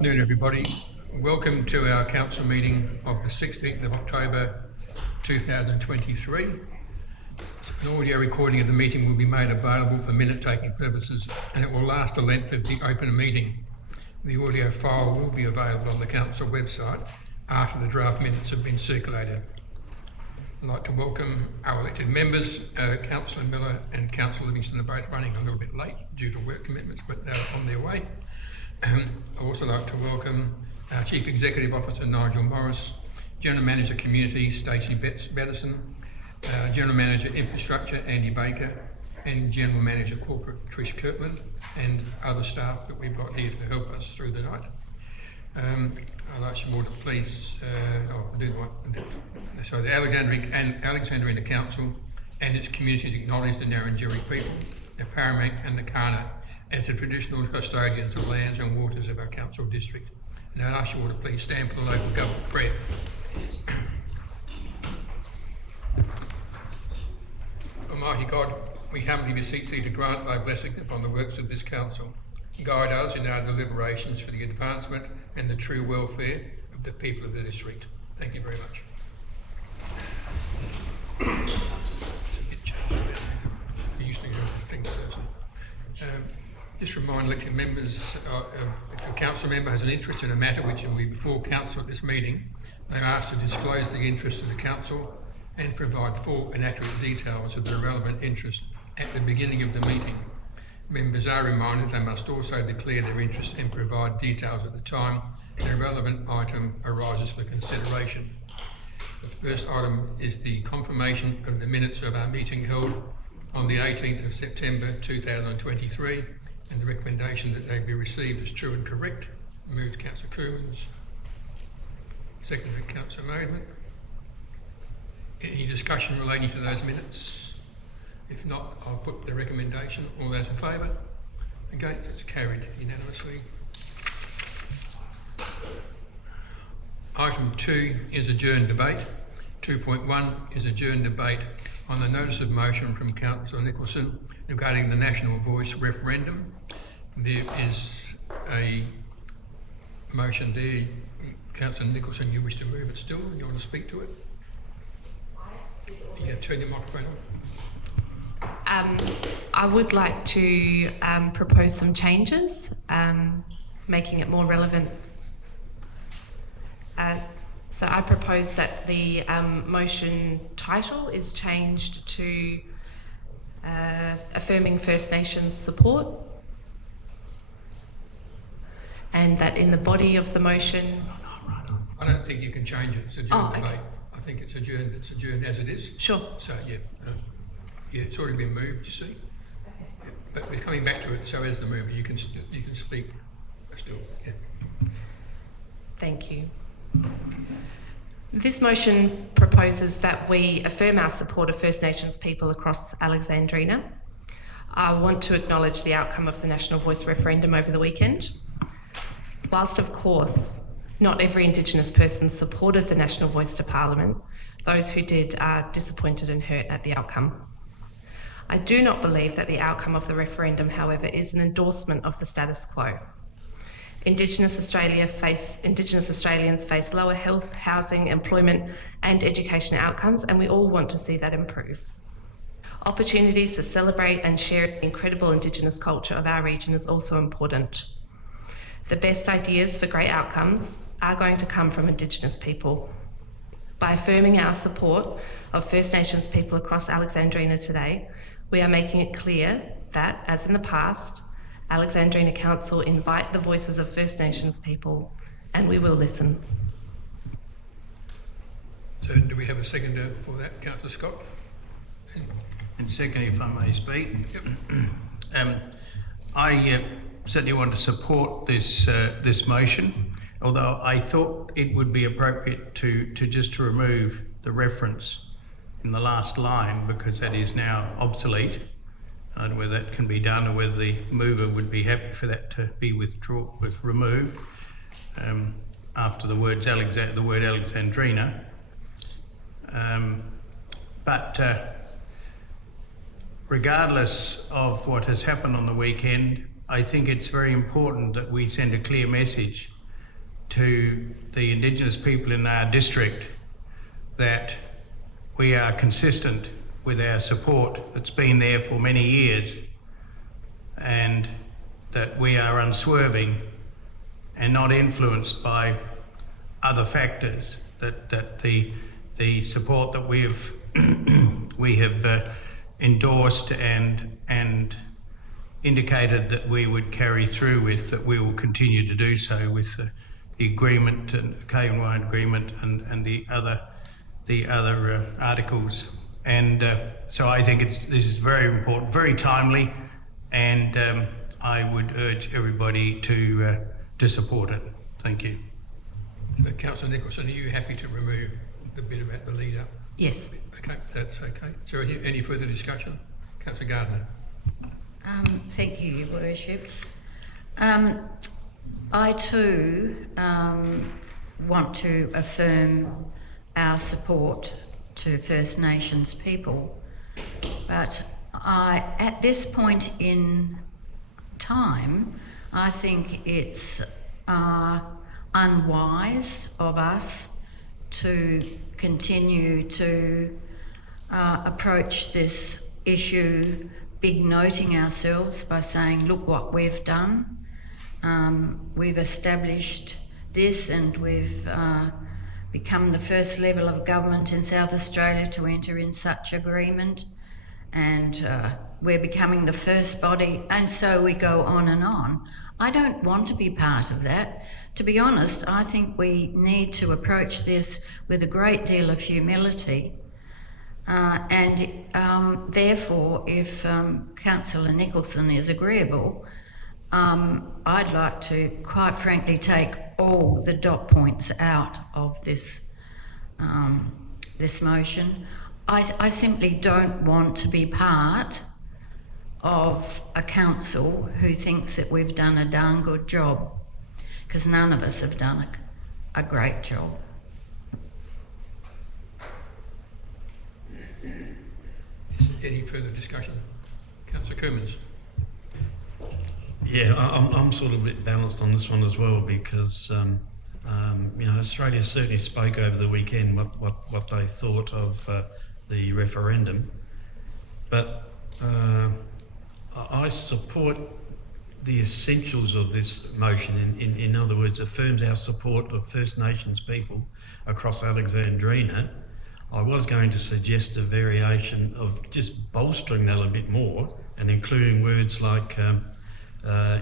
afternoon, everybody. Welcome to our council meeting of the 16th of October 2023. An audio recording of the meeting will be made available for minute-taking purposes, and it will last the length of the open meeting. The audio file will be available on the council website after the draft minutes have been circulated. I'd like to welcome our elected members. Councillor Miller and Councillor Livingston are both running a little bit late due to work commitments, but they're on their way. I'd also like to welcome our Chief Executive Officer Nigel Morris, General Manager Community Stacey Bettison, General Manager Infrastructure Andy Baker, and General Manager Corporate Trish Kirtland, and other staff that we've got here to help us through the night. I'd like you all to please, so the Alexandrina Council and its communities acknowledge the Narrandjeri people, the Paramount and the Kaurna as the traditional custodians of lands and waters of our council district. And I'd ask you all to please stand for the local government prayer. Almighty God, we humbly beseech thee to grant thy blessing upon the works of this council. Guide us in our deliberations for the advancement and the true welfare of the people of the district. Thank you very much. Just remind elected members, if a council member has an interest in a matter which will be before council at this meeting, they are asked to disclose the interest of the council and provide full and accurate details of their relevant interest at the beginning of the meeting. Members are reminded they must also declare their interest and provide details at the time the relevant item arises for consideration. The first item is the confirmation of the minutes of our meeting held on the 18th of September 2023, and the recommendation that they be received as true and correct. Moved Councillor Coorong, seconded Councillor Maidman. Any discussion relating to those minutes? If not, I'll put the recommendation. All those in favour? Against? It's carried unanimously. Item 2 is adjourned debate. 2.1 is adjourned debate on the notice of motion from Councillor Nicholson regarding the National Voice referendum. There is a motion there. Councillor Nicholson, you wish to move it still? You want to speak to it? You turn your microphone on. I would like to propose some changes, making it more relevant. So I propose that the motion title is changed to affirming First Nations support, and that in the body of the motion... I don't think you can change it. It's adjourned debate. I think it's adjourned as it is. Sure. So yeah, it's already been moved, you see. Okay. Yeah, but we're coming back to it, so as the mover you can speak still. Yeah. Thank you. This motion proposes that we affirm our support of First Nations people across Alexandrina. I want to acknowledge the outcome of the National Voice referendum over the weekend. Whilst, of course, not every Indigenous person supported the National Voice to Parliament, those who did are disappointed and hurt at the outcome. I do not believe that the outcome of the referendum, however, is an endorsement of the status quo. Indigenous Australians face lower health, housing, employment and education outcomes, and we all want to see that improve. Opportunities to celebrate and share the incredible Indigenous culture of our region is also important. The best ideas for great outcomes are going to come from Indigenous people. By affirming our support of First Nations people across Alexandrina today, we are making it clear that, as in the past, Alexandrina Council invite the voices of First Nations people, and we will listen. So do we have a seconder for that, Councillor Scott? And second, if I may speak. Yep. I certainly want to support this motion, although I thought it would be appropriate to remove the reference in the last line, because that is now obsolete. I don't know whether that can be done or whether the mover would be happy for that to be removed after the word Alexandrina. But regardless of what has happened on the weekend, I think it's very important that we send a clear message to the Indigenous people in our district that we are consistent with our support that's been there for many years, and that we are unswerving and not influenced by other factors, that the support that we have endorsed and indicated that we would carry through with, that we will continue to do so with the agreement and K&Y agreement and the other articles. And so I think this is very important, very timely, and I would urge everybody to support it. Thank you. Councillor Nicholson, are you happy to remove the bit about the lead up? Yes. Okay, that's okay. So any further discussion? Councillor Gardner. Thank you, Your Worship. I too want to affirm our support to First Nations people, but at this point in time, I think it's unwise of us to continue to approach this issue big noting ourselves by saying, look what we've done. We've established this, and we've become the first level of government in South Australia to enter in such agreement, and we're becoming the first body, and so we go on and on. I don't want to be part of that. To be honest, I think we need to approach this with a great deal of humility, and therefore, if Councillor Nicholson is agreeable, I'd like to, quite frankly, take all the dot points out of this this motion. I simply don't want to be part of a council who thinks that we've done a darn good job, because none of us have done a great job. Any further discussion? Councillor Coomans. Yeah, I'm sort of a bit balanced on this one as well, because you know, Australia certainly spoke over the weekend what they thought of the referendum, but I support the essentials of this motion. In other words, affirms our support of First Nations people across Alexandrina. I was going to suggest a variation of just bolstering that a bit more and including words like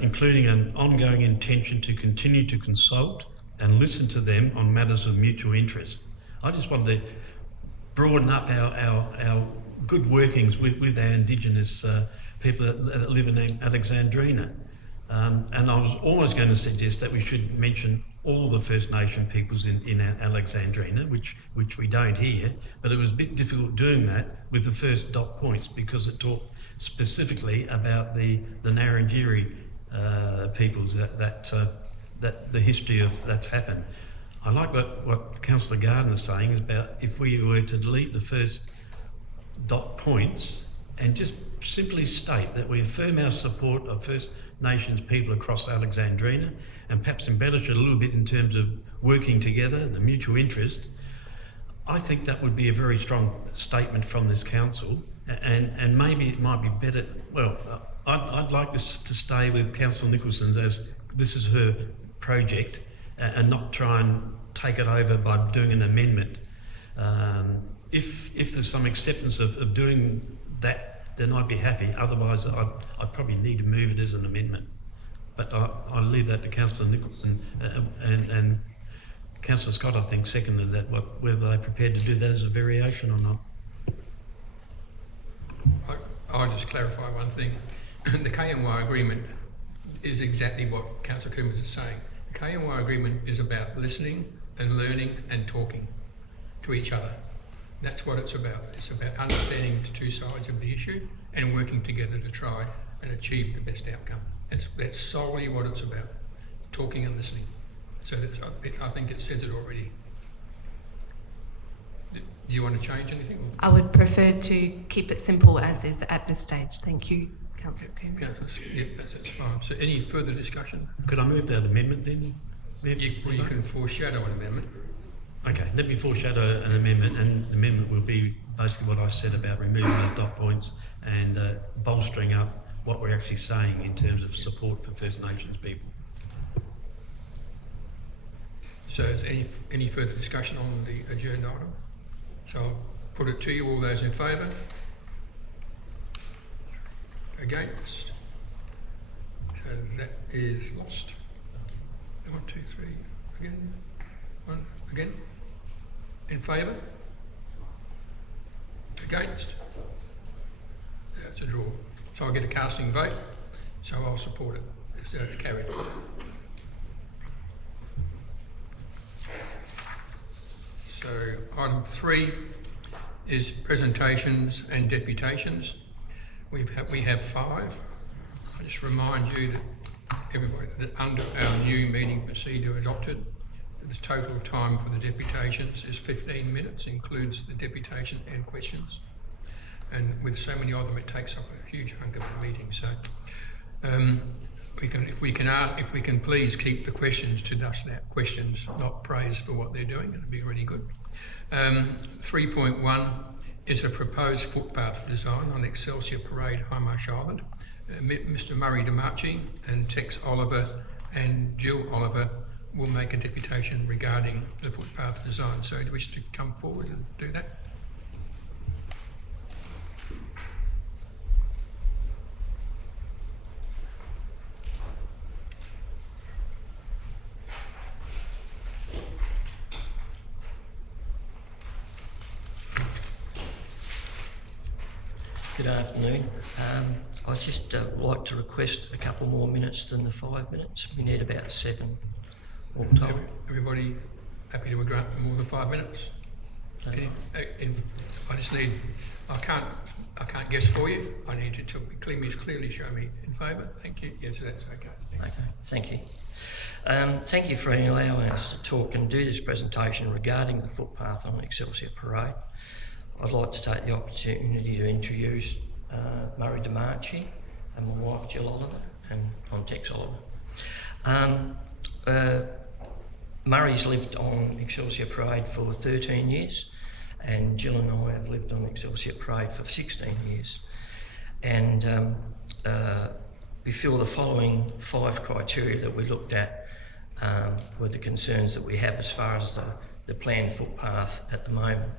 including an ongoing intention to continue to consult and listen to them on matters of mutual interest. I just wanted to broaden up our good workings with our Indigenous people that live in Alexandrina. And I was always going to suggest that we should mention all the First Nation peoples in Alexandrina, which we don't here, but it was a bit difficult doing that with the first dot points because it talked specifically about the Narrandjeri peoples that the history of that's happened. I like what Councillor Gardner is saying about if we were to delete the first dot points and just simply state that we affirm our support of First Nations people across Alexandrina, and perhaps embellish it a little bit in terms of working together, the mutual interest. I think that would be a very strong statement from this council, and maybe it might be better. Well, I'd like this to stay with Councillor Nicholson's, as this is her project, and not try and take it over by doing an amendment. If there's some acceptance of doing that, then I'd be happy. Otherwise, I'd probably need to move it as an amendment. But I'll leave that to Councillor Nicholson, and Councillor Scott, I think, seconded that, whether they're prepared to do that as a variation or not. I'll just clarify one thing. The K&Y agreement is exactly what Councillor Coomans is saying. The K&Y agreement is about listening and learning and talking to each other. That's what it's about. It's about understanding the two sides of the issue and working together to try and achieve the best outcome. That's solely what it's about, talking and listening. So I think it says it already. Do you want to change anything? I would prefer to keep it simple as is at this stage. Thank you, Councillor Coomans. Yeah, that's fine. So any further discussion? Could I move that amendment then? You can foreshadow an amendment. Okay, let me foreshadow an amendment, and the amendment will be basically what I said about removing the dot points and bolstering up what we're actually saying in terms of support for First Nations people. So is any further discussion on the adjourned item? So I'll put it to you, all those in favour? Against? So that is lost. 1, 2, 3, again, 1, again. In favour? Against? That's a draw. So I'll get a casting vote, so I'll support it. So it's carried. So item 3 is presentations and deputations. We have 5. I just remind you that everybody that under our new meeting procedure adopted, the total time for the deputations is 15 minutes, includes the deputation and questions. And with so many of them, it takes up a huge hunk of the meeting. So if we can please keep the questions to just that, questions, not praise for what they're doing, it'd be really good. 3.1 is a proposed footpath design on Excelsior Parade, Hindmarsh Island. Mr. Murray DiMarchi and Tex Oliver and Jill Oliver will make a deputation regarding the footpath design. So do you wish to come forward and do that? Good afternoon. I'd just like to request a couple more minutes than the 5 minutes. We need about 7 all told. Everybody happy to grant more than 5 minutes? I just need, I can't guess for you. I need you to clearly show me in favour. Thank you. Yes, that's okay. Okay, thank you. Thank you for allowing us to talk and do this presentation regarding the footpath on Excelsior Parade. I'd like to take the opportunity to introduce Murray DiMarchi and my wife Jill Oliver, and I'm Tex Oliver. Murray's lived on Excelsior Parade for 13 years, and Jill and I have lived on Excelsior Parade for 16 years. And we feel the following 5 criteria that we looked at were the concerns that we have as far as the planned footpath at the moment.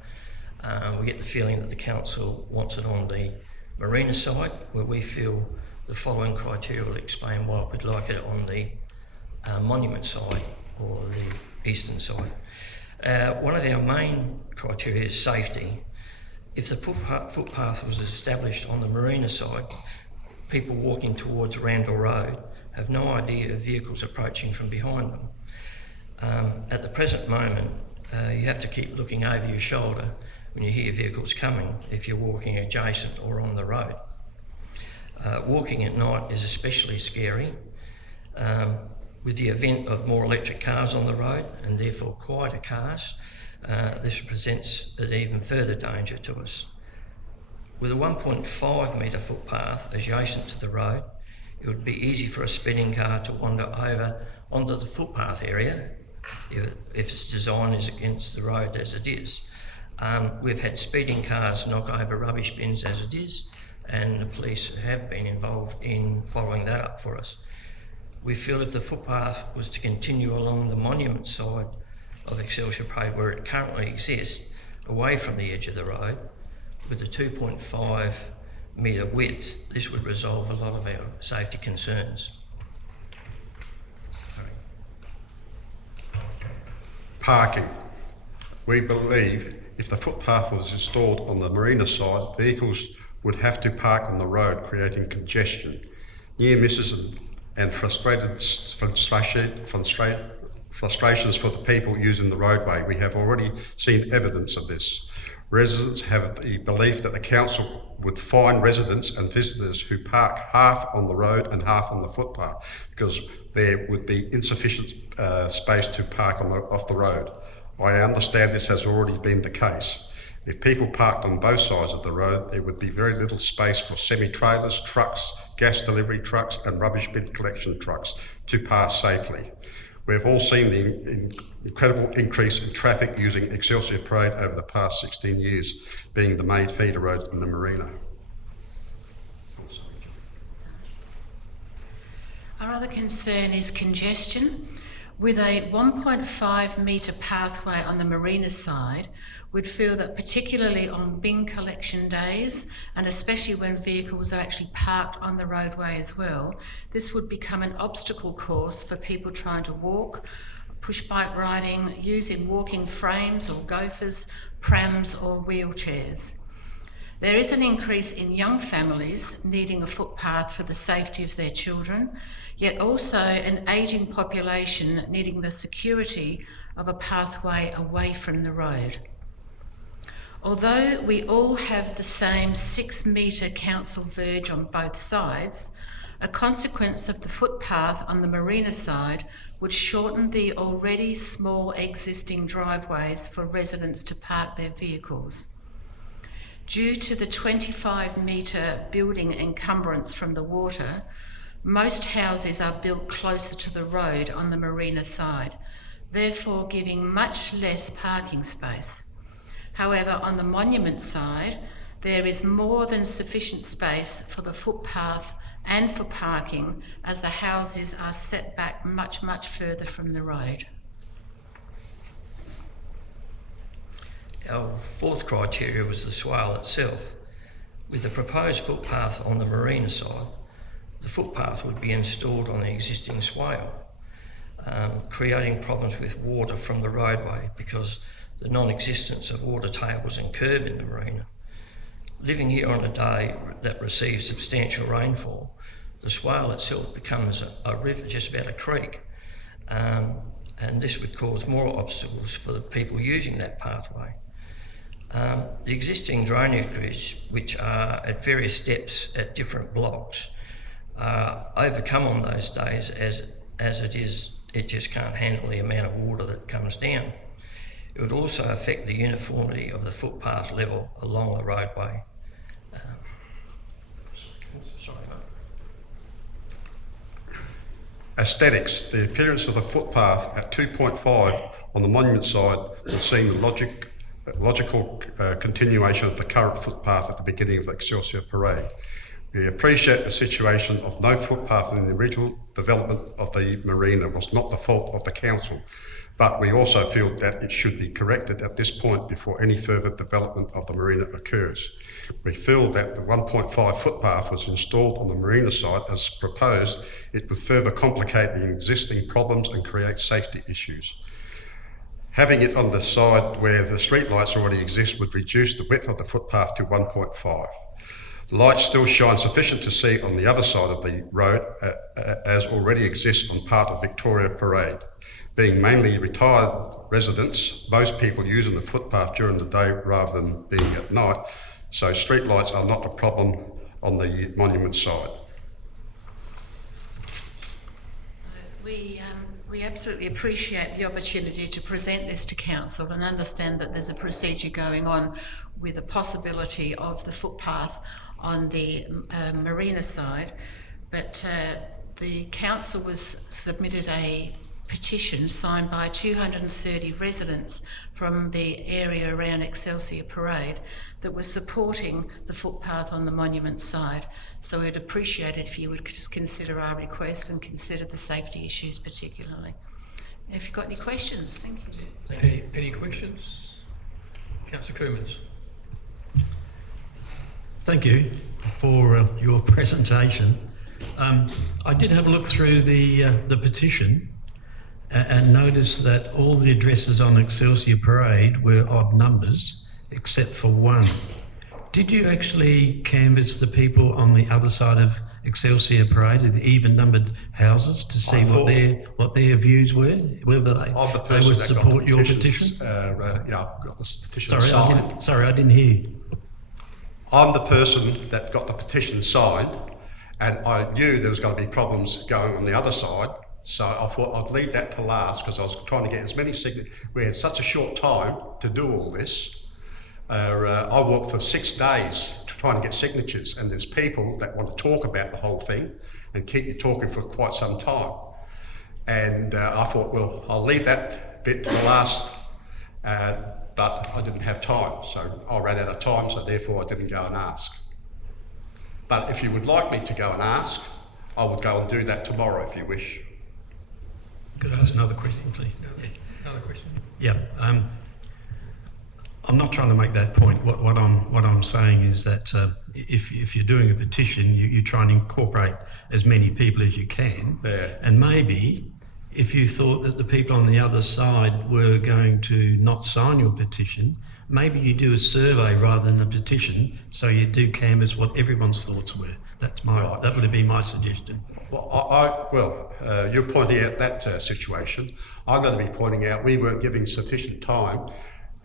We get the feeling that the council wants it on the marina side, where we feel the following criteria will explain why we'd like it on the monument side or the eastern side. One of our main criteria is safety. If the footpath was established on the marina side, people walking towards Randall Road have no idea of vehicles approaching from behind them. At the present moment, you have to keep looking over your shoulder when you hear vehicles coming if you're walking adjacent or on the road. Walking at night is especially scary. With the event of more electric cars on the road and therefore quieter cars, this presents an even further danger to us. With a 1.5 metre footpath adjacent to the road, it would be easy for a speeding car to wander over onto the footpath area if its design is against the road as it is. We've had speeding cars knock over rubbish bins as it is, and the police have been involved in following that up for us. We feel if the footpath was to continue along the monument side of Excelsior Parade where it currently exists, away from the edge of the road, with a 2.5 metre width, this would resolve a lot of our safety concerns. Parking. We believe if the footpath was installed on the marina side, vehicles would have to park on the road, creating congestion, near misses and frustrations for the people using the roadway. We have already seen evidence of this. Residents have the belief that the council would fine residents and visitors who park half on the road and half on the footpath, because there would be insufficient space to park off the road. I understand this has already been the case. If people parked on both sides of the road, there would be very little space for semi-trailers, trucks, gas delivery trucks and rubbish bin collection trucks to pass safely. We've all seen the incredible increase in traffic using Excelsior Parade over the past 16 years, being the main feeder road in the marina. Our other concern is congestion. With a 1.5 metre pathway on the marina side, we'd feel that particularly on bin collection days, and especially when vehicles are actually parked on the roadway as well, this would become an obstacle course for people trying to walk, push bike riding, using walking frames or gophers, prams or wheelchairs. There is an increase in young families needing a footpath for the safety of their children, yet also an ageing population needing the security of a pathway away from the road. Although we all have the same 6 metre council verge on both sides, a consequence of the footpath on the marina side would shorten the already small existing driveways for residents to park their vehicles. Due to the 25 metre building encumbrance from the water, most houses are built closer to the road on the marina side, therefore giving much less parking space. However, on the monument side, there is more than sufficient space for the footpath and for parking, as the houses are set back much, much further from the road. Our fourth criteria was the swale itself. With the proposed footpath on the marina side, the footpath would be installed on the existing swale, creating problems with water from the roadway because the non-existence of water tables and curb in the marina. Living here on a day that receives substantial rainfall, the swale itself becomes a river, just about a creek, and this would cause more obstacles for the people using that pathway. The existing drainage grids, which are at various steps at different blocks, overcome on those days as it just can't handle the amount of water that comes down. It would also affect the uniformity of the footpath level along the roadway. Aesthetics. The appearance of the footpath at 2.5 on the monument side would seem the logical continuation of the current footpath at the beginning of the Excelsior Parade. We appreciate the situation of no footpath in the original development of the marina was not the fault of the council, but we also feel that it should be corrected at this point before any further development of the marina occurs. We feel that the 1.5 footpath was installed on the marina side as proposed. It would further complicate the existing problems and create safety issues. Having it on the side where the street lights already exist would reduce the width of the footpath to 1.5. The lights still shine sufficient to see on the other side of the road as already exists on part of Victoria Parade. Being mainly retired residents, most people using the footpath during the day rather than being at night, so street lights are not a problem on the monument side. We absolutely appreciate the opportunity to present this to council and understand that there's a procedure going on with the possibility of the footpath on the marina side, but the council submitted a petition signed by 230 residents from the area around Excelsior Parade that was supporting the footpath on the monument side. So we'd appreciate it if you would just consider our requests and consider the safety issues particularly. If you've got any questions, thank you. Any questions? Councillor Coomans. Thank you for your presentation. I did have a look through the petition and noticed that all the addresses on Excelsior Parade were odd numbers except for one. Did you actually canvass the people on the other side of Excelsior Parade, the even numbered houses, to see what their views were, whether they would support your petition? I've got this petition signed. Sorry, I didn't hear you. I'm the person that got the petition signed, and I knew there was going to be problems going on the other side, so I thought I'd leave that to last because I was trying to get as many signatures. We had such a short time to do all this. I worked for 6 days trying to get signatures, and there's people that want to talk about the whole thing and keep you talking for quite some time. And I thought, well, I'll leave that bit to the last, but I didn't have time. So I ran out of time, so therefore I didn't go and ask. But if you would like me to go and ask, I would go and do that tomorrow if you wish. Could I ask another question, please? Another question? Yeah. I'm not trying to make that point. What I'm saying is that if you're doing a petition, you try and incorporate as many people as you can. Yeah. And maybe if you thought that the people on the other side were going to not sign your petition, maybe you do a survey rather than a petition, so you do canvass what everyone's thoughts were. That would be my suggestion. Well, you're pointing out that situation. I'm going to be pointing out we weren't giving sufficient time.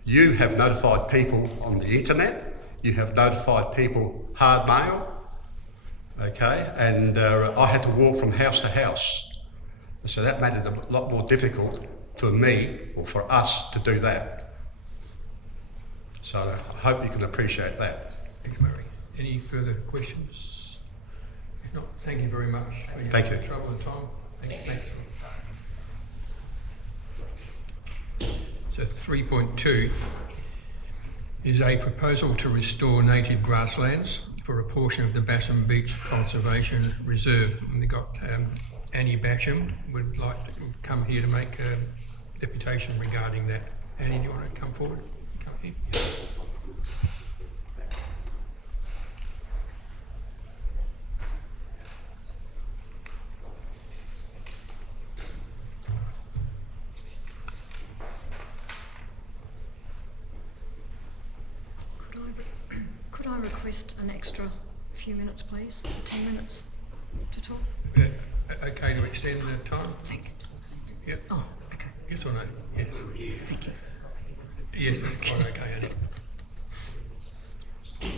You have notified people on the internet. You have notified people hard mail. Okay, and I had to walk from house to house. So that made it a lot more difficult for me or for us to do that. So I hope you can appreciate that. Thanks, Murray. Any further questions? If not, thank you very much. Thank you. Trouble and time. Thanks. So 3.2 is a proposal to restore native grasslands for a portion of the Basham Beach Conservation Reserve. And we've got Annie Basham would like to come here to make a deputation regarding that. Annie, do you want to come forward? Come here. Could I request an extra few minutes, please? 10 minutes to talk? Okay to extend the time? Thank you. Yep. Oh, okay. Yes or no? Yes. Thank you. Yes, that's quite okay, Annie.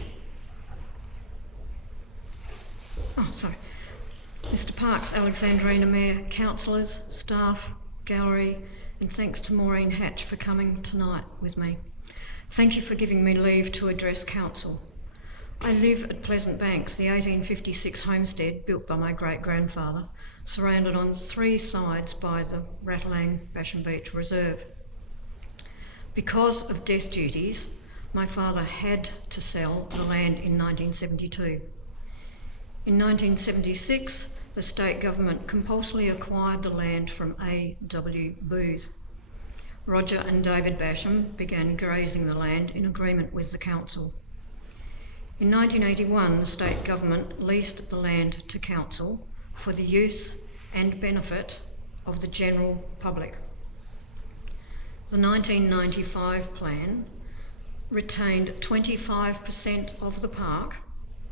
Oh, sorry. Mr. Parks, Alexandrina, Mayor, councillors, staff, gallery, and thanks to Maureen Hatch for coming tonight with me. Thank you for giving me leave to address council. I live at Pleasant Banks, the 1856 homestead built by my great-grandfather, surrounded on 3 sides by the Rattling Basham Beach Reserve. Because of death duties, my father had to sell the land in 1972. In 1976, the state government compulsorily acquired the land from A.W. Booth. Roger and David Basham began grazing the land in agreement with the council. In 1981, the state government leased the land to council for the use and benefit of the general public. The 1995 plan retained 25% of the park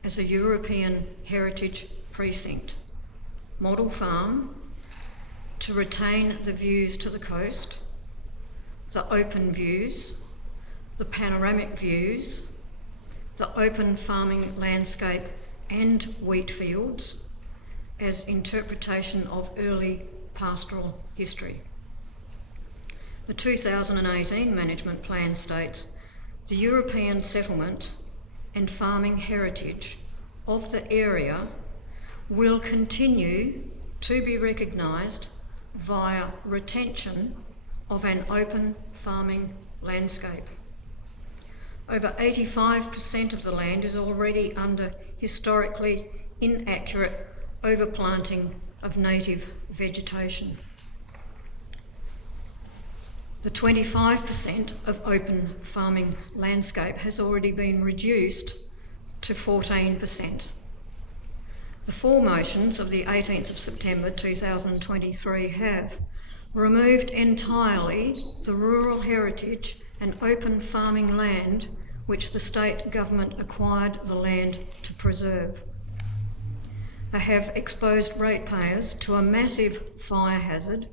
as a European heritage precinct, model farm to retain the views to the coast, the open views, the panoramic views, the open farming landscape and wheat fields as interpretation of early pastoral history. The 2018 management plan states the European settlement and farming heritage of the area will continue to be recognised via retention of an open farming landscape. Over 85% of the land is already under historically inaccurate overplanting of native vegetation. The 25% of open farming landscape has already been reduced to 14%. The 4 motions of the 18th of September 2023 have removed entirely the rural heritage and open farming land which the state government acquired the land to preserve. They have exposed ratepayers to a massive fire hazard,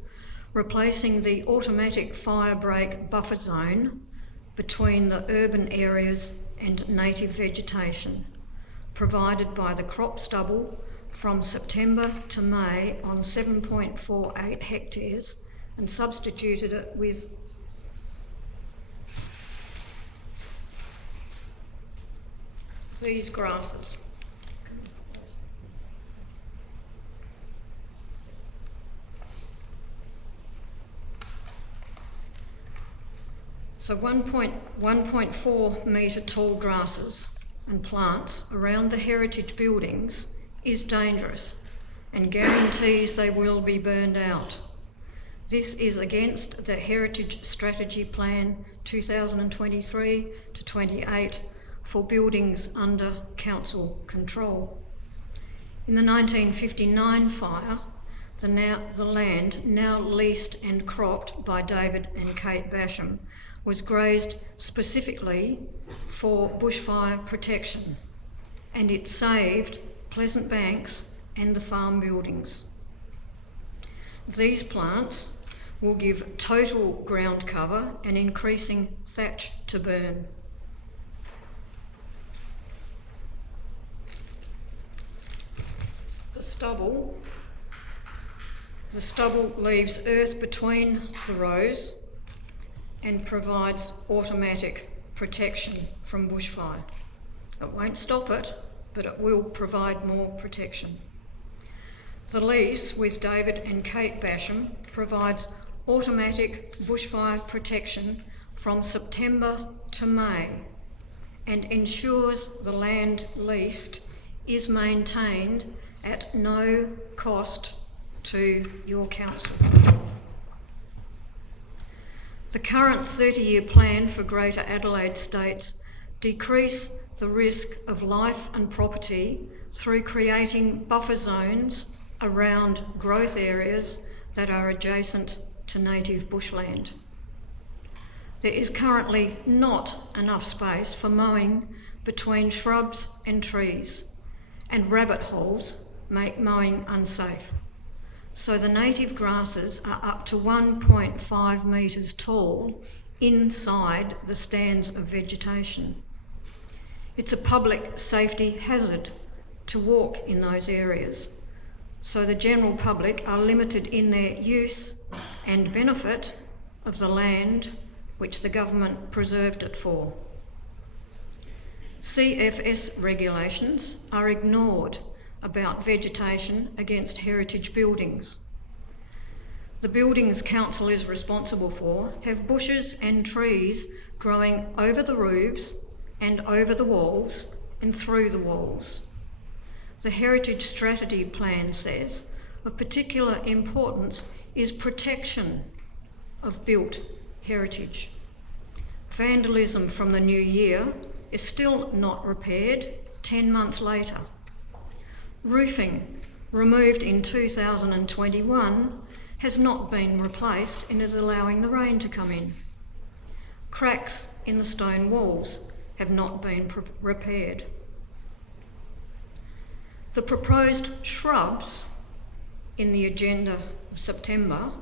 replacing the automatic fire break buffer zone between the urban areas and native vegetation provided by the crop stubble from September to May on 7.48 hectares and substituted it with these grasses. So 1.4 metre tall grasses and plants around the heritage buildings is dangerous and guarantees they will be burned out. This is against the Heritage Strategy Plan 2023 to 28 for buildings under council control. In the 1959 fire, the land now leased and cropped by David and Kate Basham was grazed specifically for bushfire protection, and it saved Pleasant Banks and the farm buildings. These plants will give total ground cover and increasing thatch to burn. The stubble leaves earth between the rows and provides automatic protection from bushfire. It won't stop it, but it will provide more protection. The lease with David and Kate Basham provides automatic bushfire protection from September to May and ensures the land leased is maintained at no cost to your council. The current 30-year plan for Greater Adelaide states decrease the risk of life and property through creating buffer zones around growth areas that are adjacent to native bushland. There is currently not enough space for mowing between shrubs and trees, and rabbit holes make mowing unsafe. So the native grasses are up to 1.5 metres tall inside the stands of vegetation. It's a public safety hazard to walk in those areas, so the general public are limited in their use and benefit of the land which the government preserved it for. CFS regulations are ignored about vegetation against heritage buildings. The buildings council is responsible for have bushes and trees growing over the roofs and over the walls and through the walls. The Heritage Strategy Plan says of particular importance is protection of built heritage. Vandalism from the new year is still not repaired 10 months later. Roofing, removed in 2021, has not been replaced and is allowing the rain to come in. Cracks in the stone walls have not been repaired. The proposed shrubs in the agenda of September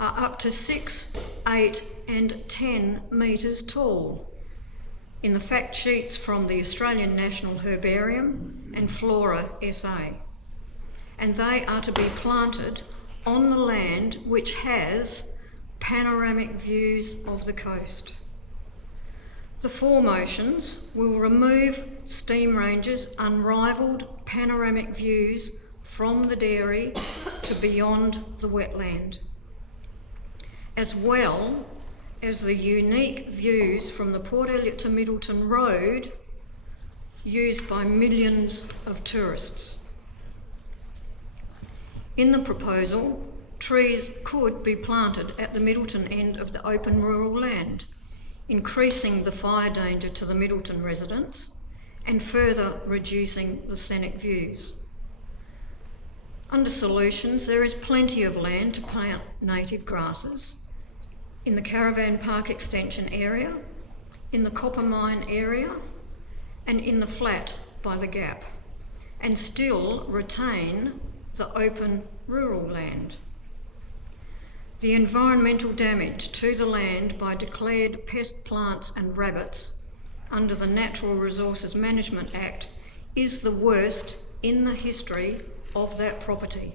are up to 6, 8 and 10 metres tall in the fact sheets from the Australian National Herbarium and Flora SA, and they are to be planted on the land which has panoramic views of the coast. The four motions will remove steam ranges' unrivalled panoramic views from the dairy to beyond the wetland, as well as the unique views from the Port Elliot to Middleton Road used by millions of tourists. In the proposal, trees could be planted at the Middleton end of the open rural land, increasing the fire danger to the Middleton residents and further reducing the scenic views. Under solutions, there is plenty of land to plant native grasses in the Caravan Park Extension area, in the Copper Mine area, and in the flat by the Gap, and still retain the open rural land. The environmental damage to the land by declared pest plants and rabbits under the Natural Resources Management Act is the worst in the history of that property.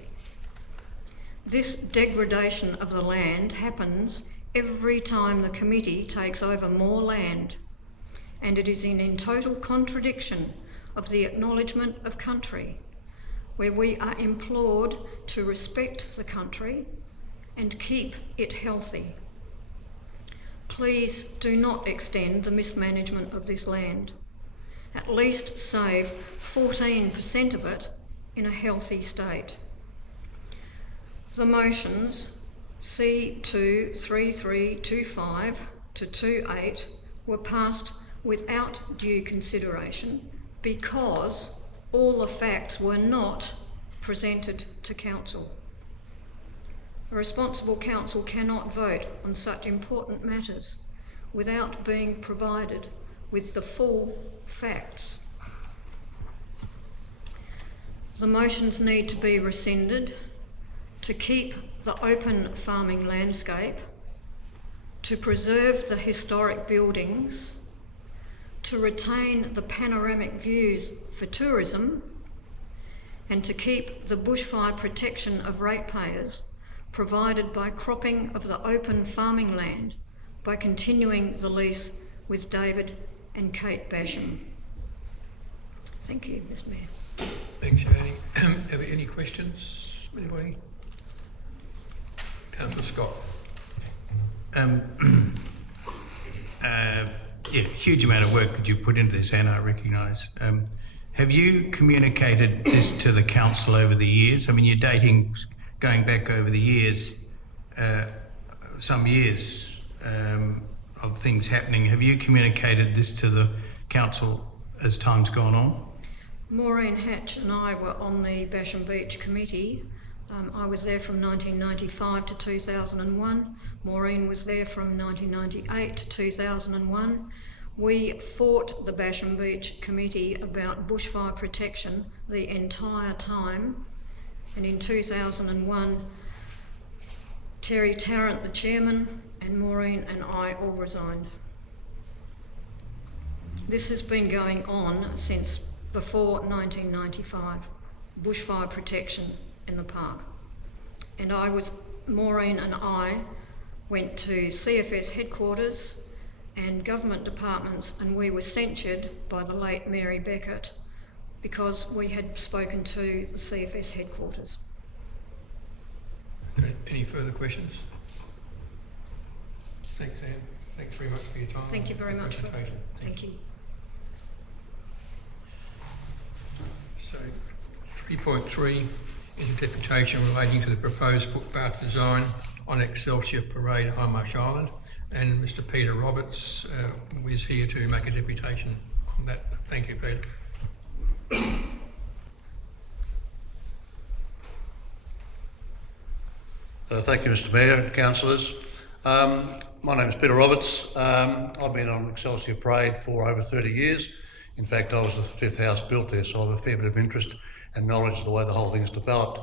This degradation of the land happens every time the committee takes over more land, and it is in total contradiction of the acknowledgement of country, where we are implored to respect the country and keep it healthy. please do not extend the mismanagement of this land. At least save 14% of it in a healthy state. The motions C2 3325 to 28 were passed without due consideration because all the facts were not presented to council. A responsible council cannot vote on such important matters without being provided with the full facts. The motions need to be rescinded to keep the open farming landscape, to preserve the historic buildings, to retain the panoramic views for tourism, and to keep the bushfire protection of ratepayers provided by cropping of the open farming land by continuing the lease with David and Kate Basham. Thank you, Mr. Mayor. Thanks, Annie. Have any questions? Anybody? Councillor Scott. Huge amount of work that you put into this, and I recognise. Have you communicated this to the council over the years? I mean, you're dating, going back over the years, some years of things happening. Have you communicated this to the council as time's gone on? Maureen Hatch and I were on the Basham Beach committee. I was there from 1995 to 2001. Maureen was there from 1998 to 2001. We fought the Basham Beach committee about bushfire protection the entire time. And in 2001, Terry Tarrant, the chairman, and Maureen and I all resigned. This has been going on since before 1995, bushfire protection in the park. And Maureen and I went to CFS headquarters and government departments, and we were censured by the late Mary Beckett because we had spoken to the CFS headquarters. Any further questions? Thanks, Anne. Thanks very much for your time. Thank you very much. Thank you. So, 3.3 is a deputation relating to the proposed footpath design on Excelsior Parade, Hindmarsh Island, and Mr. Peter Roberts is here to make a deputation on that. Thank you, Peter. Thank you, Mr. Mayor and councillors. My name is Peter Roberts. I've been on Excelsior Parade for over 30 years. In fact, I was the fifth house built there, so I have a fair bit of interest and knowledge of the way the whole thing is developed.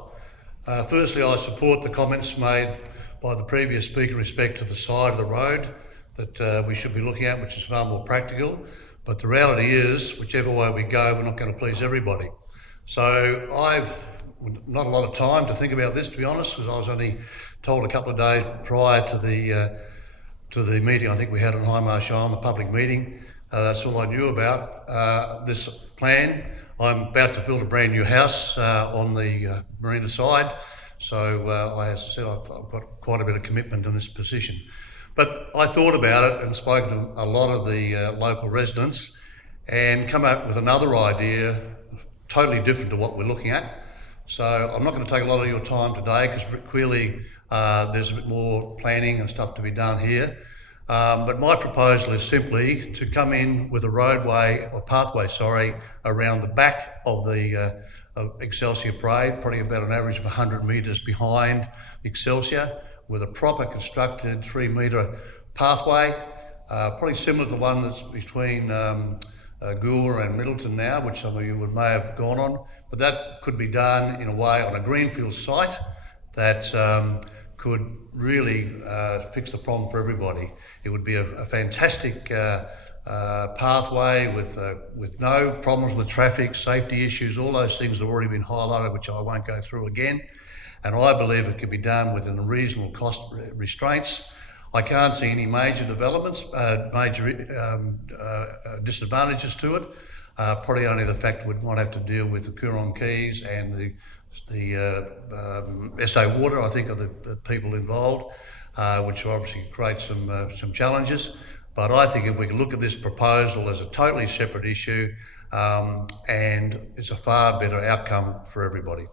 Firstly, I support the comments made by the previous speaker in respect to the side of the road that we should be looking at, which is far more practical. But the reality is, whichever way we go, we're not going to please everybody. So I've not a lot of time to think about this, to be honest, because I was only told a couple of days prior to the meeting I think we had on Hindmarsh Island, the public meeting. That's all I knew about this plan. I'm about to build a brand new house on the marina side, so as I said, I've got quite a bit of commitment in this position. But I thought about it and spoke to a lot of the local residents and come up with another idea totally different to what we're looking at. So I'm not going to take a lot of your time today because clearly there's a bit more planning and stuff to be done here. But my proposal is simply to come in with a roadway or pathway, around the back of the Excelsior Parade, probably about an average of 100 metres behind Excelsior, with a proper constructed 3-metre pathway, probably similar to the one that's between Goolwa and Middleton now, which some of you may have gone on. But that could be done in a way on a greenfield site that could really fix the problem for everybody. It would be a fantastic pathway with no problems with traffic, safety issues, all those things that have already been highlighted, which I won't go through again. And I believe it could be done within reasonable cost restraints. I can't see any major developments, disadvantages to it. Probably only the fact we might have to deal with the Coorong Keys and the SA Water, I think, are the people involved. which obviously creates some challenges. But I think if we can look at this proposal as a totally separate issue, and it's a far better outcome for everybody.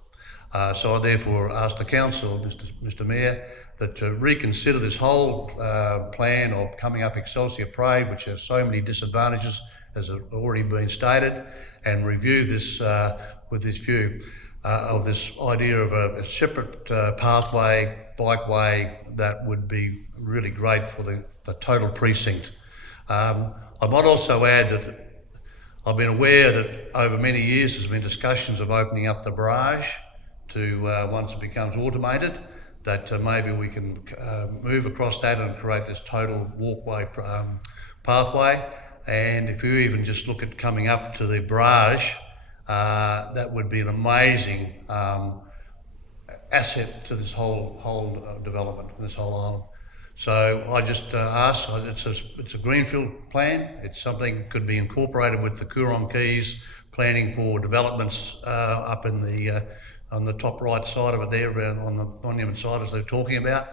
So I therefore ask the council, Mr Mayor, that to reconsider this whole plan of coming up Excelsior Parade, which has so many disadvantages, as already been stated, and review this with this view of this idea of a separate pathway, bikeway, that would be really great for the total precinct. I might also add that I've been aware that over many years there's been discussions of opening up the barrage to, once it becomes automated, that maybe we can move across that and create this total walkway pathway. And if you even just look at coming up to the barrage, that would be an amazing asset to this whole development, this whole island. So I just ask, it's a greenfield plan. It's something that could be incorporated with the Coorong Keys, planning for developments up in the on the top right side of it there, on the monument side as they're talking about.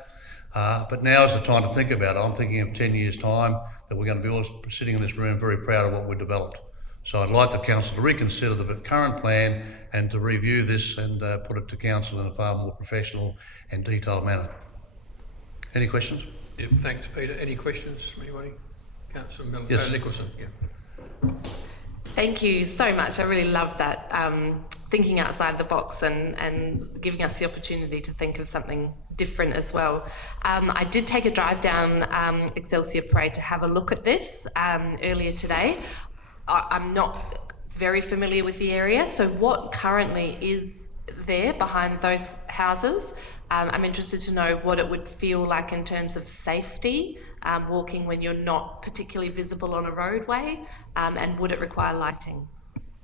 But now is the time to think about it. I'm thinking of 10 years' time that we're going to be all sitting in this room very proud of what we've developed. So I'd like the council to reconsider the current plan and to review this and put it to council in a far more professional and detailed manner. Any questions? Yeah, thanks, Peter. Any questions from anybody? Councillor Milang. Yes. Nicholson. Yeah. Thank you so much. I really love that, thinking outside the box and giving us the opportunity to think of something different as well. I did take a drive down Excelsior Parade to have a look at this earlier today. I'm not very familiar with the area, so what currently is there behind those houses? I'm interested to know what it would feel like in terms of safety, walking when you're not particularly visible on a roadway, and would it require lighting?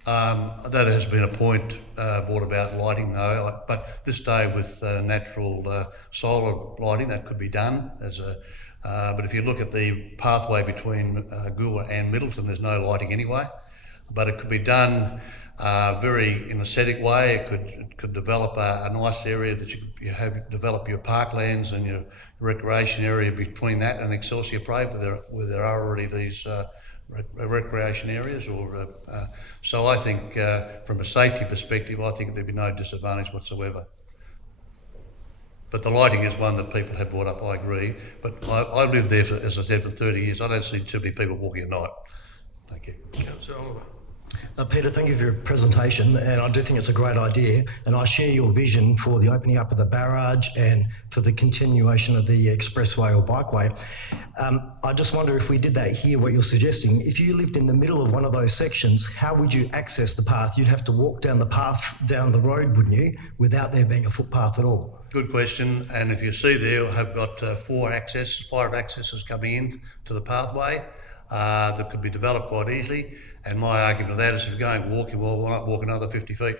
That has been a point brought about lighting though, but this day with natural solar lighting that could be done as a, but if you look at the pathway between Goolwa and Middleton, there's no lighting anyway, but it could be done very in an aesthetic way. It could develop a nice area that you have develop your parklands and your recreation area between that and Excelsior Parade, where there are already these recreation areas. So I think from a safety perspective, I think there'd be no disadvantage whatsoever. But the lighting is one that people have brought up, I agree. But I lived there, as I said, for 30 years. I don't see too many people walking at night. Thank you. Councillor Oliver. Peter, thank you for your presentation, and I do think it's a great idea, and I share your vision for the opening up of the barrage and for the continuation of the expressway or bikeway. I just wonder if we did that here, what you're suggesting, if you lived in the middle of one of those sections, how would you access the path? You'd have to walk down the path, down the road, wouldn't you, without there being a footpath at all? Good question, and if you see there, I've got 5 accesses coming in to the pathway that could be developed quite easily. And my argument of that is if you're going walking, well, why not walk another 50 feet?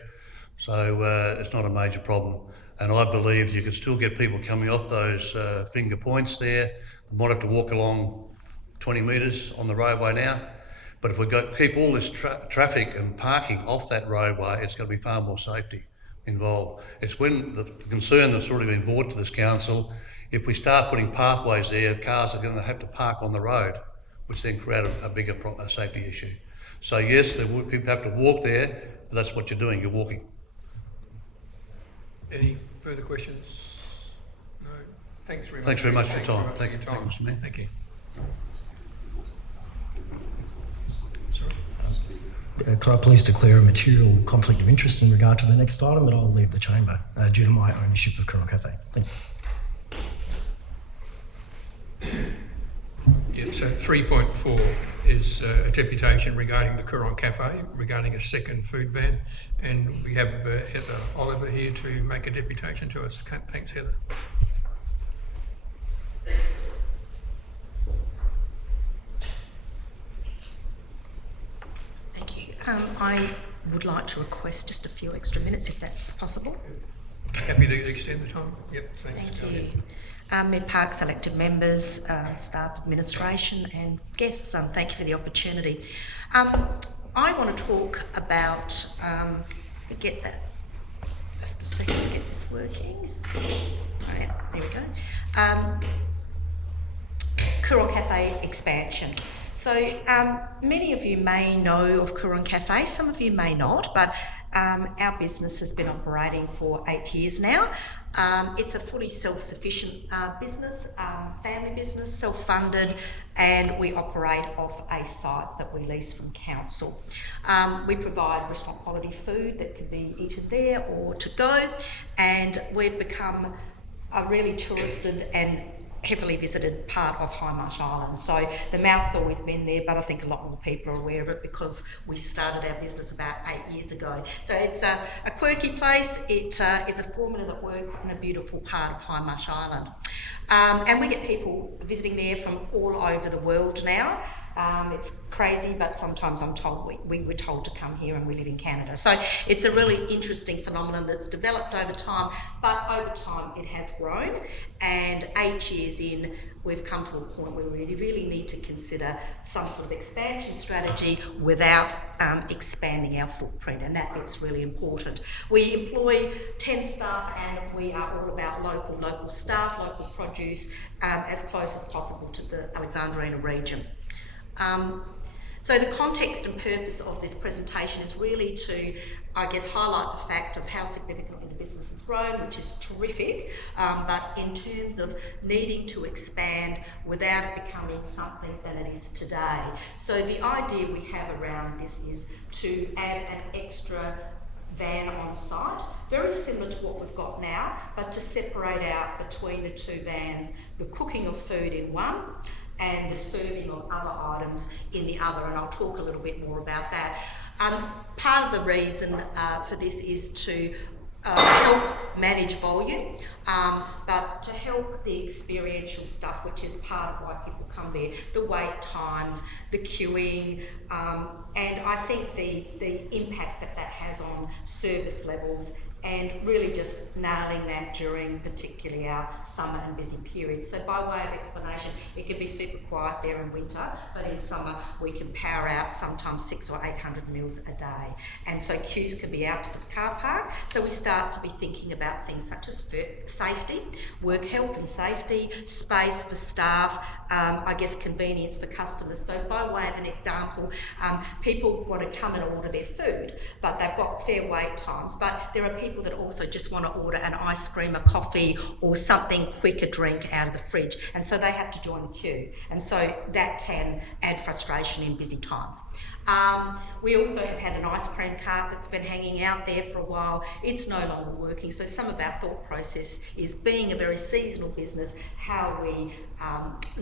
So it's not a major problem. And I believe you could still get people coming off those finger points there. They might have to walk along 20 metres on the roadway now. But if we keep all this traffic and parking off that roadway, it's going to be far more safety involved. It's when the concern that's already been brought to this council, if we start putting pathways there, cars are going to have to park on the road, which then create a bigger safety issue. So yes, people have to walk there, but that's what you're doing, you're walking. Any further questions? No. Thanks very much. Thanks very much for your time. Thank you, Mr. Mayor. Thank you. Could I please declare a material conflict of interest in regard to the next item, and I'll leave the chamber due to my ownership of Coorong Cafe. Thank you. Yeah, so 3.4 is a deputation regarding the Coorong Cafe, regarding a second food ban, and we have Heather Oliver here to make a deputation to us. Thanks, Heather. Thank you. I would like to request just a few extra minutes if that's possible. Happy to extend the time? Yep, thanks. Thank you. Mid-Park elected members, staff, administration and guests, thank you for the opportunity. I want to talk about, get that, just a second to get this working. Oh yeah, there we go. Coorong Cafe expansion. So many of you may know of Coorong Cafe, some of you may not, but our business has been operating for 8 years now. It's a fully self-sufficient business, family business, self-funded, and we operate off a site that we lease from council. We provide restaurant quality food that can be eaten there or to go, and we've become a really touristed and heavily visited part of Hindmarsh Island. So the mouth's always been there, but I think a lot more people are aware of it because we started our business about 8 years ago. So it's a quirky place. It is a formula that works in a beautiful part of Hindmarsh Island. And we get people visiting there from all over the world now. It's crazy, but sometimes I'm told we were told to come here and we live in Canada. So it's a really interesting phenomenon that's developed over time, but over time it has grown, and 8 years in, we've come to a point where we really need to consider some sort of expansion strategy without expanding our footprint, and that bit's really important. We employ 10 staff, and we are all about local staff, local produce, as close as possible to the Alexandrina region. So the context and purpose of this presentation is really to, I guess, highlight the fact of how significantly the business has grown, which is terrific, but in terms of needing to expand without it becoming something that it is today. So the idea we have around this is to add an extra van on site, very similar to what we've got now, but to separate out between the two vans the cooking of food in one and the serving of other items in the other, and I'll talk a little bit more about that. Part of the reason for this is to help manage volume, but to help the experiential stuff, which is part of why people come there, the wait times, the queuing, and I think the impact that has on service levels, and really just nailing that during particularly our summer and busy periods. So by way of explanation, it can be super quiet there in winter, but in summer we can power out sometimes 600 or 800 meals a day. And so queues can be out to the car park. So we start to be thinking about things such as safety, work health and safety, space for staff, I guess convenience for customers. So by way of an example, people want to come and order their food, but they've got fair wait times, but there are people that also just want to order an ice cream, a coffee, or something quick, a drink out of the fridge, and so they have to join the queue, and so that can add frustration in busy times. We also have had an ice cream cart that's been hanging out there for a while. It's no longer working, so some of our thought process is, being a very seasonal business, how we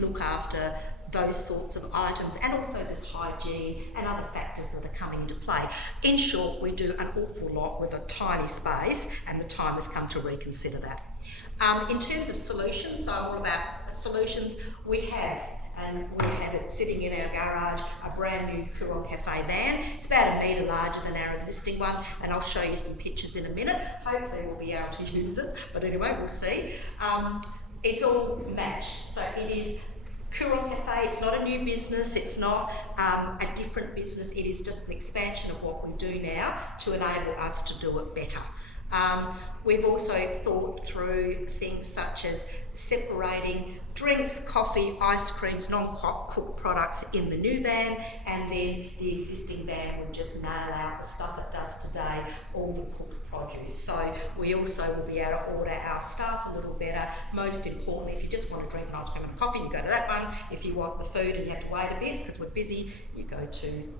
look after those sorts of items, and also this hygiene and other factors that are coming into play. In short, we do an awful lot with a tiny space, and the time has come to reconsider that. In terms of solutions, so I'm all about solutions. We have it sitting in our garage, a brand new Coorong Cafe van. It's about 1 metre larger than our existing one, and I'll show you some pictures in a minute. Hopefully we'll be able to use it, but anyway, we'll see. It's all matched, so it is Coorong Cafe. It's not a new business, it's not a different business, it is just an expansion of what we do now to enable us to do it better. We've also thought through things such as separating drinks, coffee, ice creams, non-cooked products in the new van, and then the existing van will just nail out the stuff it does today, all the cooked produce. So we also will be able to order our staff a little better. Most importantly, if you just want to drink an ice cream and coffee, you go to that one. If you want the food and you have to wait a bit because we're busy, you go to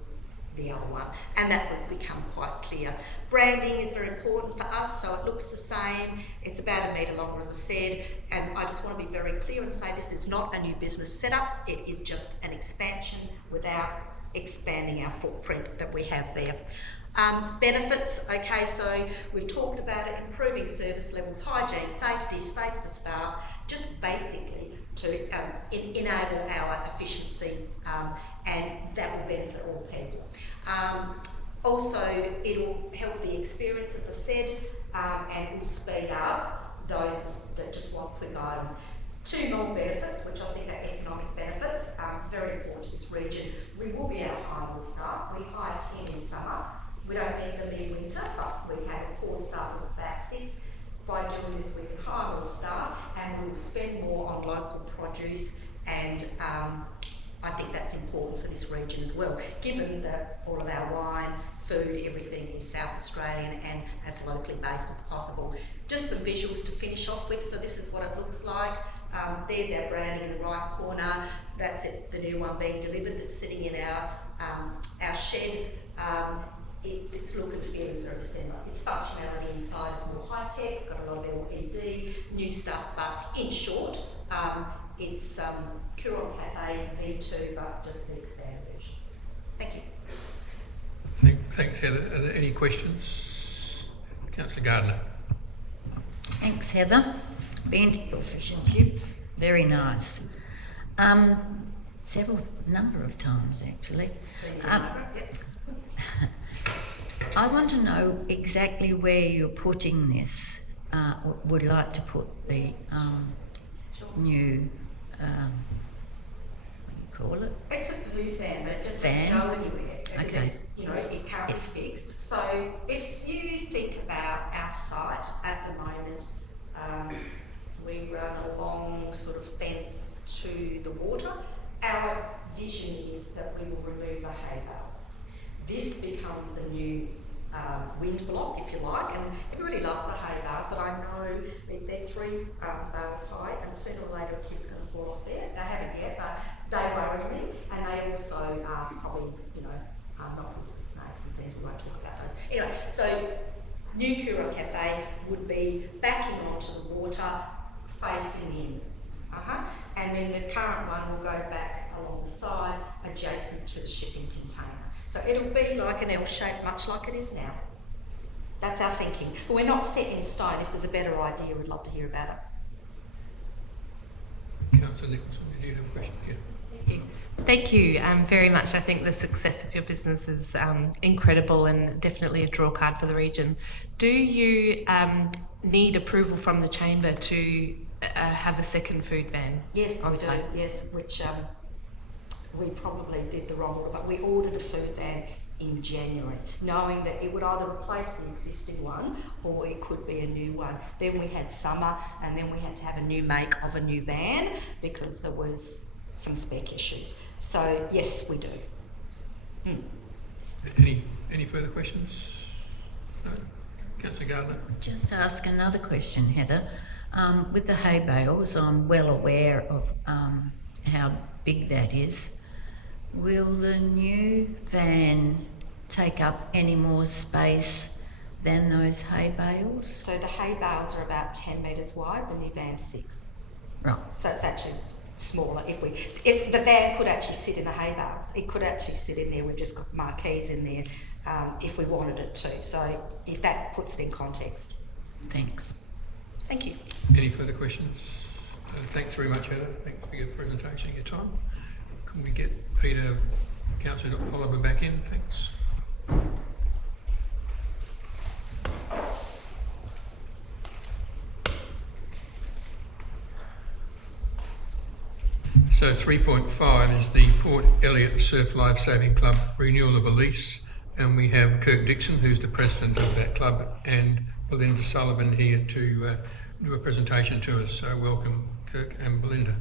the other one, and that will become quite clear. Branding is very important for us, so it looks the same. It's about 1 metre longer, as I said, and I just want to be very clear and say this is not a new business setup. It is just an expansion without expanding our footprint that we have there. Benefits, okay, so we've talked about it, improving service levels, hygiene, safety, space for staff, just basically to enable our efficiency, and that will benefit all people. Also, it'll help the experience, as I said, and will speed up those that just want quick items. 2 more benefits, which I think are economic benefits, very important to this region. We will be able to hire more staff. We hire 10 in summer. We don't need them in winter, but we have a core staff of about 6. By doing this, we can hire more staff, and we'll spend more on local produce and I think that's important for this region as well, given that all of our wine, food, everything is South Australian and as locally based as possible. Just some visuals to finish off with. So this is what it looks like. There's our branding in the right corner. That's it, the new one being delivered. That's sitting in our shed. Its look and feel is very similar. Its functionality inside is more high tech. Got a lot of LED, new stuff. But in short, it's Coorong Cafe V2, but just the expanded version. Thank you. Thanks, Heather. Are there any questions? Councillor Gardner. Thanks, Heather. Been to your fish and chips. Very nice. Number of times, actually. I want to know exactly where you're putting this. Would like to put the new, what do you call it? It's a food van, but it just Van? doesn't go anywhere. Because Okay. it's, it can't be fixed. So if you think about our site at the moment, we run a long sort of fence to the water. Our vision is that we will remove the hay bales. This becomes the new wind block, if you like, and everybody loves the hay bales, but I know they're 3 bales high, and sooner or later a kid's going to fall off there. They haven't yet, but they worry me, and they also probably, not good for snakes and things. We won't talk about those. Anyway, so new Coorong Cafe would be backing onto the water, facing in. And then the current one will go back along the side, adjacent to the shipping container. So it'll be like an L shape, much like it is now. That's our thinking. But we're not set in stone. If there's a better idea, we'd love to hear about it. Councillor Nicholson, did you have a question? Yeah. Thank you very much. I think the success of your business is incredible and definitely a draw card for the region. Do you need approval from the chamber to have a second food van? Yes, on we do. site? Yes, which we probably did the wrong, but we ordered a food van in January, knowing that it would either replace the existing one or it could be a new one. Then we had summer, and then we had to have a new make of a new van because there was some spec issues. So yes, we do. Any further questions? No? Councillor Gardner. Just ask another question, Heather. With the hay bales, I'm well aware of how big that is. Will the new van take up any more space than those hay bales? So the hay bales are about 10 metres wide, the new van's 6. Right. So it's actually smaller. If the van could actually sit in the hay bales, it could actually sit in there. We've just got marquees in there if we wanted it to. So if that puts it in context. Thanks. Thank you. Any further questions? Thanks very much, Heather. Thanks for your presentation and your time. Can we get Peter, Councillor Oliver back in? Thanks. So 3.5 is the Port Elliot Surf Life Saving Club renewal of a lease, and we have Kirk Dixon, who's the president of that club, and Belinda Sullivan here to do a presentation to us. So welcome, Kirk and Belinda.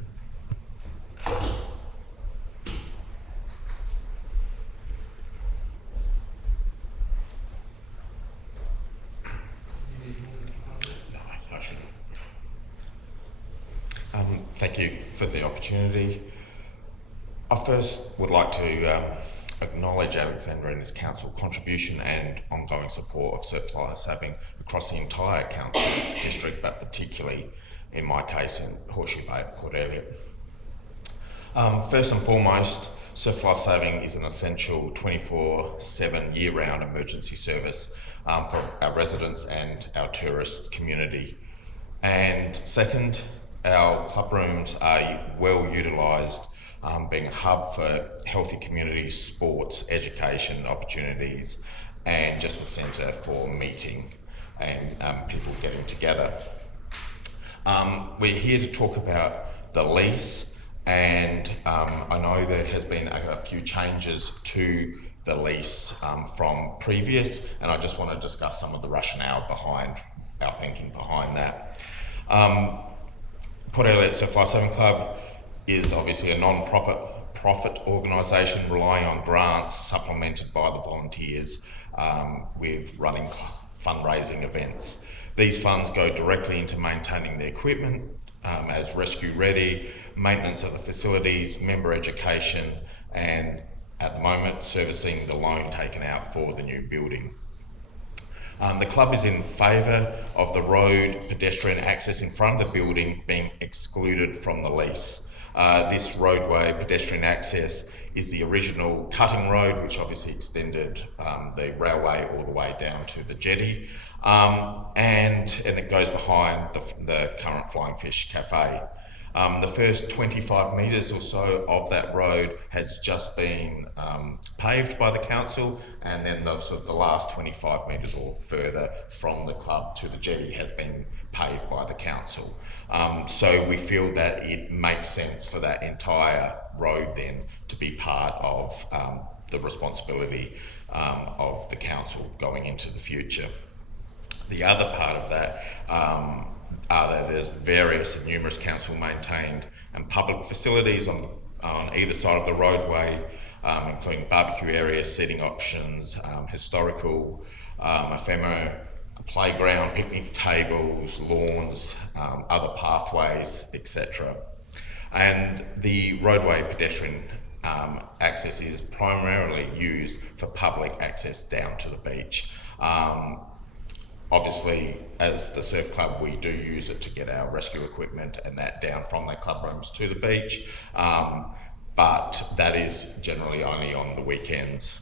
Thank you for the opportunity. I first would like to acknowledge Alexandrina's council contribution and ongoing support of surf life saving across the entire council district, but particularly in my case in Horseshoe Bay at Port Elliot. First and foremost, surf life saving is an essential 24/7 year-round emergency service for our residents and our tourist community. And second, our club rooms are well utilised, being a hub for healthy communities, sports, education opportunities, and just a centre for meeting and people getting together. We're here to talk about the lease, and I know there has been a few changes to the lease from previous, and I just want to discuss some of the rationale behind our thinking behind that. Port Elliot Surf Life Saving Club is obviously a non-profit organisation relying on grants supplemented by the volunteers with running fundraising events. These funds go directly into maintaining the equipment as rescue ready, maintenance of the facilities, member education, and at the moment servicing the loan taken out for the new building. The club is in favour of the road pedestrian access in front of the building being excluded from the lease. This roadway pedestrian access is the original cutting road, which obviously extended the railway all the way down to the jetty, and it goes behind the current Flying Fish Cafe. The first 25 metres or so of that road has just been paved by the council, and then the last 25 metres or further from the club to the jetty has been paved by the council. So we feel that it makes sense for that entire road then to be part of the responsibility of the council going into the future. The other part of that are that there's various and numerous council maintained and public facilities on either side of the roadway, including barbecue areas, seating options, historical, ephemera, playground, picnic tables, lawns, other pathways, etc. And the roadway pedestrian access is primarily used for public access down to the beach. Obviously, as the surf club, we do use it to get our rescue equipment and that down from the club rooms to the beach, but that is generally only on the weekends.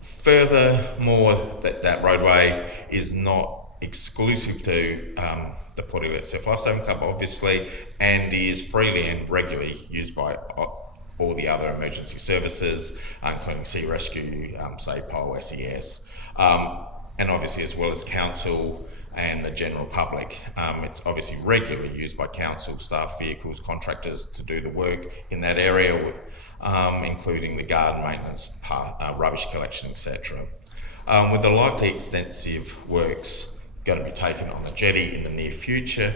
Furthermore, that roadway is not exclusive to the Port Elliot Surf Lifesaving Club, obviously, and is freely and regularly used by all the other emergency services, including Sea Rescue, SAPOL, SES, and obviously as well as council and the general public. It's obviously regularly used by council, staff, vehicles, contractors to do the work in that area, with, including the garden maintenance, rubbish collection, etc. With the likely extensive works going to be taken on the jetty in the near future,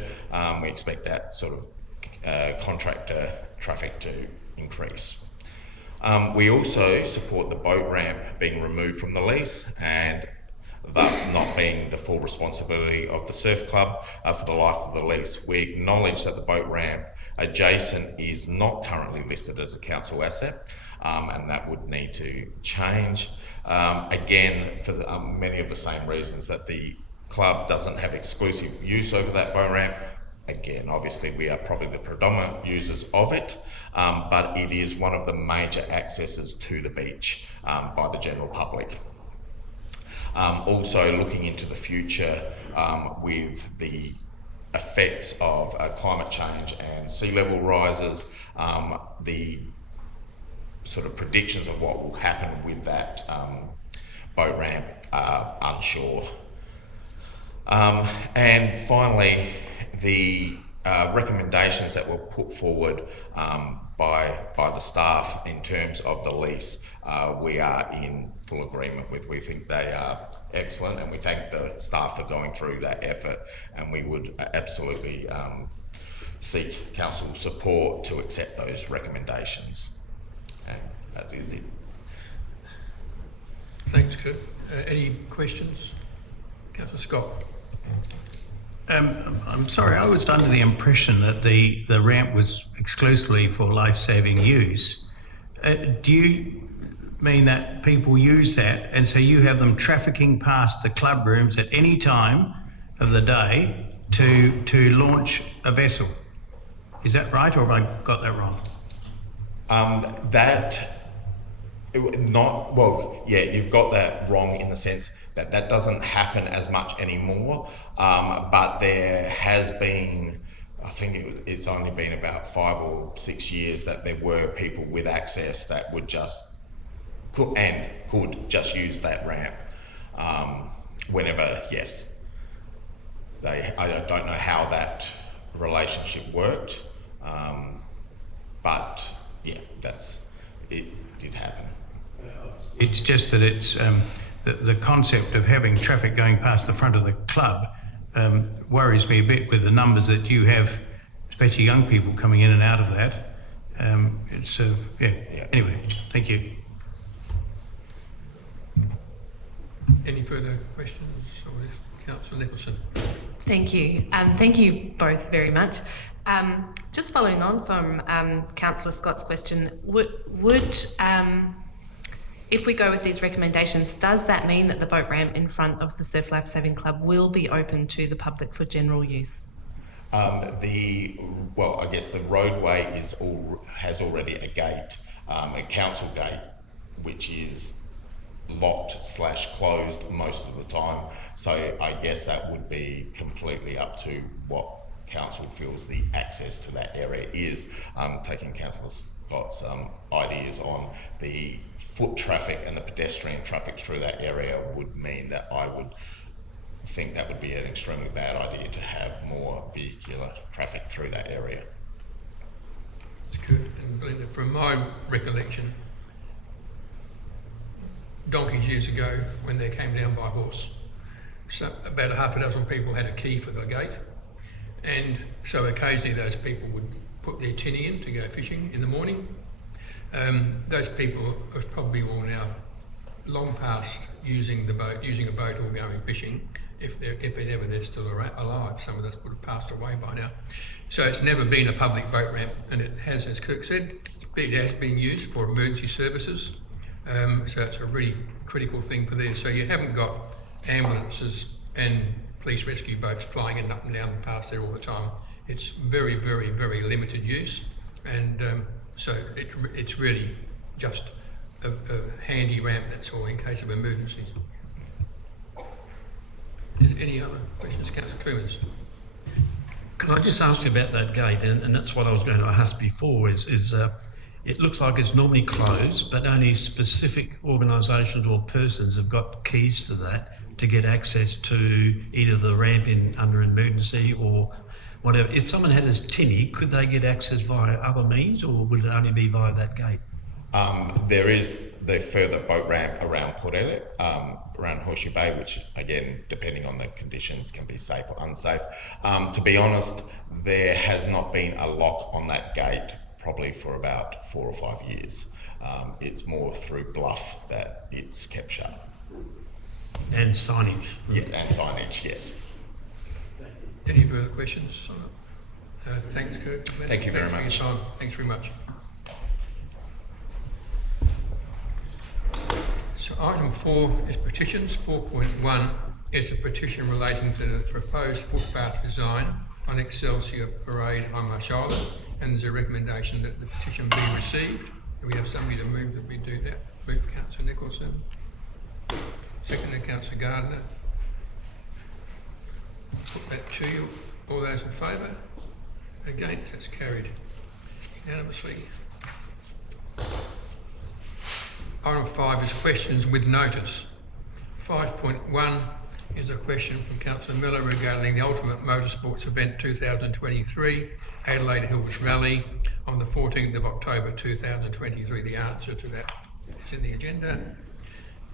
we expect that sort of contractor traffic to increase. We also support the boat ramp being removed from the lease and thus not being the full responsibility of the surf club for the life of the lease. We acknowledge that the boat ramp adjacent is not currently listed as a council asset, and that would need to change. Again, for many of the same reasons that the club doesn't have exclusive use over that boat ramp. Again, obviously we are probably the predominant users of it, but it is one of the major accesses to the beach by the general public. Also looking into the future with the effects of climate change and sea level rises, the sort of predictions of what will happen with that boat ramp are unsure. And finally, the recommendations that were put forward by the staff in terms of the lease, we are in full agreement with. We think they are excellent, and we thank the staff for going through that effort, and we would absolutely seek council support to accept those recommendations. And that is it. Thanks, Kurt. Any questions? Councillor Scott. I'm sorry, I was under the impression that the ramp was exclusively for life-saving use. Do you mean that people use that and so you have them trafficking past the club rooms at any time of the day to launch a vessel? Is that right, or have I got that wrong? You've got that wrong in the sense that that doesn't happen as much anymore, but there has been, I think it's only been about 5 or 6 years that there were people with access that would could just use that ramp whenever, yes. I don't know how that relationship worked, but yeah, it did happen. It's just that it's the concept of having traffic going past the front of the club worries me a bit with the numbers that you have better young people coming in and out of that. Anyway, thank you. Any further questions of this? Councillor Nicholson. Thank you. Thank you both very much. Just following on from Councillor Scott's question, if we go with these recommendations, does that mean that the boat ramp in front of the Surf Life Saving Club will be open to the public for general use? I guess the roadway has already a gate, a council gate, which is locked/closed most of the time. So I guess that would be completely up to what council feels the access to that area is. Taking Councillor Scott's ideas on the foot traffic and the pedestrian traffic through that area would mean that I would think that would be an extremely bad idea to have more vehicular traffic through that area. That's good. And Belinda, from my recollection, donkeys years ago when they came down by horse, so about half a dozen people had a key for the gate, and so occasionally those people would put their tinny in to go fishing in the morning. Those people are probably all now long past using a boat or going fishing, if they're still alive. Some of those would have passed away by now. So it's never been a public boat ramp, and it has, as Kirk said, it has been used for emergency services. So it's a really critical thing for there. So you haven't got ambulances and police rescue boats flying in up and down and past there all the time. It's very, very, very limited use, and so it's really just a handy ramp, that's all, in case of emergencies. Is there any other questions, Councillor Clemens? Can I just ask you about that gate? And that's what I was going to ask before, it looks like it's normally closed, but only specific organisations or persons have got keys to that to get access to either the ramp under emergency or whatever. If someone had a tinny, could they get access via other means, or would it only be via that gate? There is the further boat ramp around Port Elliot, around Horseshoe Bay, which again, depending on the conditions, can be safe or unsafe. To be honest, there has not been a lock on that gate probably for about 4 or 5 years. It's more through bluff that it's kept shut. And signage. Yeah, and signage, yes. Any further questions? Thanks, Kirk. Thank you very much. Thanks very much. So item 4 is petitions. 4.1 is a petition relating to the proposed footpath design on Excelsior Parade Hindmarsh Island, and there's a recommendation that the petition be received. Do we have somebody to move that we do that? Move Councillor Nicholson. Second, Councillor Gardner. Put that to you. All those in favour? Against? That's carried unanimously. Item 5 is questions with notice. 5.1 is a question from Councillor Miller regarding the Ultimate Motorsports Event 2023, Adelaide Hills Rally, on the 14th of October 2023. The answer to that is in the agenda.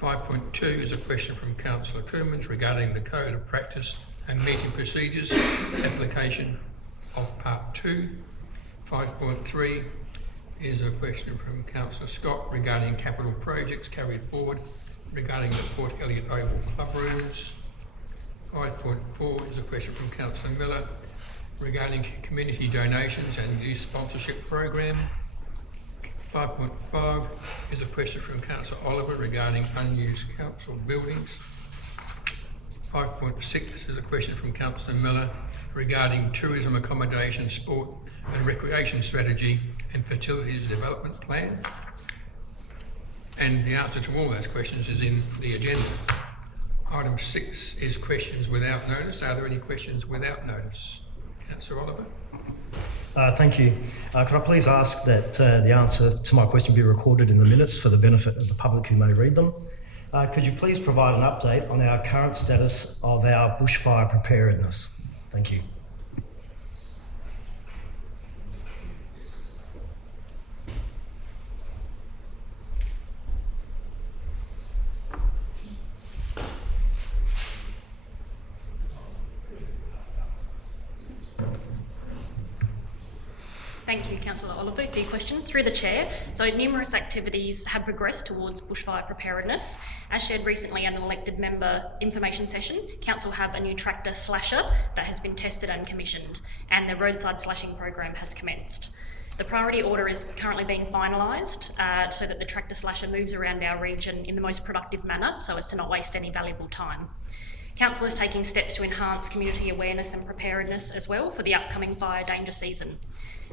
5.2 is a question from Councillor Coombs regarding the Code of Practice and Meeting Procedures, application of Part 2. 5.3 is a question from Councillor Scott regarding capital projects carried forward regarding the Port Elliot Oval Club rooms. 5.4 is a question from Councillor Miller regarding community donations and youth sponsorship program. 5.5 is a question from Councillor Oliver regarding unused council buildings. 5.6 is a question from Councillor Miller regarding tourism accommodation, sport and recreation strategy and fertilities development plan. And the answer to all those questions is in the agenda. Item 6 is questions without notice. Are there any questions without notice? Councillor Oliver. Thank you. Could I please ask that the answer to my question be recorded in the minutes for the benefit of the public who may read them? Could you please provide an update on our current status of our bushfire preparedness? Thank you. Thank you, Councillor Oliver, for your question. Through the Chair, so numerous activities have progressed towards bushfire preparedness. As shared recently at an elected member information session, Council have a new tractor slasher that has been tested and commissioned, and the roadside slashing program has commenced. The priority order is currently being finalised so that the tractor slasher moves around our region in the most productive manner so as to not waste any valuable time. Council is taking steps to enhance community awareness and preparedness as well for the upcoming fire danger season.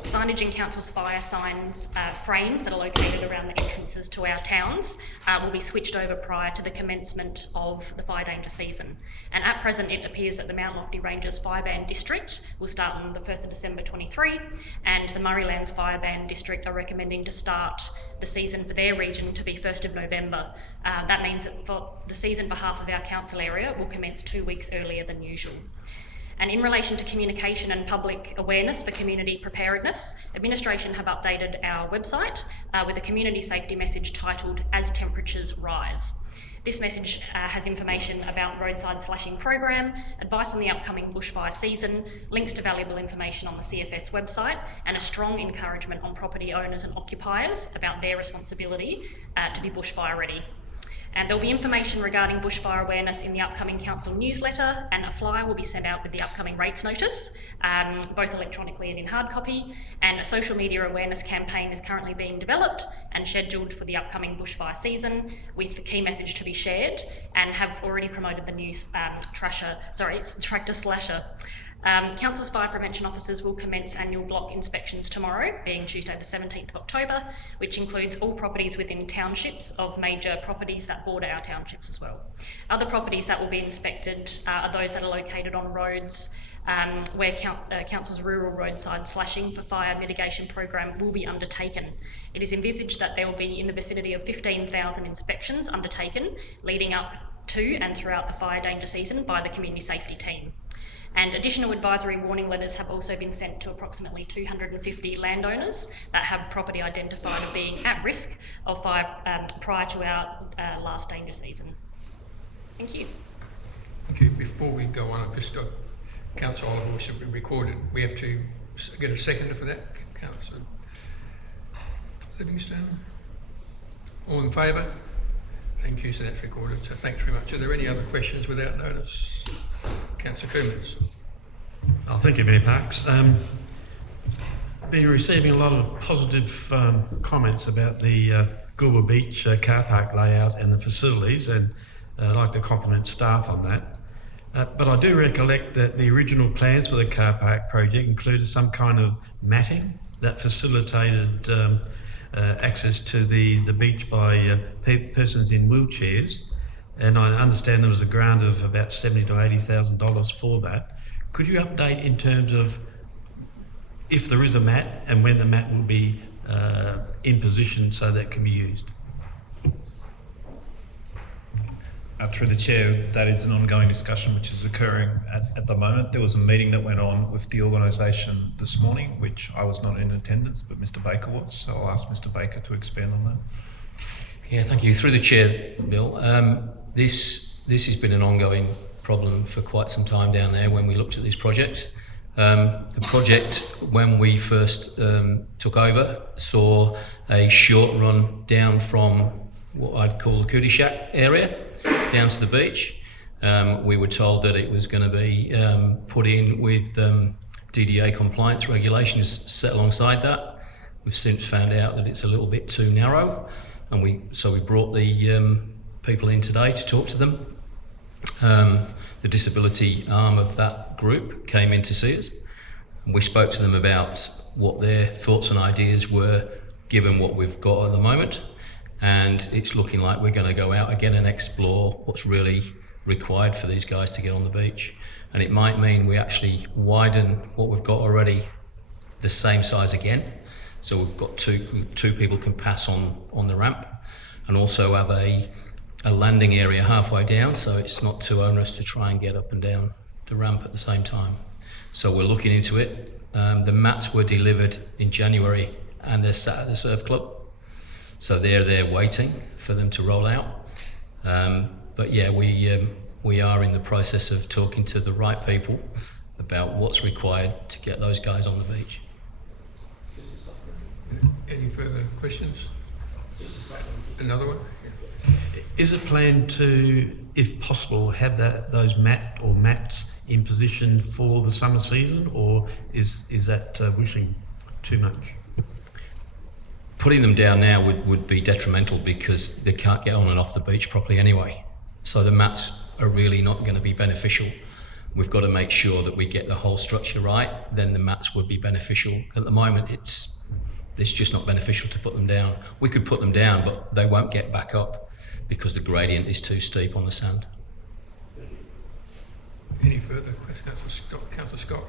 Signage in Council's fire signs frames that are located around the entrances to our towns will be switched over prior to the commencement of the fire danger season. And at present, it appears that the Mount Lofty Ranges Fire Ban District will start on the 1st of December 23, and the Murraylands Fire Ban District are recommending to start the season for their region to be 1st of November. That means that for the season for half of our council area will commence 2 weeks earlier than usual. And in relation to communication and public awareness for community preparedness, Administration have updated our website with a community safety message titled As Temperatures Rise. This message has information about roadside slashing program, advice on the upcoming bushfire season, links to valuable information on the CFS website, and a strong encouragement on property owners and occupiers about their responsibility to be bushfire ready. And there'll be information regarding bushfire awareness in the upcoming council newsletter, and a flyer will be sent out with the upcoming rates notice, both electronically and in hard copy. And a social media awareness campaign is currently being developed and scheduled for the upcoming bushfire season, with the key message to be shared, and have already promoted the new tractor slasher. Council's fire prevention officers will commence annual block inspections tomorrow, being Tuesday the 17th of October, which includes all properties within townships of major properties that border our townships as well. Other properties that will be inspected are those that are located on roads where Council's rural roadside slashing for fire mitigation program will be undertaken. It is envisaged that there will be in the vicinity of 15,000 inspections undertaken leading up to and throughout the fire danger season by the community safety team. And additional advisory warning letters have also been sent to approximately 250 landowners that have property identified of being at risk of fire prior to our last danger season. Thank you. Thank you. Before we go on, I've just got Councillor Oliver should be recorded. We have to get a seconder for that. Councillor Livingstone. All in favour? Thank you. So that's recorded. So thanks very much. Are there any other questions without notice? Councillor Coombs. Oh, thank you, Mayor Parks. Been receiving a lot of positive comments about the Goolwa Beach car park layout and the facilities, and I'd like to compliment staff on that. But I do recollect that the original plans for the car park project included some kind of matting that facilitated access to the beach by persons in wheelchairs. And I understand there was a grant of about $70,000 to $80,000 for that. Could you update in terms of if there is a mat and when the mat will be in position so that can be used? Through the Chair, that is an ongoing discussion which is occurring at the moment. There was a meeting that went on with the organisation this morning, which I was not in attendance, but Mr Baker was, so I'll ask Mr Baker to expand on that. Yeah, thank you. Through the Chair, Bill. This has been an ongoing problem for quite some time down there when we looked at this project. The project, when we first took over, saw a short run down from what I'd call the cootie shack area down to the beach. We were told that it was going to be put in with DDA compliance regulations set alongside that. We've since found out that it's a little bit too narrow, and so we brought the people in today to talk to them. The disability arm of that group came in to see us. We spoke to them about what their thoughts and ideas were given what we've got at the moment, and it's looking like we're going to go out again and explore what's really required for these guys to get on the beach. And it might mean we actually widen what we've got already the same size again, so we've got two people can pass on the ramp, and also have a landing area halfway down, so it's not too onerous to try and get up and down the ramp at the same time. So we're looking into it. The mats were delivered in January and they're sat at the surf club, so they're there waiting for them to roll out. But yeah, we are in the process of talking to the right people about what's required to get those guys on the beach. Any further questions? Another one? Is it planned to, if possible, have those mats in position for the summer season, or is that wishing too much? Putting them down now would be detrimental because they can't get on and off the beach properly anyway. So the mats are really not going to be beneficial. We've got to make sure that we get the whole structure right, then the mats would be beneficial. At the moment, it's just not beneficial to put them down. We could put them down, but they won't get back up because the gradient is too steep on the sand. Any further questions? Councillor Scott.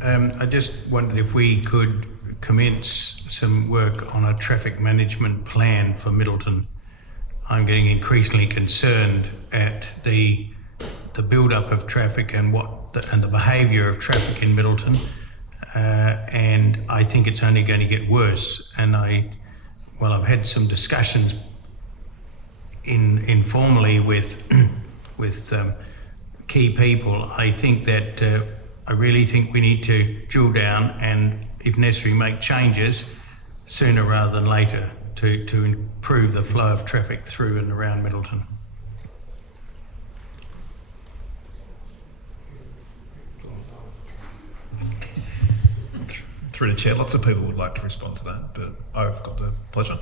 I just wondered if we could commence some work on a traffic management plan for Middleton. I'm getting increasingly concerned at the build-up of traffic and the behaviour of traffic in Middleton, and I think it's only going to get worse. And I've had some discussions informally with key people. I think that I really think we need to drill down and, if necessary, make changes sooner rather than later to improve the flow of traffic through and around Middleton. Through the chair, lots of people would like to respond to that, but I've got the pleasure.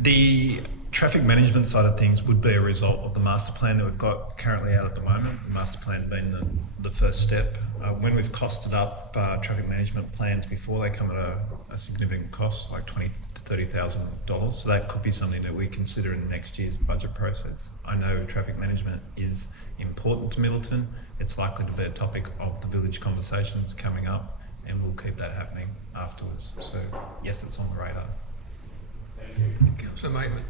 The traffic management side of things would be a result of the master plan that we've got currently out at the moment, the master plan being the first step. When we've costed up traffic management plans before, they come at a significant cost, like $20,000 to $30,000. So that could be something that we consider in next year's budget process. I know traffic management is important to Middleton. It's likely to be a topic of the village conversations coming up, and we'll keep that happening afterwards. So yes, it's on the radar. Councillor Maitland.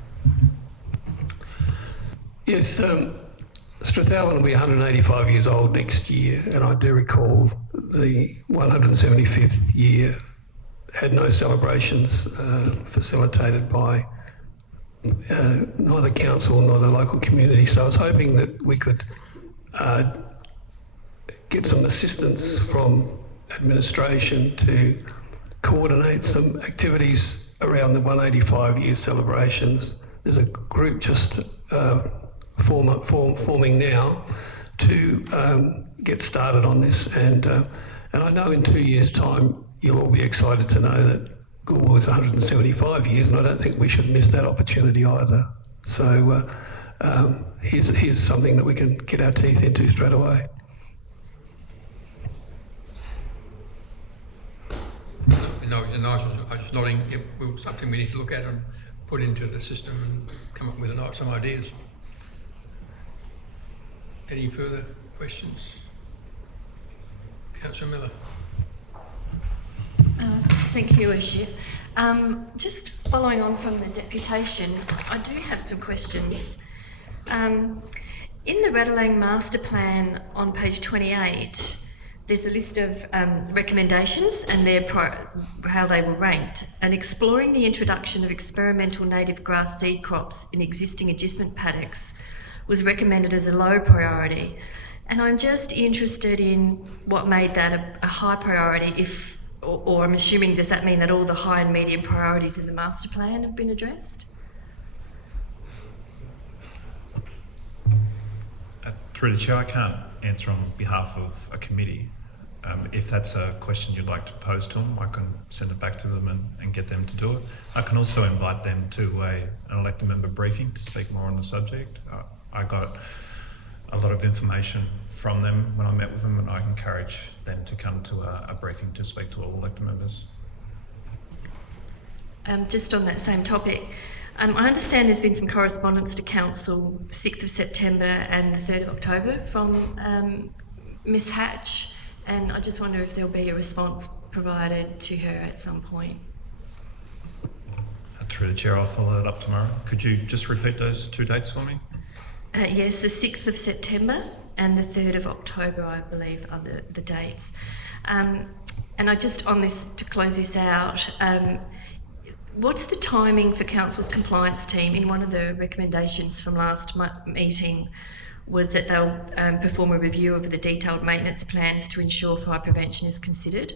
Yes, Strathallan will be 185 years old next year, and I do recall the 175th year had no celebrations facilitated by neither council nor the local community. So I was hoping that we could get some assistance from administration to coordinate some activities around the 185-year celebrations. There's a group just forming now to get started on this, and I know in 2 years' time you'll all be excited to know that Goolwa is 175 years, and I don't think we should miss that opportunity either. So here's something that we can get our teeth into straight away. No, I was just nodding. Something we need to look at and put into the system and come up with some ideas. Any further questions? Councillor Miller. Thank you, Chair. Just following on from the deputation, I do have some questions. In the Reallocate master plan on page 28, there's a list of recommendations and how they were ranked. And exploring the introduction of experimental native grass seed crops in existing agistment paddocks was recommended as a low priority. And I'm just interested in what made that a high priority, or I'm assuming, does that mean that all the high and medium priorities in the master plan have been addressed? Through the chair, I can't answer on behalf of a committee. If that's a question you'd like to pose to them, I can send it back to them and get them to do it. I can also invite them to an elected member briefing to speak more on the subject. I got a lot of information from them when I met with them, and I encourage them to come to a briefing to speak to all elected members. Just on that same topic, I understand there's been some correspondence to Council 6th of September and the 3rd of October from Ms Hatch, and I just wonder if there'll be a response provided to her at some point. Through the chair, I'll follow that up tomorrow. Could you just repeat those two dates for me? Yes, the 6th of September and the 3rd of October, I believe, are the dates. And I just, on this, to close this out, what's the timing for Council's compliance team? In one of the recommendations from last meeting was that they'll perform a review of the detailed maintenance plans to ensure fire prevention is considered.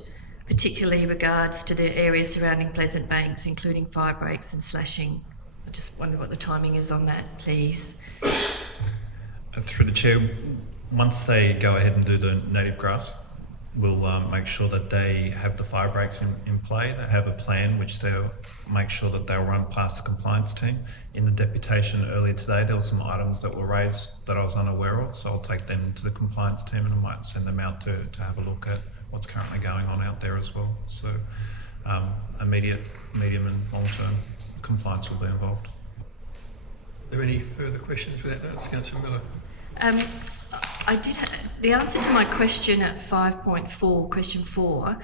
particularly regards to the area surrounding Pleasant Banks, including fire breaks and slashing. I just wonder what the timing is on that, please. Through the chair, once they go ahead and do the native grass, we'll make sure that they have the fire breaks in play. They have a plan which they'll make sure that they'll run past the compliance team. In the deputation earlier today, there were some items that were raised that I was unaware of, so I'll take them to the compliance team and I might send them out to have a look at what's currently going on out there as well. So immediate, medium and long-term compliance will be involved. Are there any further questions for that? Councillor Miller. I did the answer to my question at 5.4, question 4.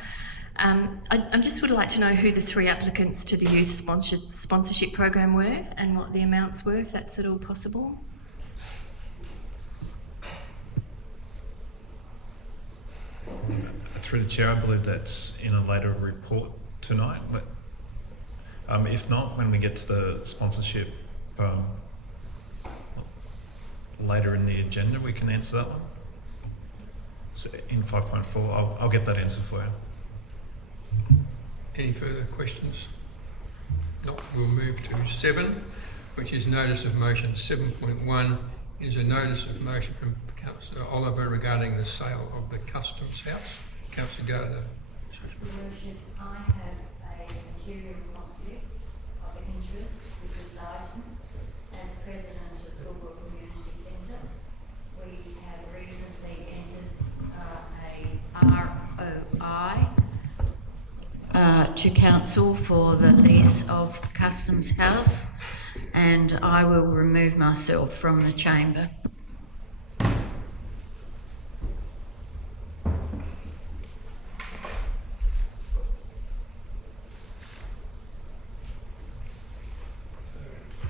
I just would like to know who the 3 applicants to the youth sponsorship program were and what the amounts were, if that's at all possible. Through the chair, I believe that's in a later report tonight. But if not, when we get to the sponsorship later in the agenda, we can answer that one. So in 5.4, I'll get that answer for you. Any further questions? No, we'll move to 7, which is notice of motion. 7.1 is a notice of motion from Councillor Oliver regarding the sale of the Customs House. Councillor Gardner. Your Worship, I have a material conflict of interest with this item. As President of Goolwa Community Centre, we have recently entered a ROI to Council for the lease of the Customs House, and I will remove myself from the chamber.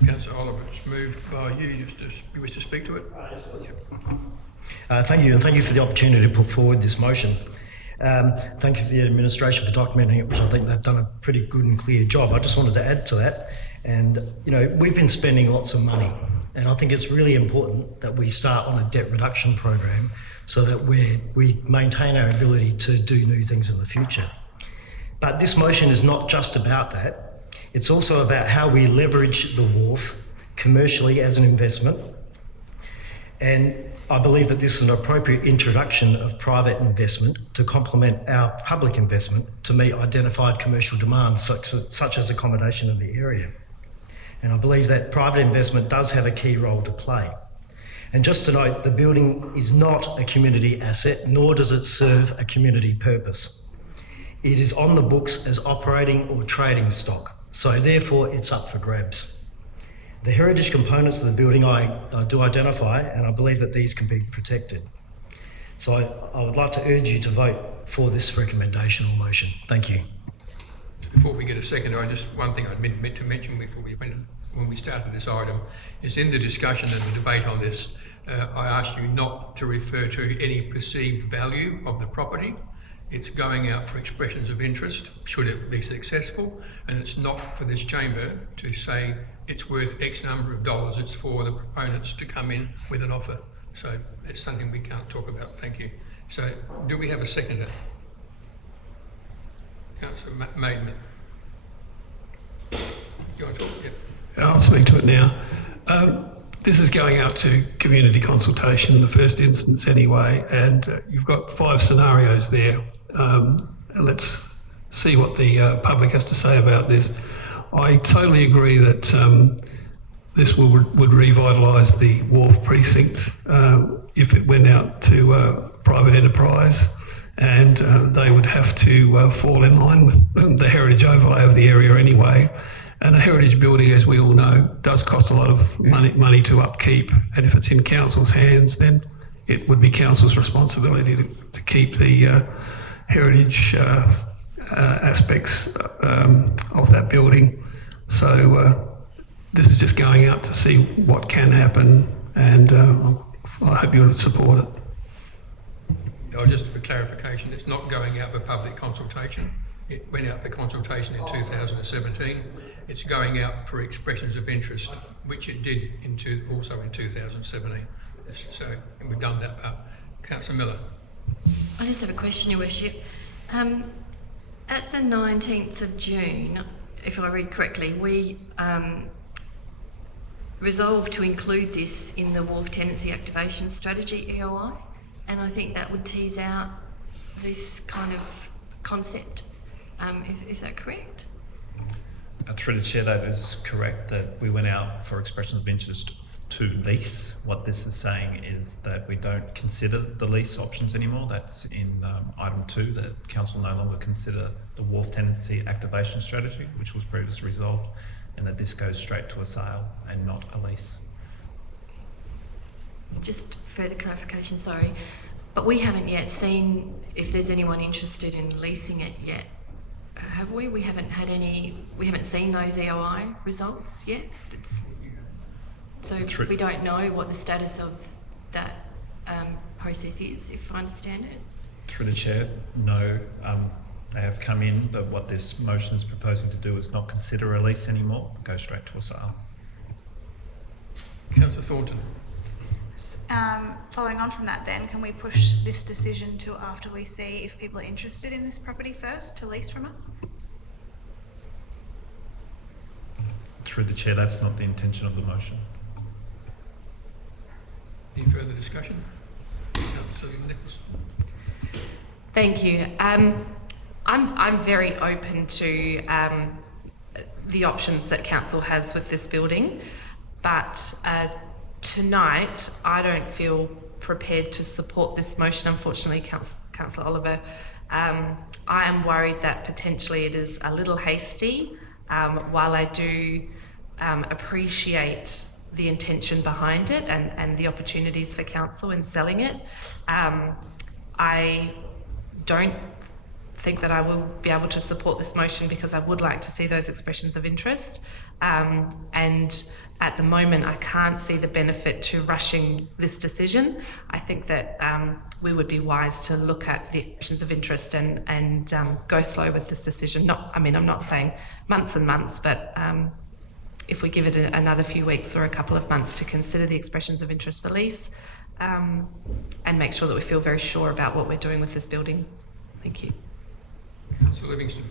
Councillor Oliver, it's moved by you. You wish to speak to it? Thank you, and thank you for the opportunity to put forward this motion. Thank you for the administration for documenting it, which I think they've done a pretty good and clear job. I just wanted to add to that, and you know, we've been spending lots of money, and I think it's really important that we start on a debt reduction program so that we maintain our ability to do new things in the future. But this motion is not just about that. It's also about how we leverage the wharf commercially as an investment. And I believe that this is an appropriate introduction of private investment to complement our public investment to meet identified commercial demands such as accommodation in the area. And I believe that private investment does have a key role to play. And just to note, the building is not a community asset, nor does it serve a community purpose. It is on the books as operating or trading stock. So therefore, it's up for grabs. The heritage components of the building I do identify, and I believe that these can be protected. So I would like to urge you to vote for this recommendation or motion. Thank you. Before we get a second, one thing I meant to mention when we started this item is in the discussion and the debate on this, I asked you not to refer to any perceived value of the property. It's going out for expressions of interest, should it be successful, and it's not for this chamber to say it's worth X number of dollars. It's for the proponents to come in with an offer. So it's something we can't talk about. Thank you. So do we have a seconder? Councillor Maidman. Do you want to talk? Yeah. I'll speak to it now. This is going out to community consultation in the first instance anyway, and you've got 5 scenarios there. Let's see what the public has to say about this. I totally agree that this would revitalise the wharf precinct if it went out to private enterprise, and they would have to fall in line with the heritage overlay of the area anyway. And a heritage building, as we all know, does cost a lot of money to upkeep, and if it's in council's hands, then it would be council's responsibility to keep the heritage aspects of that building. So this is just going out to see what can happen, and I hope you'll support it. Just for clarification, it's not going out for public consultation. It went out for consultation in 2017. It's going out for expressions of interest, which it did also in 2017. So we've done that part. Councillor Miller. I just have a question, Your Worship. At the 19th of June, if I read correctly, we resolved to include this in the Wharf Tenancy Activation Strategy, EOI, and I think that would tease out this kind of concept. Is that correct? Through the Chair, that is correct, that we went out for expressions of interest to lease. What this is saying is that we don't consider the lease options anymore. That's in item 2, that Council no longer consider the Wharf Tenancy Activation Strategy, which was previously resolved, and that this goes straight to a sale and not a lease. Just further clarification, sorry, but we haven't yet seen if there's anyone interested in leasing it yet, have we? We haven't seen those EOI results yet. So we don't know what the status of that process is, if I understand it. Through the Chair, no, they have come in, but what this motion is proposing to do is not consider a lease anymore, go straight to a sale. Councillor Thornton. Following on from that then, can we push this decision till after we see if people are interested in this property first to lease from us? Through the Chair, that's not the intention of the motion. Any further discussion? Councillor Nicholson. Thank you. I'm very open to the options that Council has with this building, but tonight I don't feel prepared to support this motion, unfortunately, Councillor Oliver. I am worried that potentially it is a little hasty. While I do appreciate the intention behind it and the opportunities for Council in selling it, I don't think that I will be able to support this motion because I would like to see those expressions of interest. And at the moment, I can't see the benefit to rushing this decision. I think that we would be wise to look at the expressions of interest and go slow with this decision. I'm not saying months and months, but if we give it another few weeks or a couple of months to consider the expressions of interest for lease and make sure that we feel very sure about what we're doing with this building. Thank you. Councillor Livingston.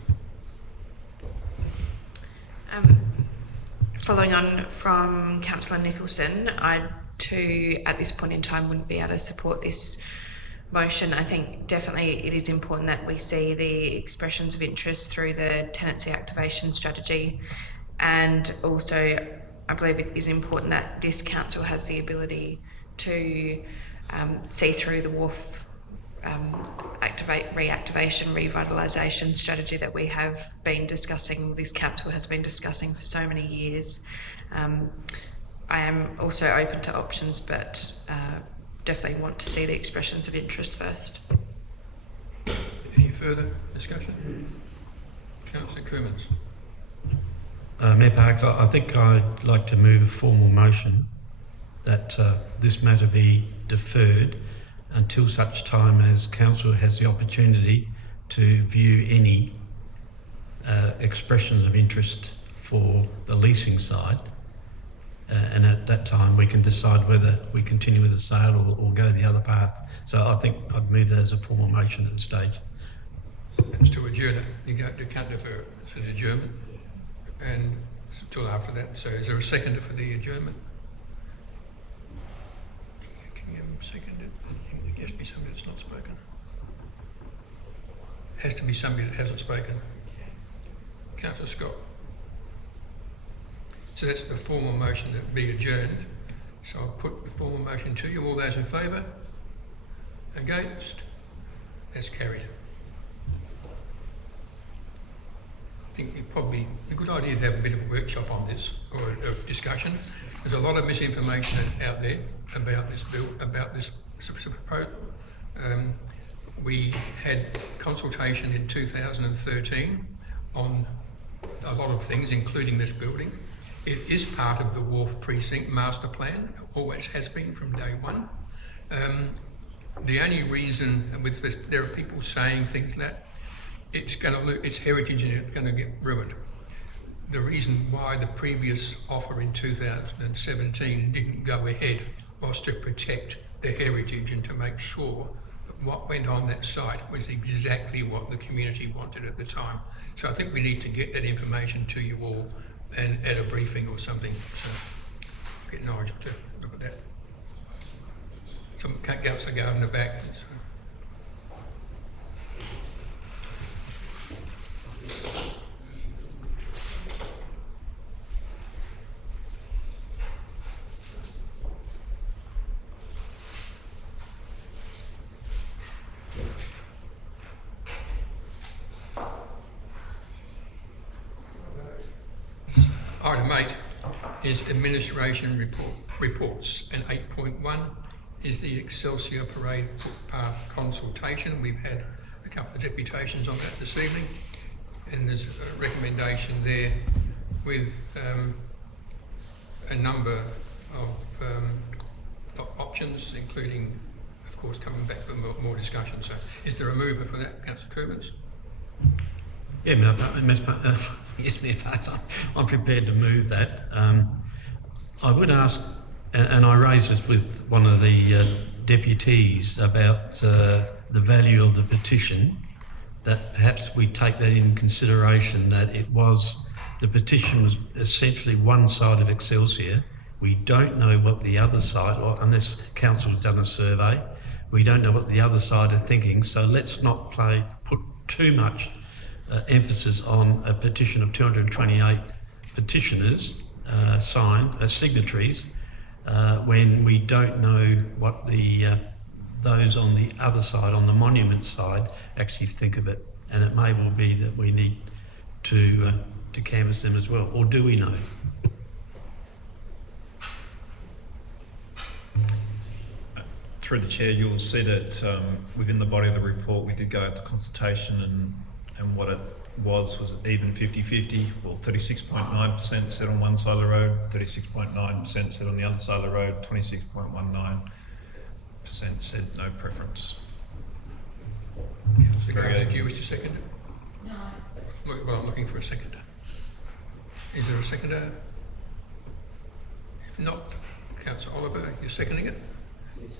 Following on from Councillor Nicholson, I too at this point in time wouldn't be able to support this motion. I think definitely it is important that we see the expressions of interest through the tenancy activation strategy, and also I believe it is important that this council has the ability to see through the wharf reactivation, revitalisation strategy that we have been discussing, this council has been discussing for so many years. I am also open to options, but definitely want to see the expressions of interest first. Any further discussion? Councillor Crimmins. Mayor Parks, I think I'd like to move a formal motion that this matter be deferred until such time as Council has the opportunity to view any expressions of interest for the leasing side. And at that time we can decide whether we continue with the sale or go the other path. So I think I'd move that as a formal motion at this stage. It's to adjourn it. You can't defer it. It's an adjournment. And until after that. So is there a seconder for the adjournment? Can you second it? It has to be somebody that's not spoken. It has to be somebody that hasn't spoken. Councillor Scott. So that's the formal motion that be adjourned. So I'll put the formal motion to you. All those in favour? Against? That's carried. I think it probably a good idea to have a bit of a workshop on this, or a discussion. There's a lot of misinformation out there about this bill, about this proposal. We had consultation in 2013 on a lot of things, including this building. It is part of the Wharf Precinct Master Plan, always has been from day one. The only reason with this, there are people saying things that it's going to lose its heritage and it's going to get ruined. The reason why the previous offer in 2017 didn't go ahead was to protect the heritage and to make sure what went on that site was exactly what the community wanted at the time. So I think we need to get that information to you all and at a briefing or something. So get Nigel to look at that. Some gaps are going in the back. So. Item 8 is administration reports, and 8.1 is the Excelsior Parade Footpath Consultation. We've had a couple of deputations on that this evening, and there's a recommendation there with a number of options, including, of course, coming back for more discussion. So is there a mover for that, Councillor Corbins? Yeah, yes, Mayor Parks, I'm prepared to move that. I would ask, and I raised this with one of the deputies about the value of the petition, that perhaps we take that in consideration, that the petition was essentially one side of Excelsior. We don't know what the other side, or unless council has done a survey, we don't know what the other side are thinking, so let's not put too much emphasis on a petition of 228 petitioners signatories, when we don't know what those on the other side, on the monument side, actually think of it. And it may well be that we need to canvass them as well, or do we know? Through the chair, you'll see that within the body of the report we did go into consultation, and what it was even 50-50, well 36.9% said on one side of the road, 36.9% said on the other side of the road, 26.19% said no preference. Councillor Gardner, do you wish to second it? No. Well, I'm looking for a seconder. Is there a seconder? If not, Councillor Oliver, you're seconding it? Yes.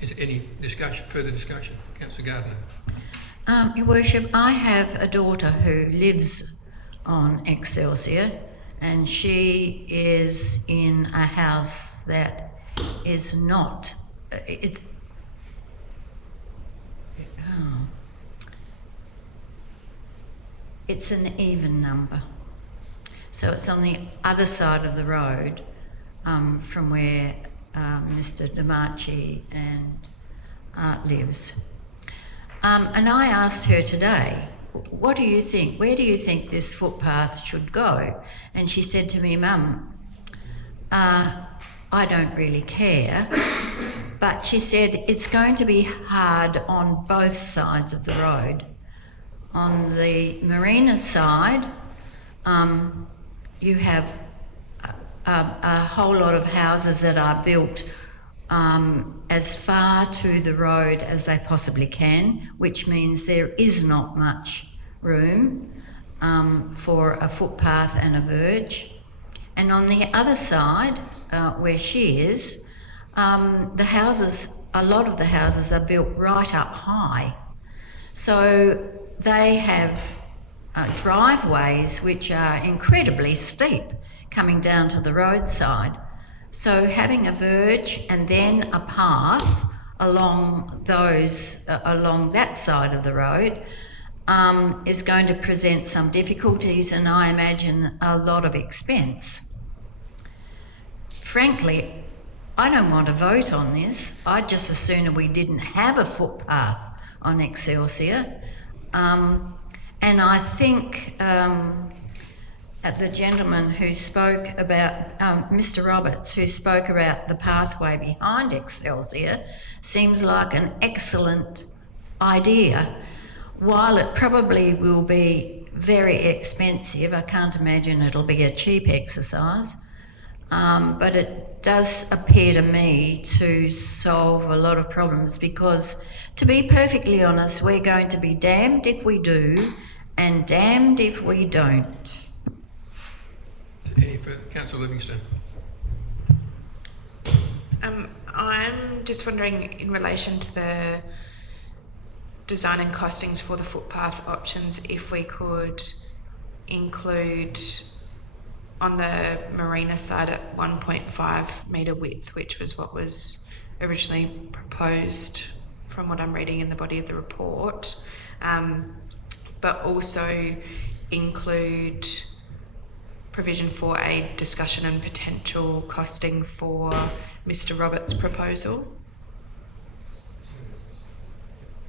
Is there any further discussion? Councillor Gardner. Your Worship, I have a daughter who lives on Excelsior, and she is in a house that is not, it's an even number. So it's on the other side of the road from where Mr. Dimarchi and lives. And I asked her today, what do you think? Where do you think this footpath should go? And she said to me, Mum, I don't really care. But she said it's going to be hard on both sides of the road. On the marina side, you have a whole lot of houses that are built as far to the road as they possibly can, which means there is not much room for a footpath and a verge. And on the other side, where she is, the houses, a lot of the houses are built right up high. So they have driveways which are incredibly steep coming down to the roadside. So having a verge and then a path along along that side of the road is going to present some difficulties, and I imagine a lot of expense. Frankly, I don't want to vote on this. I'd just as soon we didn't have a footpath on Excelsior. And I think the gentleman who spoke about, Mr. Roberts, who spoke about the pathway behind Excelsior, seems like an excellent idea. While it probably will be very expensive, I can't imagine it'll be a cheap exercise, but it does appear to me to solve a lot of problems, because, to be perfectly honest, we're going to be damned if we do and damned if we don't. Any further? Councillor Livingstone. I'm just wondering in relation to the design and costings for the footpath options, if we could include on the marina side at 1.5 metre width, which was what was originally proposed from what I'm reading in the body of the report, but also include provision for a discussion and potential costing for Mr. Roberts' proposal.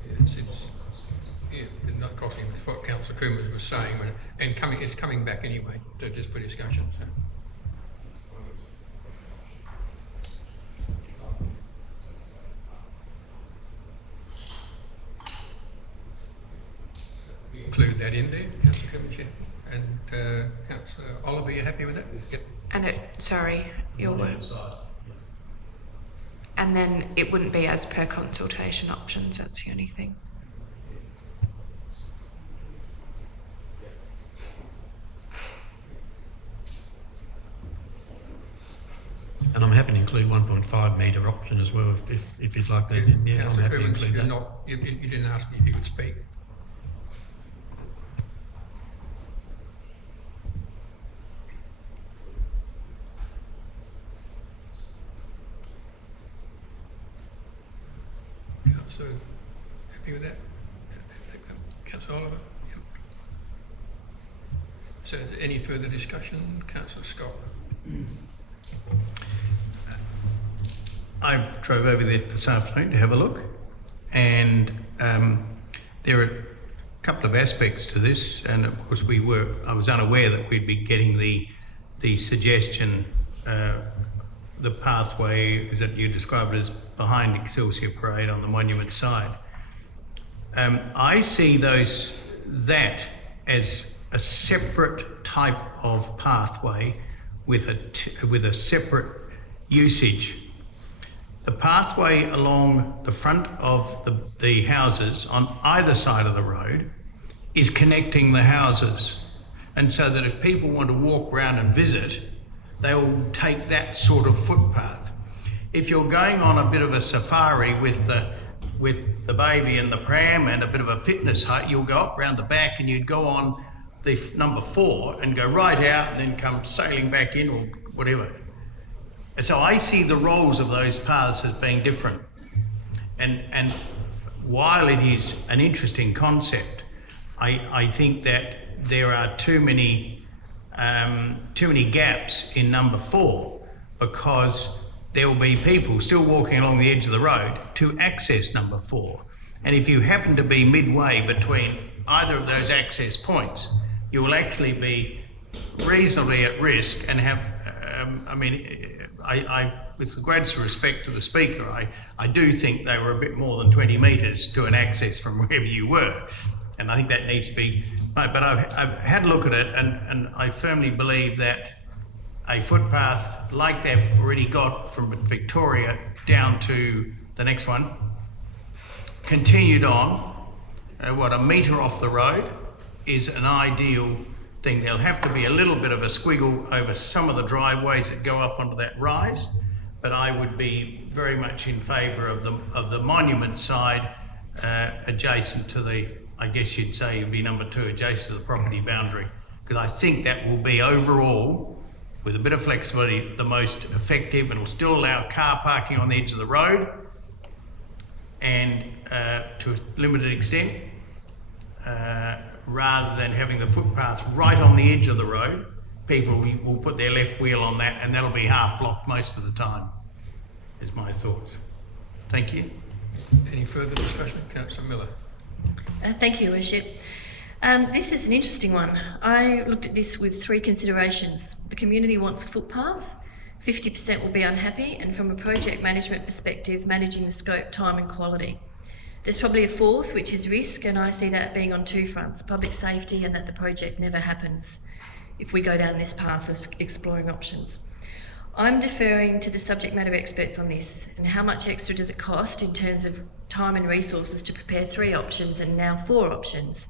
It's not costing what Councillor Coombs was saying, and it's coming back anyway, so just for discussion. So. We include that in there, Councillor Coombs, yeah. And Councillor Oliver, you happy with that? Yep. And sorry, your word. And then it wouldn't be as per consultation options, that's the only thing. And I'm happy to include 1.5 metre option as well, if you'd like that. Yeah, I'm happy to include that. You didn't ask me if you could speak. So, happy with that? Councillor Oliver? Yep. So, any further discussion? Councillor Scott? I drove over there this afternoon to have a look, and there are a couple of aspects to this, and of course I was unaware that we'd be getting the suggestion, the pathway, as that you described it, as behind Excelsior Parade on the monument side. I see that as a separate type of pathway with a separate usage. The pathway along the front of the houses on either side of the road is connecting the houses, and so that if people want to walk around and visit, they will take that sort of footpath. If you're going on a bit of a safari with the baby and the pram and a bit of a fitness hut, you'll go up round the back and you'd go on the number 4 and go right out and then come sailing back in or whatever. And so I see the roles of those paths as being different. And while it is an interesting concept, I think that there are too many gaps in number 4, because there will be people still walking along the edge of the road to access number 4. And if you happen to be midway between either of those access points, you will actually be reasonably at risk and have, with the greatest respect to the Speaker, I do think they were a bit more than 20 metres to an access from wherever you were. And I think that needs to be, but I've had a look at it, and I firmly believe that a footpath like they've already got from Victoria down to the next one, continued on, a metre off the road, is an ideal thing. There'll have to be a little bit of a squiggle over some of the driveways that go up onto that rise, but I would be very much in favour of the monument side, adjacent to the, I guess you'd say it'd be number 2, adjacent to the property boundary, because I think that will be overall, with a bit of flexibility, the most effective, and will still allow car parking on the edge of the road, and to a limited extent, rather than having the footpath right on the edge of the road. People will put their left wheel on that, and that'll be half blocked most of the time, is my thoughts. Thank you. Any further discussion? Councillor Miller. Thank you, Worship. This is an interesting one. I looked at this with 3 considerations. The community wants a footpath, 50% will be unhappy, and from a project management perspective, managing the scope, time and quality. There's probably a 4th, which is risk, and I see that being on 2 fronts, public safety and that the project never happens if we go down this path of exploring options. I'm deferring to the subject matter experts on this, and how much extra does it cost in terms of time and resources to prepare 3 options and now 4 options?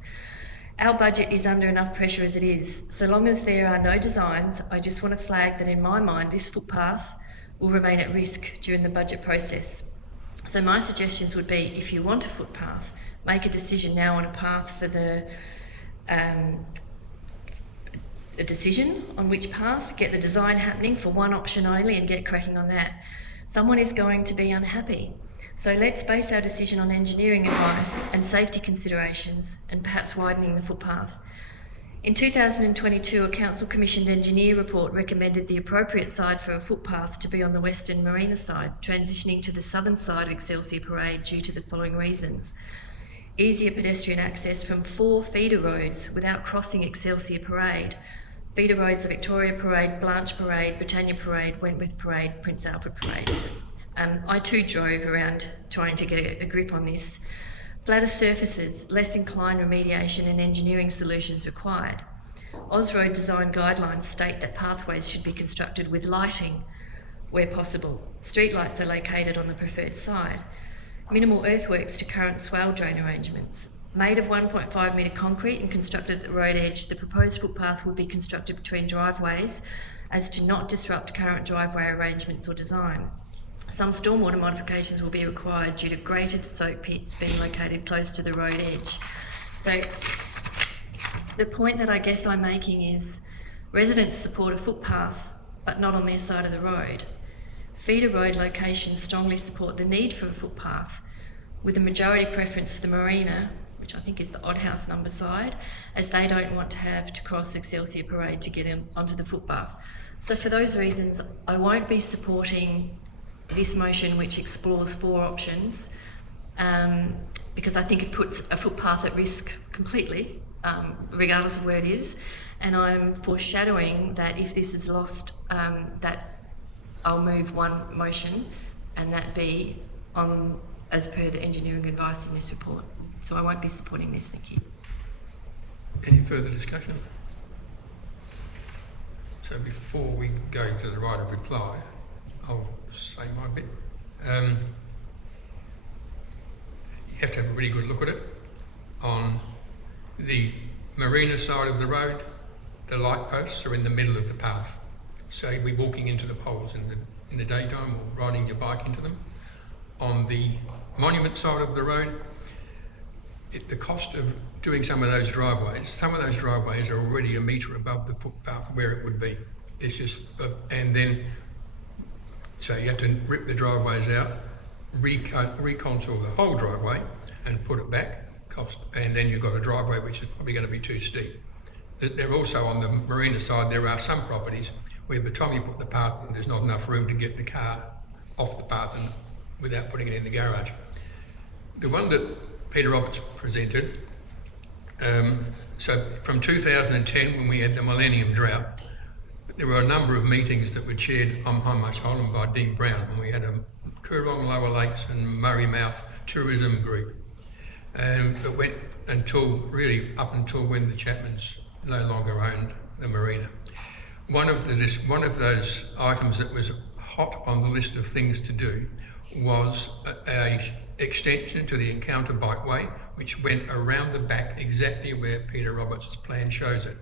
Our budget is under enough pressure as it is. So long as there are no designs, I just want to flag that in my mind, this footpath will remain at risk during the budget process. So my suggestions would be, if you want a footpath, make a decision now on a path for the a decision on which path, get the design happening for one option only and get cracking on that. Someone is going to be unhappy. So let's base our decision on engineering advice and safety considerations and perhaps widening the footpath. In 2022, a council-commissioned engineer report recommended the appropriate side for a footpath to be on the western marina side, transitioning to the southern side of Excelsior Parade due to the following reasons. Easier pedestrian access from 4 feeder roads without crossing Excelsior Parade. Feeder roads are Victoria Parade, Blanche Parade, Britannia Parade, Wentworth Parade, Prince Alfred Parade. I too drove around trying to get a grip on this. Flatter surfaces, less inclined remediation and engineering solutions required. Ausroad design guidelines state that pathways should be constructed with lighting where possible. Streetlights are located on the preferred side. Minimal earthworks to current swale drain arrangements. Made of 1.5 metre concrete and constructed at the road edge, the proposed footpath will be constructed between driveways as to not disrupt current driveway arrangements or design. Some stormwater modifications will be required due to graded soak pits being located close to the road edge. So the point that I guess I'm making is residents support a footpath, but not on their side of the road. Feeder road locations strongly support the need for a footpath, with a majority preference for the marina, which I think is the odd house number side, as they don't want to have to cross Excelsior Parade to get onto the footpath. So for those reasons, I won't be supporting this motion which explores 4 options, because I think it puts a footpath at risk completely, regardless of where it is. And I'm foreshadowing that if this is lost, that I'll move one motion, and that be on as per the engineering advice in this report. So I won't be supporting this, thank you. Any further discussion? So before we go to the right of reply, I'll say my bit. You have to have a really good look at it. On the marina side of the road, the light posts are in the middle of the path. So you'll be walking into the poles in the daytime or riding your bike into them. On the monument side of the road, the cost of doing some of those driveways are already a metre above the footpath where it would be. It's just, and then, so you have to rip the driveways out, recontour the whole driveway and put it back, and then you've got a driveway which is probably going to be too steep. They're also on the marina side, there are some properties where by the time you put the path in, there's not enough room to get the car off the path and without putting it in the garage. The one that Peter Roberts presented, so from 2010 when we had the Millennium Drought, there were a number of meetings that were chaired on Hindmarsh Island by Dean Brown, and we had a Coorong, Lower Lakes and Murray Mouth tourism group. It went until, really up until when the Chapmans no longer owned the marina. One of those items that was hot on the list of things to do was a extension to the Encounter Bikeway, which went around the back exactly where Peter Roberts' plan shows it.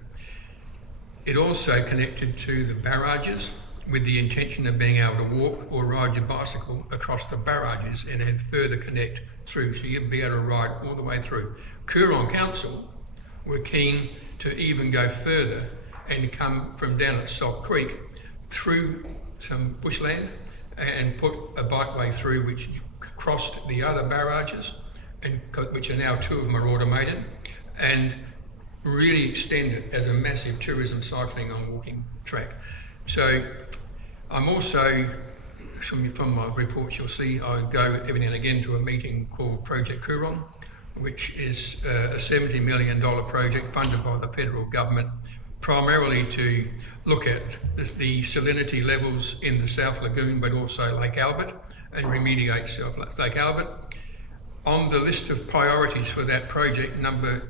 It also connected to the barrages with the intention of being able to walk or ride your bicycle across the barrages and then further connect through, so you'd be able to ride all the way through. Coorong Council were keen to even go further and come from down at Salt Creek through some bushland and put a bikeway through which crossed the other barrages, and which are now 2 of them are automated, and really extend it as a massive tourism cycling and walking track. So I'm also, from my reports you'll see, I go every now and again to a meeting called Project Coorong, which is a $70 million project funded by the federal government, primarily to look at the salinity levels in the South Lagoon, but also Lake Albert, and remediate Lake Albert. On the list of priorities for that project,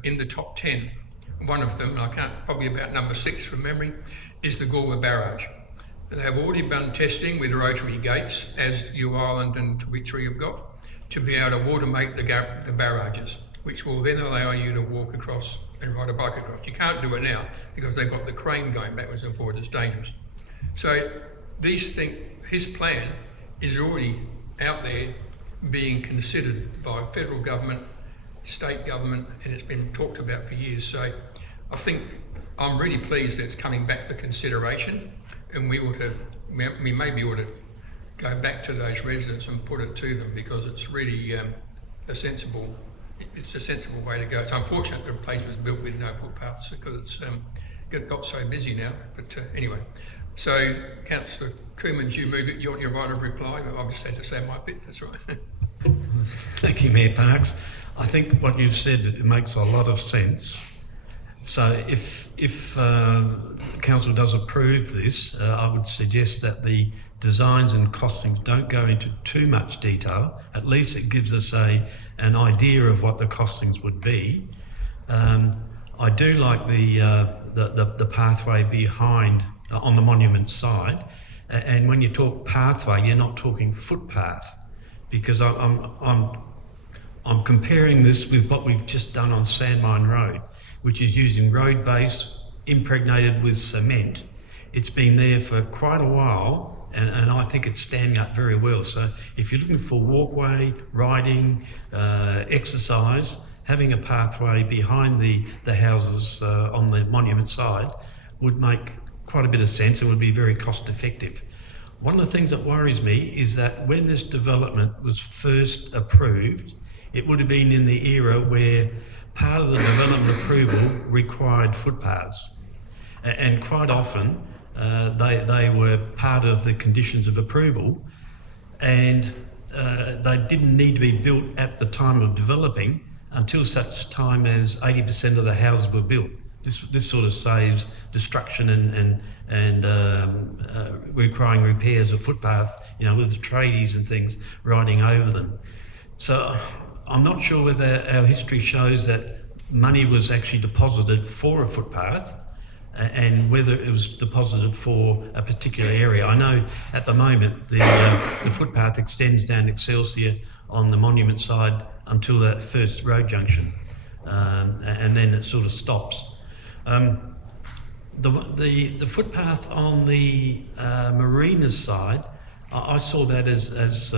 in the top 10, one of them, probably about number 6 from memory, is the Goolwa barrage. They have already done testing with rotary gates, as New Island and Tweettree have got, to be able to automate the barrages, which will then allow you to walk across and ride a bike across. You can't do it now because they've got the crane going backwards and forwards, it's dangerous. So these things his plan is already out there being considered by federal government, state government, and it's been talked about for years. So I think I'm really pleased that it's coming back for consideration, and we maybe ought to go back to those residents and put it to them, because it's really a sensible way to go. It's unfortunate the place was built with no footpaths because it's got so busy now. But anyway, so Councillor Coomans, you move it. You want your right of reply? I've just had to say my bit. That's right. Thank you, Mayor Parks. I think what you've said, it makes a lot of sense. So if council does approve this, I would suggest that the designs and costings don't go into too much detail. At least it gives us an idea of what the costings would be. I do like the pathway behind on the monument side, and when you talk pathway, you're not talking footpath, because I'm comparing this with what we've just done on Sandmine Road, which is using road base impregnated with cement. It's been there for quite a while, and I think it's standing up very well. So if you're looking for walkway, riding, exercise, having a pathway behind the houses on the monument side would make quite a bit of sense and would be very cost effective. One of the things that worries me is that when this development was first approved, it would have been in the era where part of the development approval required footpaths, and quite often they were part of the conditions of approval, and they didn't need to be built at the time of developing until such time as 80% of the houses were built. This sort of saves destruction and requiring repairs of footpath, with the tradies and things riding over them. So I'm not sure whether our history shows that money was actually deposited for a footpath and whether it was deposited for a particular area. I know at the moment the footpath extends down Excelsior on the monument side until that first road junction, and then it sort of stops. The footpath on the marinas side, I saw that as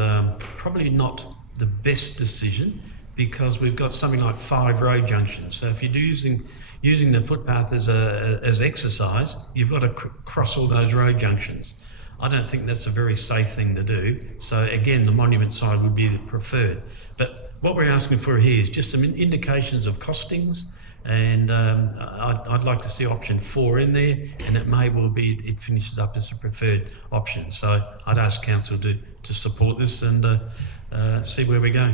probably not the best decision, because we've got something like 5 road junctions. So if you're using the footpath as exercise, you've got to cross all those road junctions. I don't think that's a very safe thing to do. So again, the monument side would be the preferred. But what we're asking for here is just some indications of costings, and I'd like to see option 4 in there, and it may well be it finishes up as a preferred option. So I'd ask council to support this and see where we go.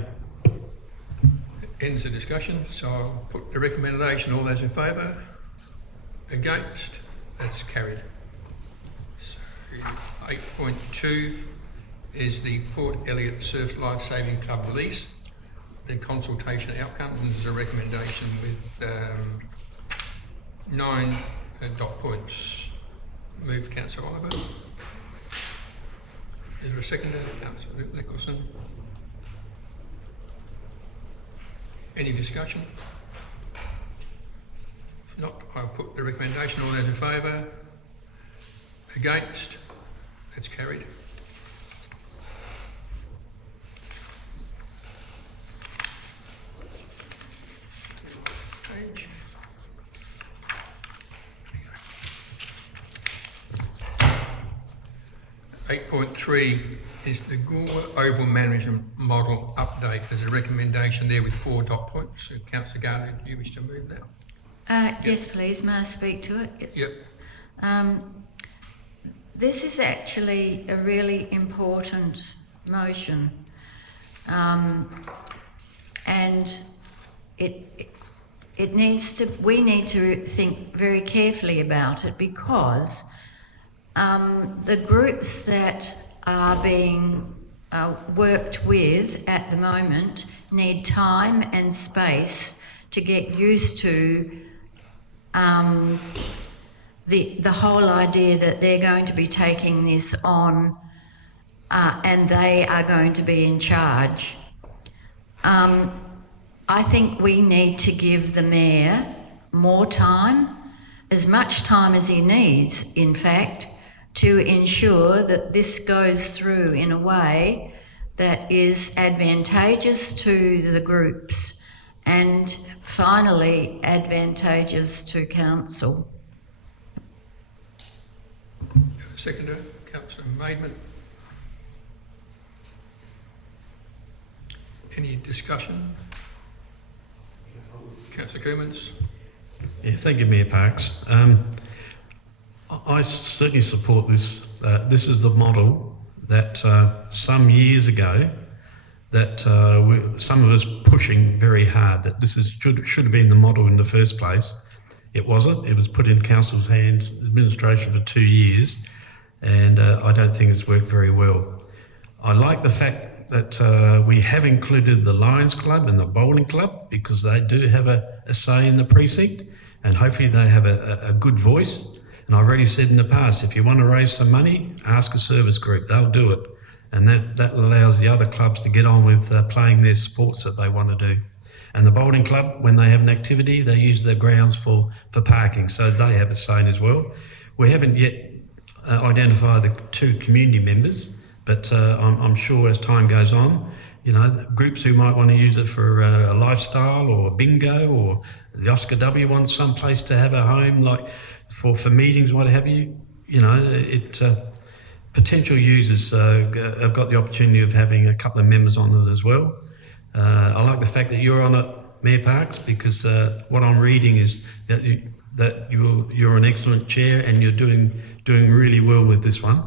Ends the discussion, so I'll put the recommendation. All those in favour? Against? That's carried. So 8.2 is the Port Elliot Surf Life Saving Club lease. The consultation outcomes, and there's a recommendation with 9 dot points. Move Councillor Oliver. Is there a seconder? Councillor Nicholson. Any discussion? If not, I'll put the recommendation. All those in favour? Against? That's carried. Page. 8.3 is the Goolwa Oval Management Model Update. There's a recommendation there with 4 dot points. So Councillor Gardner, do you wish to move that? Yes, please. May I speak to it? Yep. This is actually a really important motion, and it needs to. We need to think very carefully about it, because the groups that are being worked with at the moment need time and space to get used to the whole idea that they're going to be taking this on and they are going to be in charge. I think we need to give the Mayor more time, as much time as he needs, in fact, to ensure that this goes through in a way that is advantageous to the groups and finally advantageous to council. Seconder, Councillor Maidment. Any discussion? Councillor Coomans. Yeah, thank you, Mayor Parks. I certainly support this. This is the model that some years ago that some of us pushing very hard that this should have been the model in the first place. It wasn't. It was put in council's hands, administration for 2 years, and I don't think it's worked very well. I like the fact that we have included the Lions Club and the Bowling Club because they do have a say in the precinct, and hopefully they have a good voice. And I've already said in the past, if you want to raise some money, ask a service group, they'll do it. And that allows the other clubs to get on with playing their sports that they want to do. And the Bowling Club, when they have an activity, they use the grounds for parking, so they have a say as well. We haven't yet identified the 2 community members, but I'm sure as time goes on, you know, groups who might want to use it for a lifestyle or bingo, or the Oscar W wants some place to have a home, like for meetings, what have you. You know, potential users have got the opportunity of having a couple of members on it as well. I like the fact that you're on it, Mayor Parks, because what I'm reading is that you're an excellent chair and you're doing really well with this one.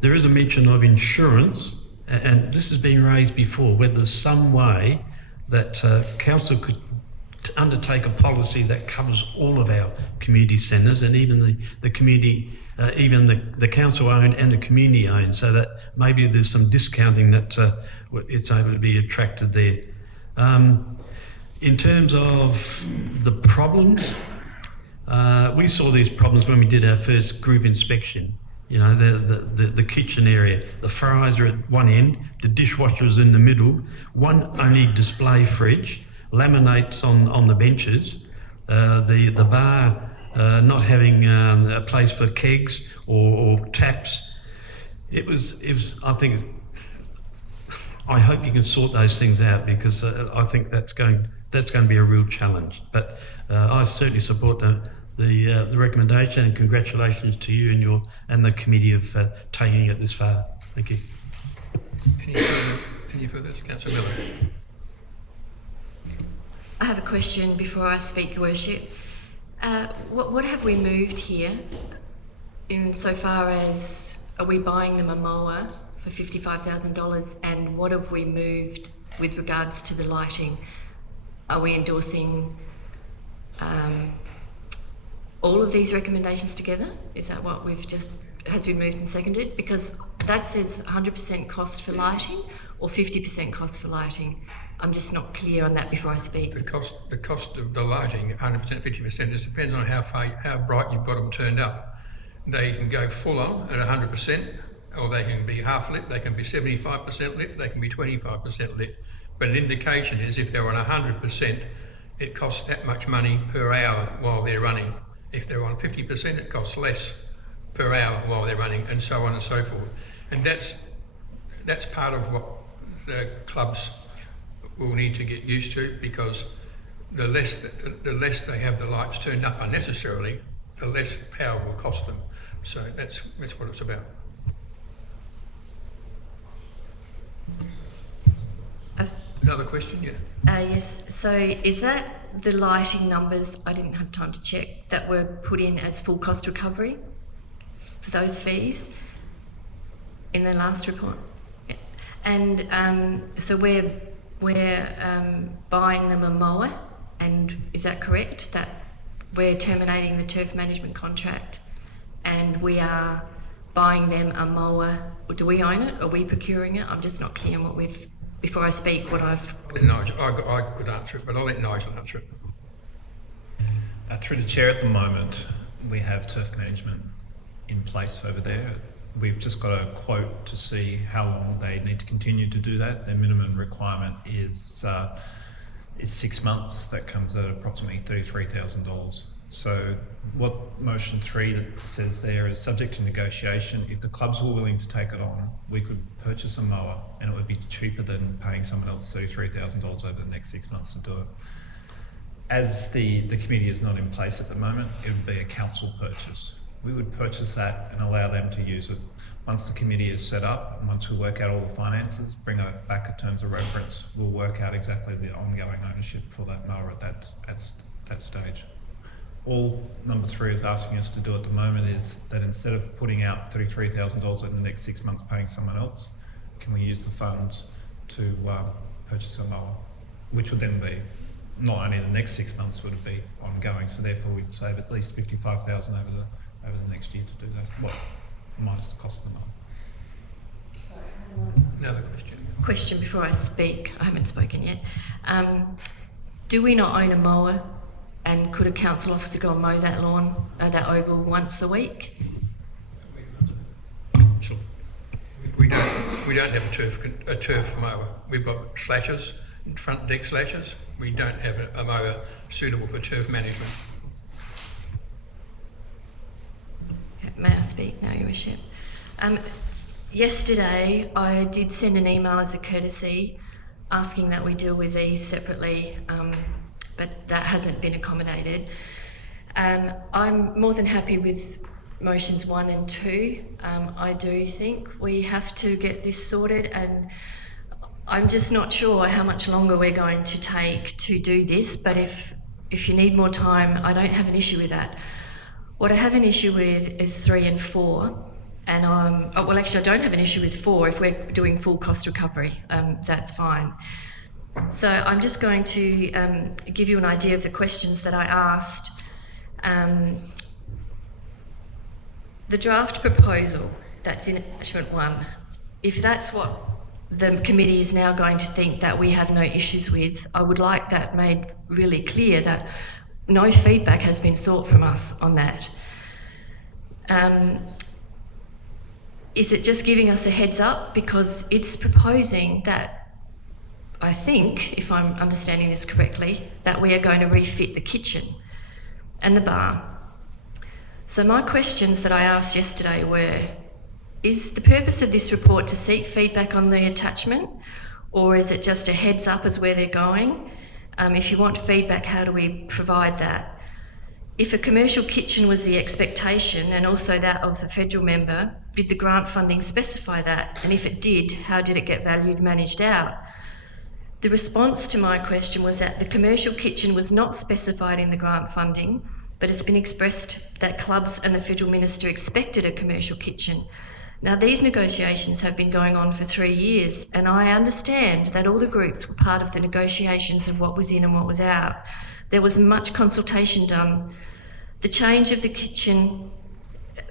There is a mention of insurance, and this has been raised before, whether there's some way that council could undertake a policy that covers all of our community centres and even the community, even the council owned and the community owned, so that maybe there's some discounting that it's able to be attracted there. In terms of the problems, we saw these problems when we did our first group inspection. You know, the kitchen area, the fries are at one end, the dishwasher is in the middle, one only display fridge, laminates on the benches, the bar not having a place for kegs or taps. It was. I hope you can sort those things out, because I think that's going to be a real challenge. But I certainly support the recommendation, and congratulations to you and the committee of taking it this far. Thank you. Any further? Councillor Miller. I have a question before I speak, Your Worship. What have we moved here in so far as, are we buying them a mower for $55,000, and what have we moved with regards to the lighting? Are we endorsing all of these recommendations together? Is that what has been moved and seconded? Because that says 100% cost for lighting or 50% cost for lighting. I'm just not clear on that before I speak. The cost of the lighting, 100%, 50%, it depends on how bright you've got them turned up. They can go full on at 100%, or they can be half lit, they can be 75% lit, they can be 25% lit. But an indication is if they're on 100%, it costs that much money per hour while they're running. If they're on 50%, it costs less per hour while they're running, and so on and so forth. And that's part of what the clubs will need to get used to, because the less they have the lights turned up unnecessarily, the less power will cost them. So that's what it's about. Another question? Yeah. Yes. So is that the lighting numbers, I didn't have time to check, that were put in as full cost recovery for those fees in the last report? Yeah. And so we're buying them a mower, and is that correct, that we're terminating the turf management contract and we are buying them a mower? Or do we own it? Are we procuring it? I'm just not clear on what we've, before I speak, what I've... I could answer it, but I'll let Nigel answer it. Through the chair, at the moment, we have turf management in place over there. We've just got a quote to see how long they need to continue to do that. Their minimum requirement is 6 months. That comes at approximately $33,000 So what motion 3 that says there is subject to negotiation. If the clubs were willing to take it on, we could purchase a mower and it would be cheaper than paying someone else $33,000 over the next 6 months to do it. As the committee is not in place at the moment, it would be a council purchase. We would purchase that and allow them to use it. Once the committee is set up, and once we work out all the finances, bring it back in terms of reference, we'll work out exactly the ongoing ownership for that mower at that stage. All number 3 is asking us to do at the moment is that instead of putting out $33,000 in the next 6 months paying someone else, can we use the funds to purchase a mower, which would then be not only the next 6 months, would be ongoing. So therefore, we'd save at least $55,000 over the next year to do that. Well, minus the cost of the mower. Another question. Question before I speak. I haven't spoken yet. Do we not own a mower? And could a council officer go and mow that lawn, that oval, once a week? Sure. We don't have a turf mower. We've got slashes, front deck slashes. We don't have a mower suitable for turf management. May I speak now, Your Worship? Yesterday, I did send an email as a courtesy asking that we deal with these separately, but that hasn't been accommodated. I'm more than happy with motions 1 and 2. I do think we have to get this sorted, and I'm just not sure how much longer we're going to take to do this, but if you need more time, I don't have an issue with that. What I have an issue with is 3 and 4, and well, actually I don't have an issue with 4 if we're doing full cost recovery, that's fine. So I'm just going to give you an idea of the questions that I asked. The draft proposal that's in attachment 1, if that's what the committee is now going to think that we have no issues with, I would like that made really clear that no feedback has been sought from us on that. Is it just giving us a heads up? Because it's proposing that, I think, if I'm understanding this correctly, that we are going to refit the kitchen and the bar. So my questions that I asked yesterday were, is the purpose of this report to seek feedback on the attachment, or is it just a heads up as where they're going? If you want feedback, how do we provide that? If a commercial kitchen was the expectation, and also that of the federal member, did the grant funding specify that? And if it did, how did it get valued, managed out? The response to my question was that the commercial kitchen was not specified in the grant funding, but it's been expressed that clubs and the federal minister expected a commercial kitchen. Now, these negotiations have been going on for 3 years, and I understand that all the groups were part of the negotiations of what was in and what was out. There was much consultation done. The change of the kitchen,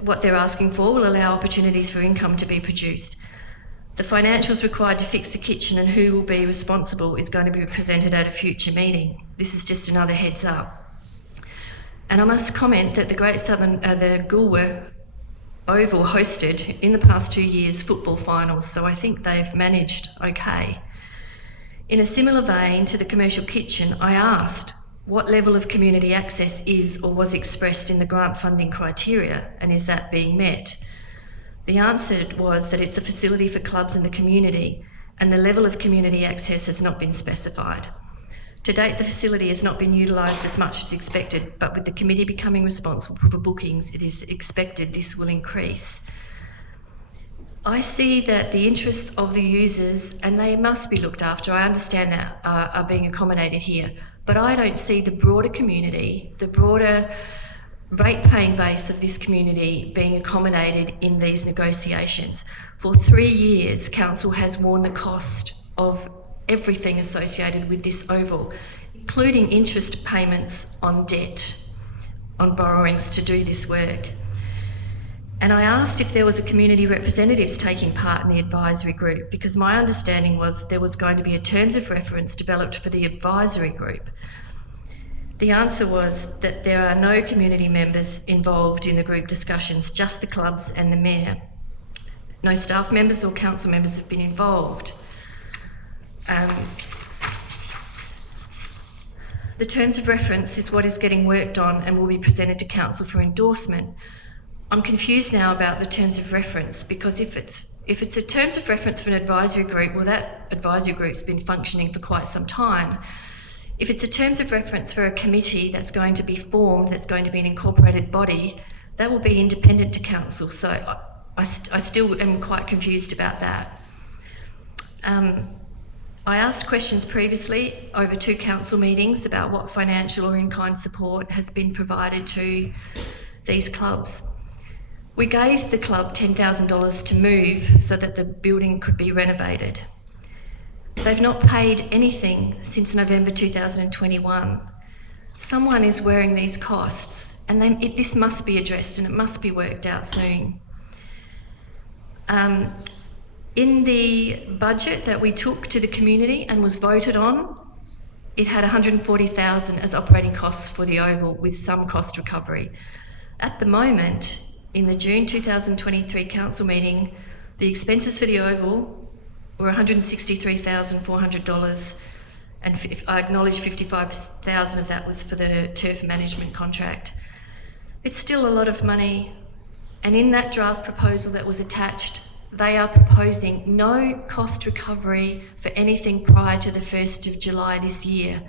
what they're asking for, will allow opportunities for income to be produced. The financials required to fix the kitchen and who will be responsible is going to be presented at a future meeting. This is just another heads up. And I must comment that the the Goolwa Oval hosted in the past 2 years football finals, so I think they've managed okay. In a similar vein to the commercial kitchen, I asked what level of community access is or was expressed in the grant funding criteria, and is that being met? The answer was that it's a facility for clubs in the community, and the level of community access has not been specified. To date, the facility has not been utilised as much as expected, but with the committee becoming responsible for bookings, it is expected this will increase. I see that the interests of the users, and they must be looked after, I understand that, are being accommodated here, but I don't see the broader community, the broader rate-paying base of this community being accommodated in these negotiations. For 3 years, Council has worn the cost of everything associated with this oval, including interest payments on debt, on borrowings to do this work. And I asked if there was a community representatives taking part in the advisory group, because my understanding was there was going to be a terms of reference developed for the advisory group. The answer was that there are no community members involved in the group discussions, just the clubs and the mayor. No staff members or council members have been The terms of reference is what is getting worked on and will be presented to council for endorsement. I'm confused now about the terms of reference, because if it's a terms of reference for an advisory group, well, that advisory group's been functioning for quite some time. If it's a terms of reference for a committee that's going to be formed, that's going to be an incorporated body, that will be independent to council. So I still am quite confused about that. I asked questions previously over 2 council meetings about what financial or in-kind support has been provided to these clubs. We gave the club $10,000 to move so that the building could be renovated. They've not paid anything since November 2021. Someone is wearing these costs, and this must be addressed and it must be worked out soon. In the budget that we took to the community and was voted on, it had $140,000 as operating costs for the Oval with some cost recovery. At the moment, in the June 2023 council meeting, the expenses for the Oval were $163,400, and I acknowledge $55,000 of that was for the turf management contract. It's still a lot of money, and in that draft proposal that was attached, they are proposing no cost recovery for anything prior to the 1st of July this year.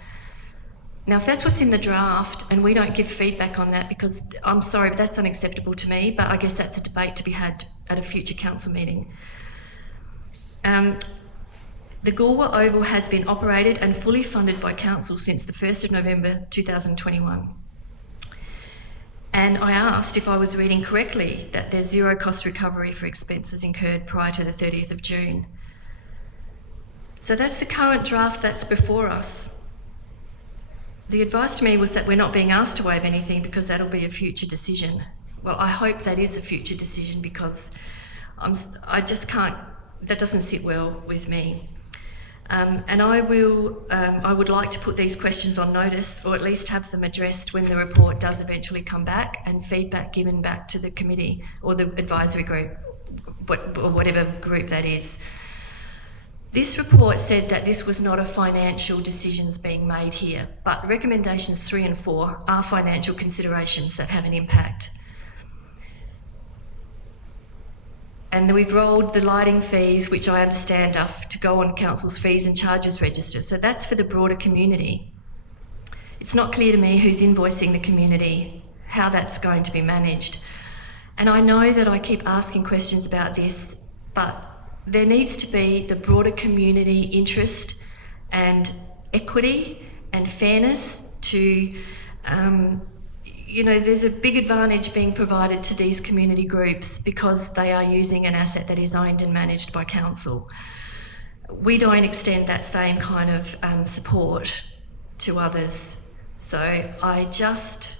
Now, if that's what's in the draft and we don't give feedback on that, because I'm sorry, but that's unacceptable to me, but I guess that's a debate to be had at a future council meeting. The Goolwa Oval has been operated and fully funded by council since the 1st of November 2021. And I asked if I was reading correctly that there's zero cost recovery for expenses incurred prior to the 30th of June. So that's the current draft that's before us. The advice to me was that we're not being asked to waive anything because that'll be a future decision. Well, I hope that is a future decision, because I just can't, that doesn't sit well with me. And I would like to put these questions on notice, or at least have them addressed when the report does eventually come back, and feedback given back to the committee or the advisory group, or whatever group that is. This report said that this was not a financial decisions being made here, but recommendations 3 and 4 are financial considerations that have an impact. And we've rolled the lighting fees, which I understand are to go on council's fees and charges register. So that's for the broader community. It's not clear to me who's invoicing the community, how that's going to be managed. And I know that I keep asking questions about this, but there needs to be the broader community interest and equity and fairness to, you know, there's a big advantage being provided to these community groups because they are using an asset that is owned and managed by council. We don't extend that same kind of support to others. So I just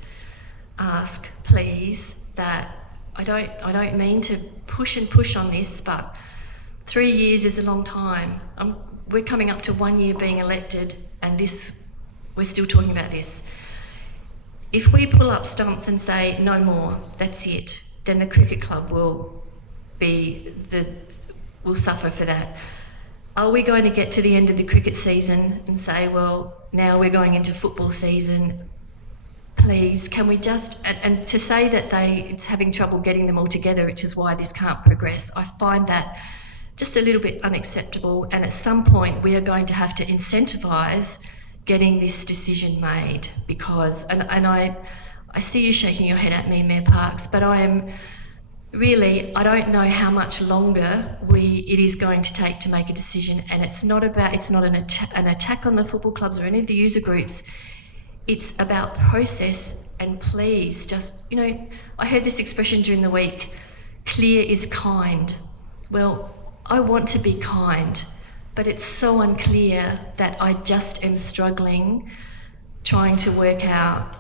ask, please, that I don't mean to push on this, but 3 years is a long time. We're coming up to 1 year being elected, and we're still talking about this. If we pull up stumps and say no more, that's it, then the cricket club will suffer for that. Are we going to get to the end of the cricket season and say, well, now we're going into football season? Please, can we just, and to say that it's having trouble getting them all together, which is why this can't progress, I find that just a little bit unacceptable. And at some point we are going to have to incentivise getting this decision made, because, and I see you shaking your head at me, Mayor Parks, but I don't know how much longer it is going to take to make a decision. And it's not an attack on the football clubs or any of the user groups. It's about process, and please just, you know, I heard this expression during the week, clear is kind. Well, I want to be kind, but it's so unclear that I just am struggling trying to work out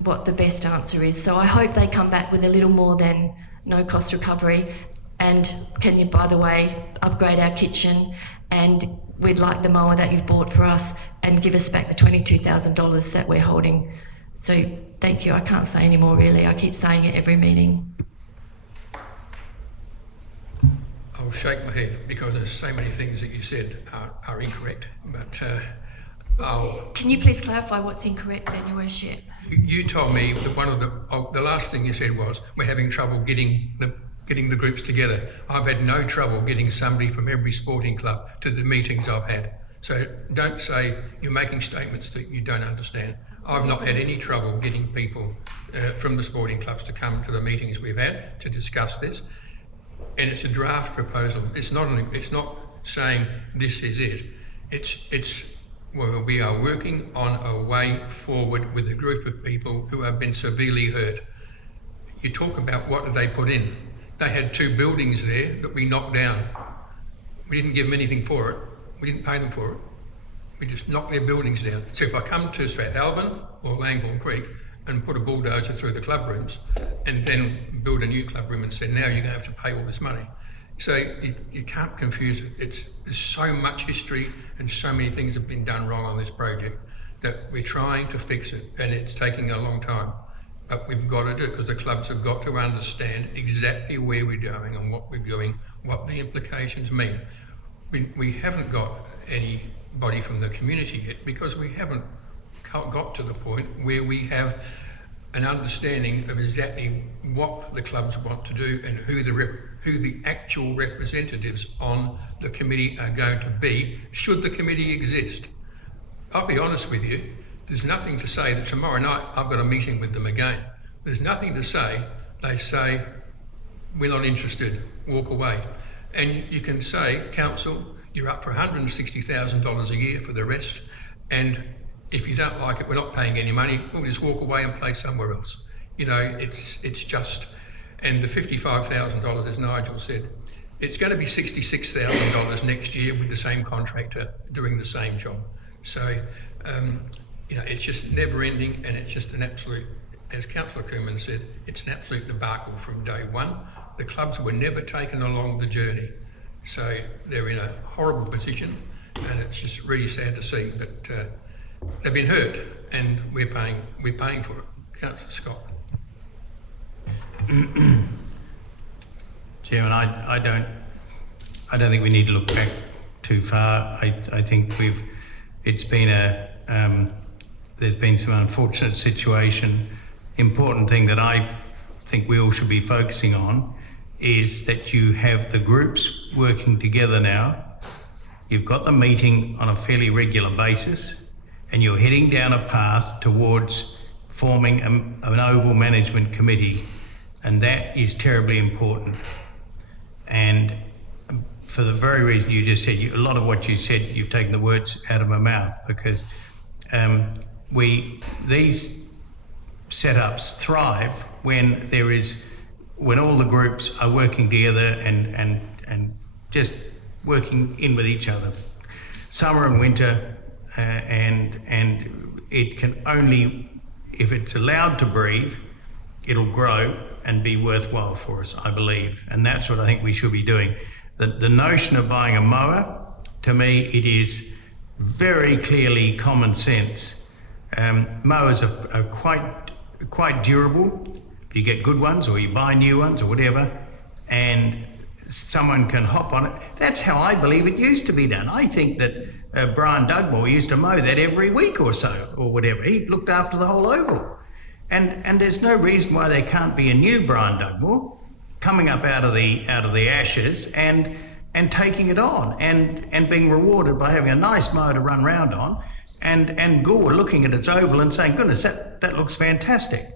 what the best answer is. So I hope they come back with a little more than no cost recovery. And can you, by the way, upgrade our kitchen, and we'd like the mower that you've bought for us, and give us back the $22,000 that we're holding. So thank you, I can't say any more really. I keep saying it every meeting. I'll shake my head because there's so many things that you said are incorrect, but Oh, Can you please clarify what's incorrect then, Your Worship? you told me that one of the last thing you said was we're having trouble getting the groups together. I've had no trouble getting somebody from every sporting club to the meetings I've had. So don't say you're making statements that you don't understand. I've not had any trouble getting people from the sporting clubs to come to the meetings we've had to discuss this. And it's a draft proposal. It's not saying this is it. Well, we are working on a way forward with a group of people who have been severely hurt. You talk about what did they put in. They had 2 buildings there that we knocked down. We didn't give them anything for it. We didn't pay them for it. We just knocked their buildings down. So if I come to Strathalbyn or Langhorne Creek and put a bulldozer through the club rooms and then build a new club room and say, now you're going to have to pay all this money. So you can't confuse it. There's so much history and so many things have been done wrong on this project that we're trying to fix it, and it's taking a long time. But we've got to do it because the clubs have got to understand exactly where we're going and what we're doing, what the implications mean. We haven't got anybody from the community yet because we haven't got to the point where we have an understanding of exactly what the clubs want to do and who the actual representatives on the committee are going to be, should the committee exist. I'll be honest with you, there's nothing to say that tomorrow night I've got a meeting with them again. There's nothing to say, they say, we're not interested, walk away. And you can say, council, you're up for $160,000 a year for the rest, and if you don't like it, we're not paying any money, we'll just walk away and play somewhere else. You know, it's just, and the $55,000, as Nigel said, it's going to be $66,000 next year with the same contractor doing the same job. So, you know, it's just never ending, and it's just an absolute, as Councillor Koeman said, it's an absolute debacle from day one. The clubs were never taken along the journey. So they're in a horrible position, and it's just really sad to see that they've been hurt, and we're paying for it. Councillor Scott. Chairman, I don't think we need to look back too far. I think there's been some unfortunate situation. Important thing that I think we all should be focusing on is that you have the groups working together now. You've got the meeting on a fairly regular basis, and you're heading down a path towards forming an oval management committee, and that is terribly important. And for the very reason you just said, a lot of what you said, you've taken the words out of my mouth, because these setups thrive when all the groups are working together and just working in with each other. Summer and winter, and it can only, if it's allowed to breathe, it'll grow and be worthwhile for us, I believe. And that's what I think we should be doing. The notion of buying a mower, to me, it is very clearly common sense. Mowers are quite durable. You get good ones, or you buy new ones, or whatever, and someone can hop on it. That's how I believe it used to be done. I think that Brian Dugmore used to mow that every week or so, or whatever. He looked after the whole oval. And there's no reason why there can't be a new Brian Dugmore coming up out of the ashes and taking it on and being rewarded by having a nice mower to run round on, and Goolwa looking at its oval and saying, goodness, that looks fantastic.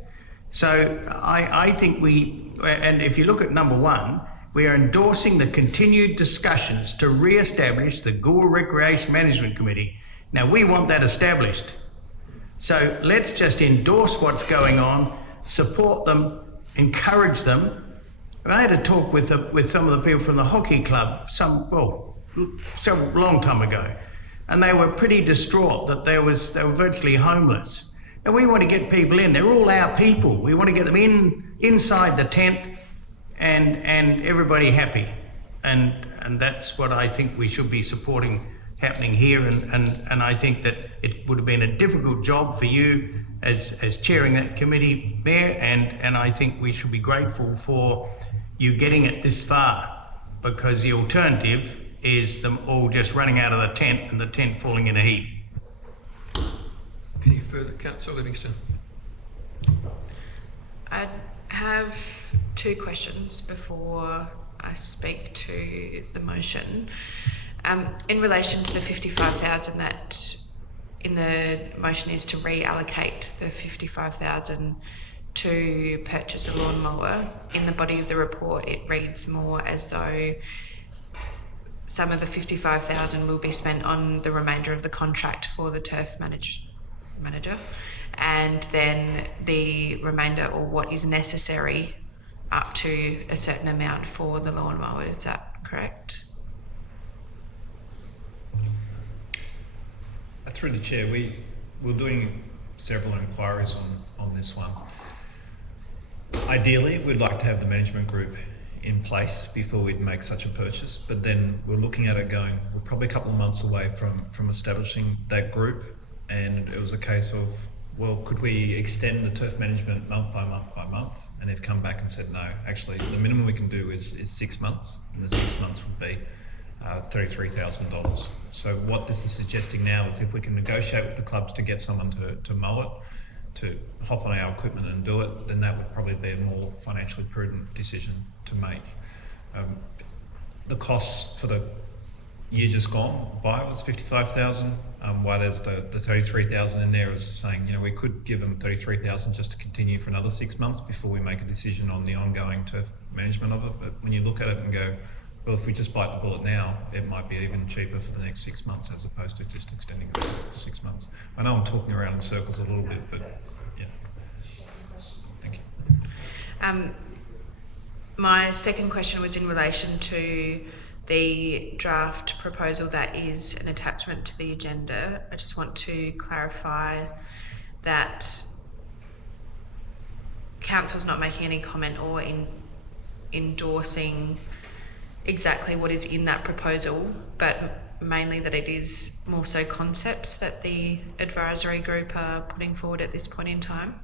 So I think and if you look at number 1, we are endorsing the continued discussions to re-establish the Goolwa Recreation Management Committee. Now, we want that established. So let's just endorse what's going on, support them, encourage them. I had a talk with some of the people from the hockey club so long time ago, and they were pretty distraught that they were virtually homeless. And we want to get people in. They're all our people. We want to get them inside the tent and everybody happy. And that's what I think we should be supporting happening here. And I think that it would have been a difficult job for you as chairing that committee, Mayor, and I think we should be grateful for you getting it this far, because the alternative is them all just running out of the tent and the tent falling in a heap. further? Councillor Livingston. I have two questions before I speak to the motion. In relation to the 55,000 that in the motion is to reallocate the 55,000 to purchase a lawnmower, in the body of the report it reads more as though some of the 55,000 will be spent on the remainder of the contract for the turf manager, and then the remainder, or what is necessary, up to a certain amount for the lawnmower. Is that correct? Through the chair, we're doing several inquiries on this one. Ideally, we'd like to have the management group in place before we'd make such a purchase, but then we're looking at it going, we're probably a couple of months away from establishing that group, and it was a case of, well, could we extend the turf management month by month by month? And they've come back and said, no, actually the minimum we can do is 6 months, and the 6 months would be $33,000. So what this is suggesting now is if we can negotiate with the clubs to get someone to mow it, to hop on our equipment and do it, then that would probably be a more financially prudent decision to make. The costs for the year just gone by was 55,000. Why there's the 33,000 in there is saying, you know, we could give them 33,000 just to continue for another 6 months before we make a decision on the ongoing turf management of it. But when you look at it and go, well, if we just bite the bullet now, it might be even cheaper for the next 6 months as opposed to just extending it for 6 months. I know I'm talking around in circles a little bit, but yeah. Thank you. My second question was in relation to the draft proposal that is an attachment to the agenda. I just want to clarify that Council's not making any comment or endorsing exactly what is in that proposal, but mainly that it is more so concepts that the advisory group are putting forward at this point in time.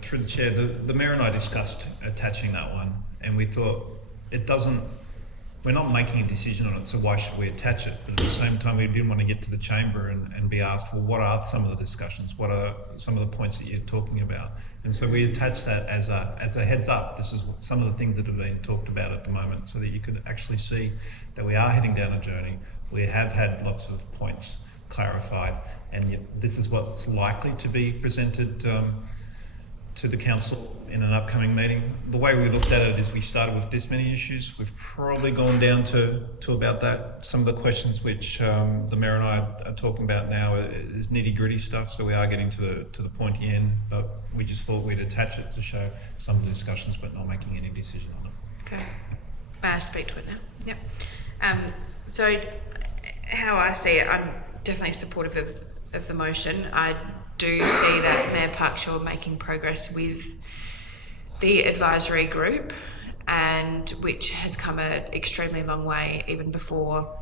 Through the chair, the mayor and I discussed attaching that one, and we thought we're not making a decision on it, so why should we attach it? But at the same time, we didn't want to get to the chamber and be asked, well, what are some of the discussions? What are some of the points that you're talking about? And so we attached that as a heads up. This is some of the things that have been talked about at the moment, so that you could actually see that we are heading down a journey. We have had lots of points clarified, and this is what's likely to be presented to the council in an upcoming meeting. The way we looked at it is we started with this many issues. We've probably gone down to about that. Some of the questions which the mayor and I are talking about now is nitty-gritty stuff, so we are getting to the pointy end, but we just thought we'd attach it to show some of the discussions but not making any decision on it. Okay. May I speak to it now? Yep. So how I see it, I'm definitely supportive of the motion. I do see that Mayor Parkshaw making progress with the advisory group, and which has come an extremely long way even before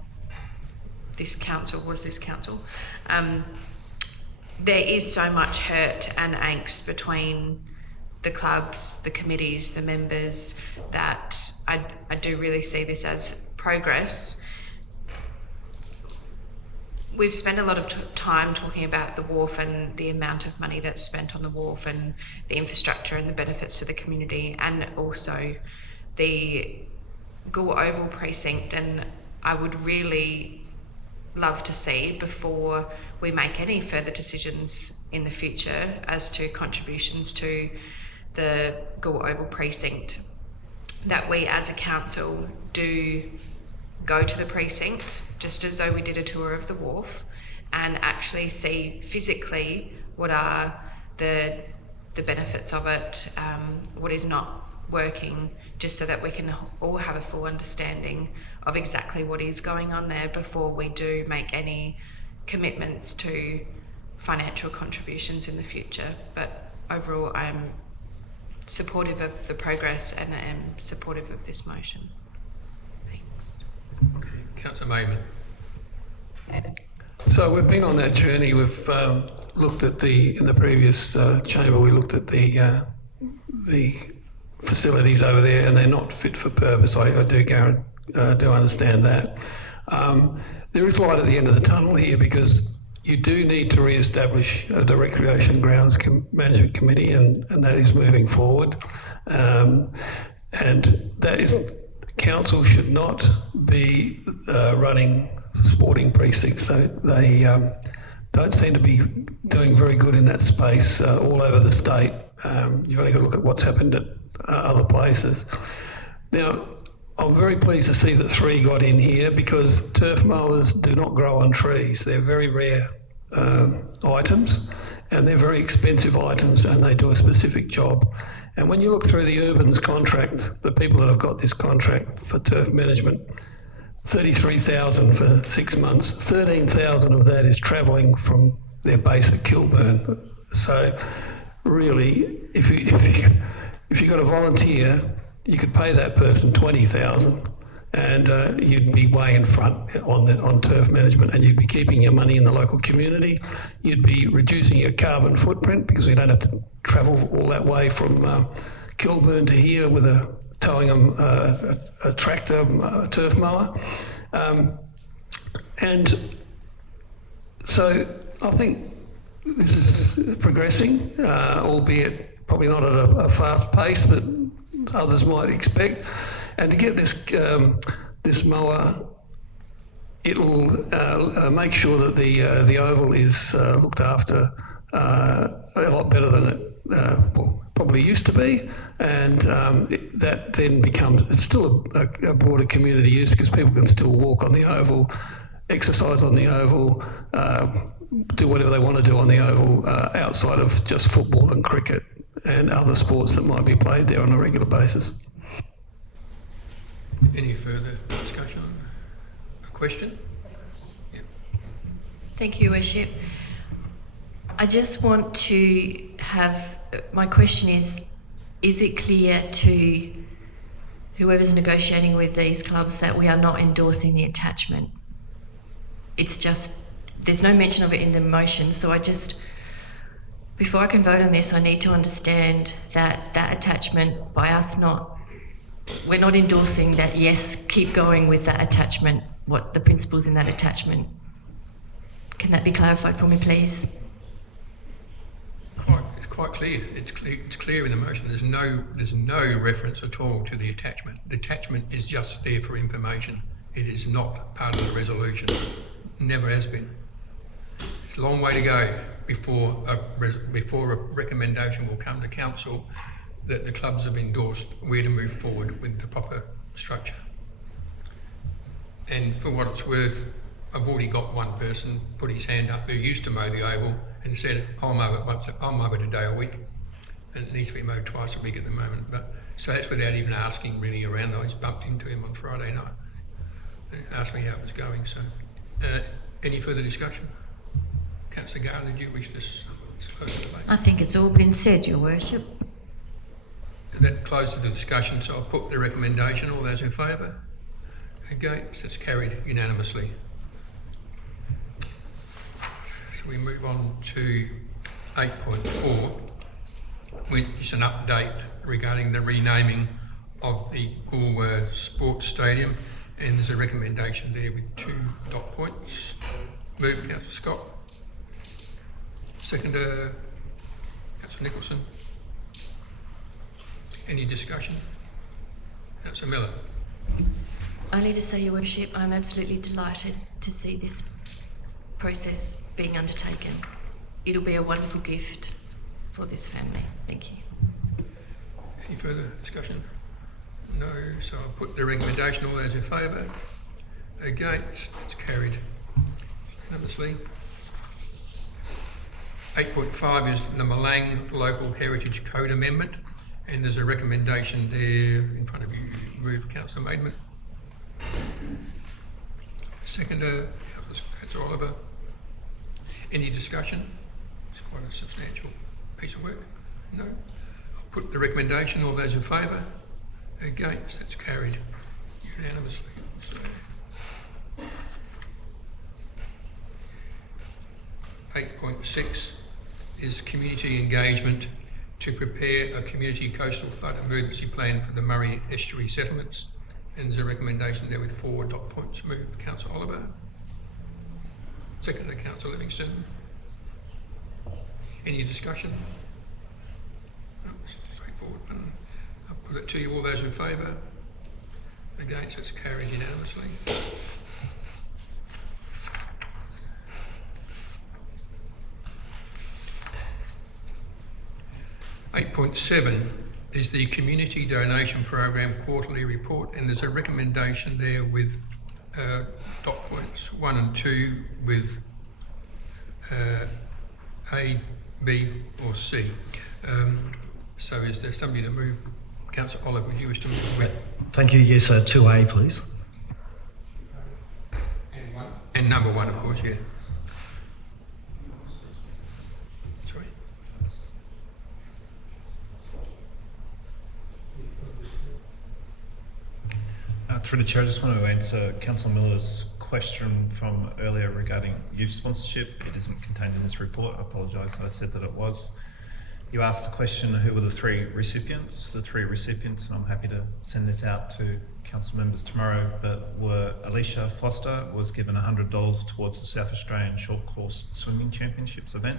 this council. There is so much hurt and angst between the clubs, the committees, the members, that I do really see this as progress. We've spent a lot of time talking about the wharf and the amount of money that's spent on the wharf and the infrastructure and the benefits to the community, and also the Goolwa Oval precinct. And I would really love to see, before we make any further decisions in the future as to contributions to the Goolwa Oval precinct, that we as a council do go to the precinct, just as though we did a tour of the wharf, and actually see physically what are the benefits of it, what is not working, just so that we can all have a full understanding of exactly what is going on there before we do make any commitments to financial contributions in the future. But overall, I'm supportive of the progress and I am supportive of this motion. Councillor Maidman. So we've been on that journey. We've looked at in the previous chamber, we looked at the facilities over there, and they're not fit for purpose. I do understand that. There is light at the end of the tunnel here, because you do need to re-establish the Recreation Grounds Management Committee, and that is moving forward. And that is, council should not be running sporting precincts. They don't seem to be doing very good in that space all over the state. You've only got to look at what's happened at other places. Now, I'm very pleased to see that 3 got in here, because turf mowers do not grow on trees. They're very rare items, and they're very expensive items, and they do a specific job. And when you look through the Urbans contract, the people that have got this contract for turf management, 33,000 for 6 months, 13,000 of that is travelling from their base at Kilburn. So really, if you got a volunteer, you could pay that person 20,000, and you'd be way in front on turf management, and you'd be keeping your money in the local community. You'd be reducing your carbon footprint, because you don't have to travel all that way from Kilburn to here with towing a tractor, a turf mower. And so I think this is progressing, albeit probably not at a fast pace that others might expect. And to get this mower, it'll make sure that the oval is looked after a lot better than it probably used to be, and that then becomes, it's still a broader community use, because people can still walk on the oval, exercise on the oval, do whatever they want to do on the oval outside of just football and cricket and other sports that might be played there on a regular basis. Any further discussion? A question? Yeah. Thank you, Worship. I just want to have, my question is it clear to whoever's negotiating with these clubs that we are not endorsing the attachment? It's just, there's no mention of it in the motion, so before I can vote on this, I need to understand that attachment, by us we're not endorsing that, yes, keep going with that attachment, what the principles in that attachment. Can that be clarified for me, please? It's quite clear. It's clear in the motion. There's no reference at all to the attachment. The attachment is just there for information. It is not part of the resolution. Never has been. It's a long way to go before a recommendation will come to council that the clubs have endorsed where to move forward with the proper structure. And for what it's worth, I've already got one person put his hand up who used to mow the oval and said, I'll mow it a day a week. And it needs to be mowed twice a week at the moment. So that's without even asking really around. I just bumped into him on Friday night and asked me how it was going. So any further discussion? Councillor Gardner, do you wish to close the debate? I think it's all been said, Your Worship. That closes the discussion, so I'll put the recommendation. All those in favour? Against? It's carried unanimously. So we move on to 8.4, which is an update regarding the renaming of the Goolwa Sports Stadium, and there's a recommendation there with 2 dot points. Move, Councillor Scott. Seconder, Councillor Nicholson. Any discussion? Councillor Miller. Only to say, Your Worship, I'm absolutely delighted to see this process being undertaken. It'll be a wonderful gift for this family. Thank you. Any further discussion? No, so I'll put the recommendation. All those in favour? Against? It's carried unanimously. 8.5 is the Milang Local Heritage Code Amendment, and there's a recommendation there in front of you. Move, Councillor Maidment. Seconder, Councillor Oliver. Any discussion? It's quite a substantial piece of work. No? I'll put the recommendation. All those in favour? Against? It's carried unanimously. 8.6 is community engagement to prepare a community coastal flood emergency plan for the Murray Estuary settlements. And there's a recommendation there with 4 dot points. Move, Councillor Oliver. Any discussion? It's quite a substantial piece of work. No? I'll put the recommendation. All those in favour? Against? It's carried unanimously. 8.7 is community engagement to prepare a community coastal flood emergency plan for the Murray Estuary settlements. And there's a recommendation there with 4 dot points. Move, Councillor Oliver. Seconded by Councillor Livingston. Any discussion? No, straightforward. I'll put it to you. All those in favour? Against? It's carried unanimously. .7 is the Community Donation Program Quarterly Report, and there's a recommendation there with dot points 1 and 2 with A, B or C. So is there somebody to move? Councillor Oliver, would you wish to move with? Thank you. Yes, 2A, please. And number 1, of course, yeah. Through the Chair, I just want to answer Councillor Miller's question from earlier regarding youth sponsorship. It isn't contained in this report. I apologise that I said that it was. You asked the question, who were the 3 recipients? The 3 recipients, and I'm happy to send this out to council members tomorrow, but were Alicia Foster was given $100 towards the South Australian Short Course Swimming Championships event.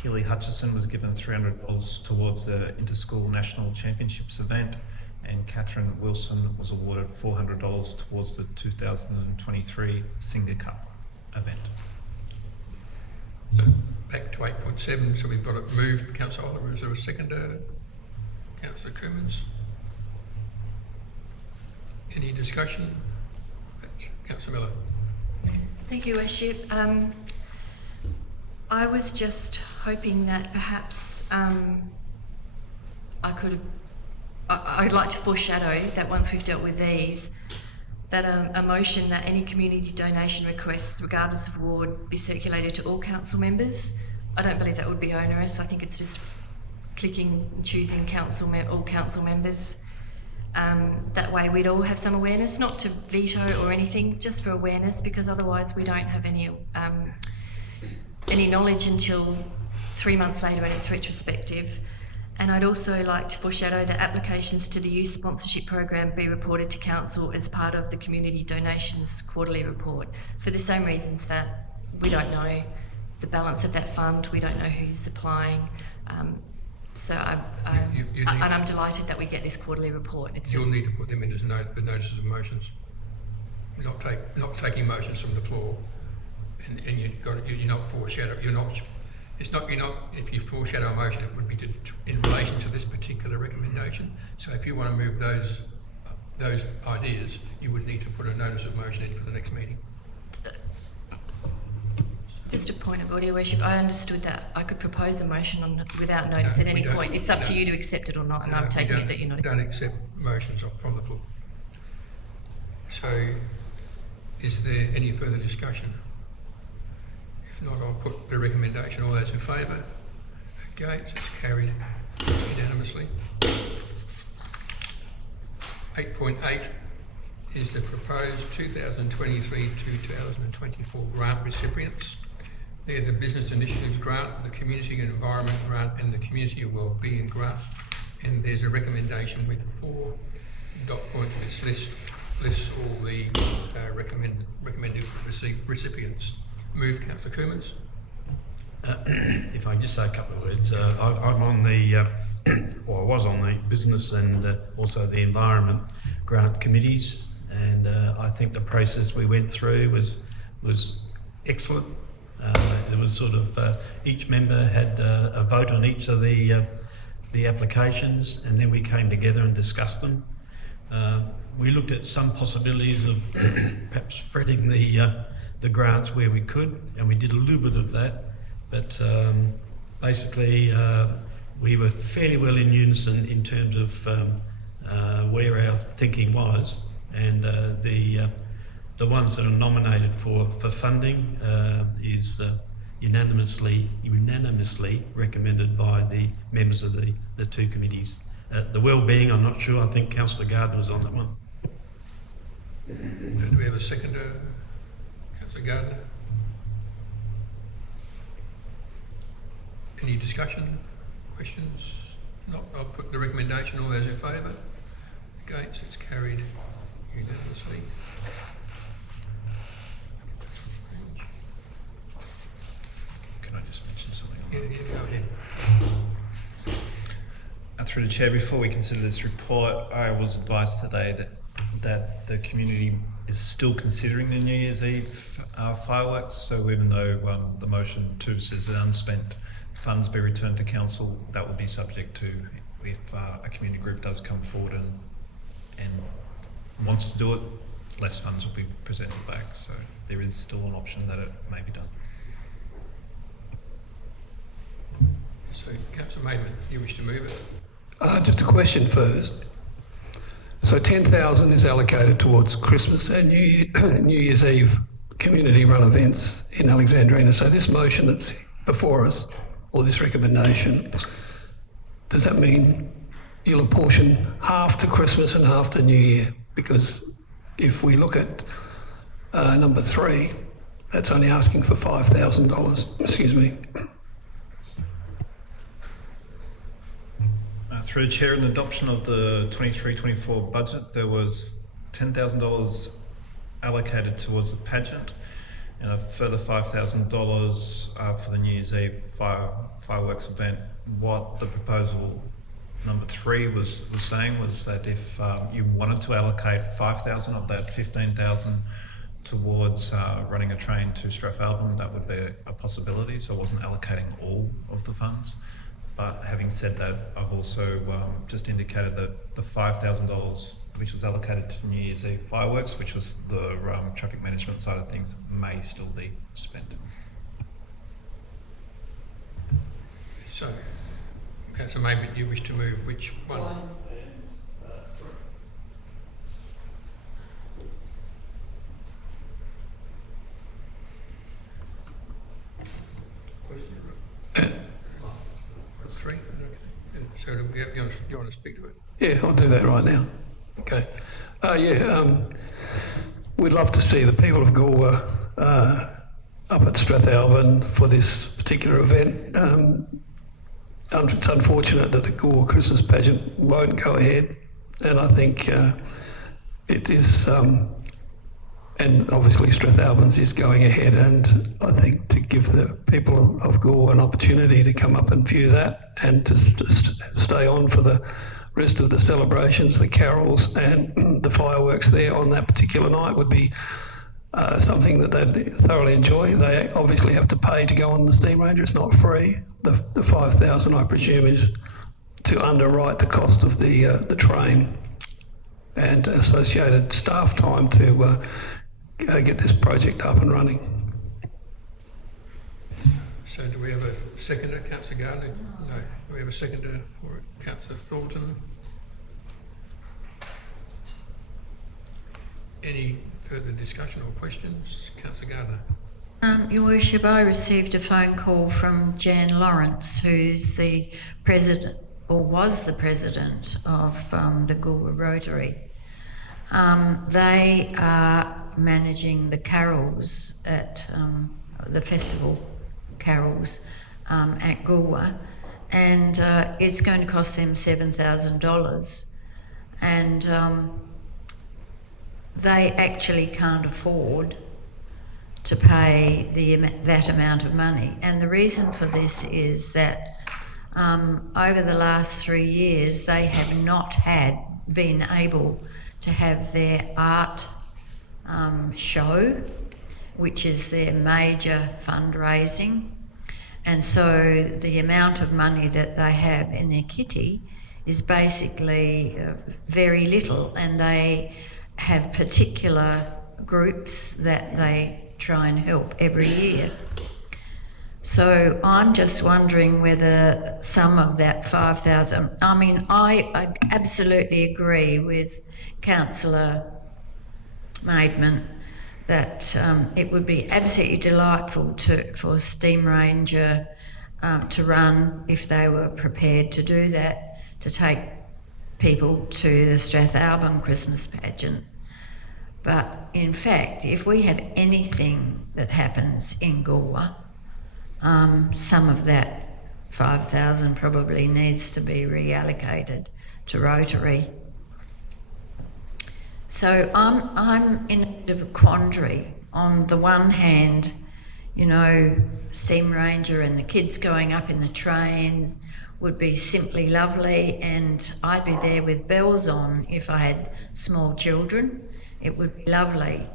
Keely Hutchison was given $300 towards the Interschool National Championships event, and Catherine Wilson was awarded $400 towards the 2023 Singer Cup event. So back to 8.7, so we've got it moved. Councillor Oliver, is there a seconder? Councillor Coomans? Any discussion? Councillor Miller? Thank you, Worship. I was just hoping that perhaps I'd like to foreshadow that once we've dealt with these, that a motion that any community donation requests, regardless of ward, be circulated to all council members. I don't believe that would be onerous. I think it's just clicking and choosing all council members. That way we'd all have some awareness, not to veto or anything, just for awareness, because otherwise we don't have any knowledge until 3 months later and it's retrospective. And I'd also like to foreshadow that applications to the youth sponsorship program be reported to council as part of the community donations quarterly report, for the same reasons that we don't know the balance of that fund, we don't know who's applying. So I'm delighted that we get this quarterly report. You'll need to put them in as notices of motions, not taking motions from the floor, and you're not foreshadowing. If you foreshadow a motion, it would be in relation to this particular recommendation. So if you want to move those ideas, you would need to put a notice of motion in for the next meeting. Just a point of order, Worship. I understood that I could propose a motion without notice at any point. It's up to you to accept it or not, and I'm taking it that you're not. We don't accept motions from the floor. So is there any further discussion? If not, I'll put the recommendation. All those in favour? Against? It's carried unanimously. 8.8 is the proposed 2023-2024 grant recipients. They're the Business Initiatives Grant, the Community and Environment Grant, and the Community and Wellbeing Grant. And there's a recommendation with 4 dot points which lists all the recommended recipients. Move, Councillor Coomans. If I can just say a couple of words, I'm on the, I was on the Business and also the Environment Grant Committees, and I think the process we went through was excellent. There was sort of each member had a vote on each of the applications, and then we came together and discussed them. We looked at some possibilities of perhaps spreading the grants where we could, and we did a little bit of that, but basically we were fairly well in unison in terms of where our thinking was, and the ones that are nominated for funding is unanimously recommended by the members of the 2 committees. The wellbeing, I'm not sure. I think Councillor Gardner was on that one. Do we have a seconder? Councillor Gardner? Any discussion? Questions? Not. I'll put the recommendation. All those in favour? Against? It's carried unanimously. Go ahead. Through the chair, before we consider this report, I was advised today that the community is still considering the New Year's Eve fireworks. So even though the motion 2 says that unspent funds be returned to council, that will be subject to if a community group does come forward and wants to do it, less funds will be presented back. So there is still an option that it may be done. So, Councillor Maidment, you wish to move it? Just a question first. So 10,000 is allocated towards Christmas and New Year's Eve community run events in Alexandrina. So this motion that's before us, or this recommendation, does that mean you'll apportion half to Christmas and half to New Year? Because if we look at number 3, that's only asking for $5,000. Excuse me. Through the chair, in adoption of the 23-24 budget, there was $10,000 allocated towards the pageant and a further $5,000 for the New Year's Eve fireworks event. What the proposal number 3 was saying was that if you wanted to allocate 5,000 of that 15,000 towards running a train to Strathalbyn, that would be a possibility. So I wasn't allocating all of the funds. But having said that, I've also just indicated that the $5,000 which was allocated to New Year's Eve fireworks, which was the traffic management side of things, may still be spent. So, Councillor Maidment, you wish to move which one? Three? So you want to speak to it? Yeah, I'll do that right now. Okay. We'd love to see the people of Goolwa up at Strathalbyn for this particular event. It's unfortunate that the Goolwa Christmas pageant won't go ahead, and I think it is, and obviously Strathalbyn's is going ahead, and I think to give the people of Goolwa an opportunity to come up and view that and to stay on for the rest of the celebrations, the carols and the fireworks there on that particular night would be something that they'd thoroughly enjoy. They obviously have to pay to go on the steam ranger, it's not free. The 5,000 I presume is to underwrite the cost of the train and associated staff time to get this project up and running. So do we have a seconder, Councillor Gardner? No. Do we have a seconder for it? Councillor Thornton? Any further discussion or questions? Councillor Gardner. Your Worship, I received a phone call from Jan Lawrence, who's the president, or was the president of the Goolwa Rotary. They are managing the carols at the festival carols at Goolwa, and it's going to cost them $7,000, and they actually can't afford to pay that amount of money. And the reason for this is that over the last 3 years they have not been able to have their art show, which is their major fundraising, and so the amount of money that they have in their kitty is basically very little, and they have particular groups that they try and help every year. So I'm just wondering whether some of that 5,000, I mean, I absolutely agree with Councillor Maidment that it would be absolutely delightful for Steam Ranger to run, if they were prepared to do that, to take people to the Strathalbyn Christmas pageant. But in fact, if we have anything that happens in Goolwa, some of that 5,000 probably needs to be reallocated to Rotary. So I'm in a bit of a quandary. On the one hand, you know, Steam Ranger and the kids going up in the trains would be simply lovely, and I'd be there with bells on if I had small children. It would be lovely.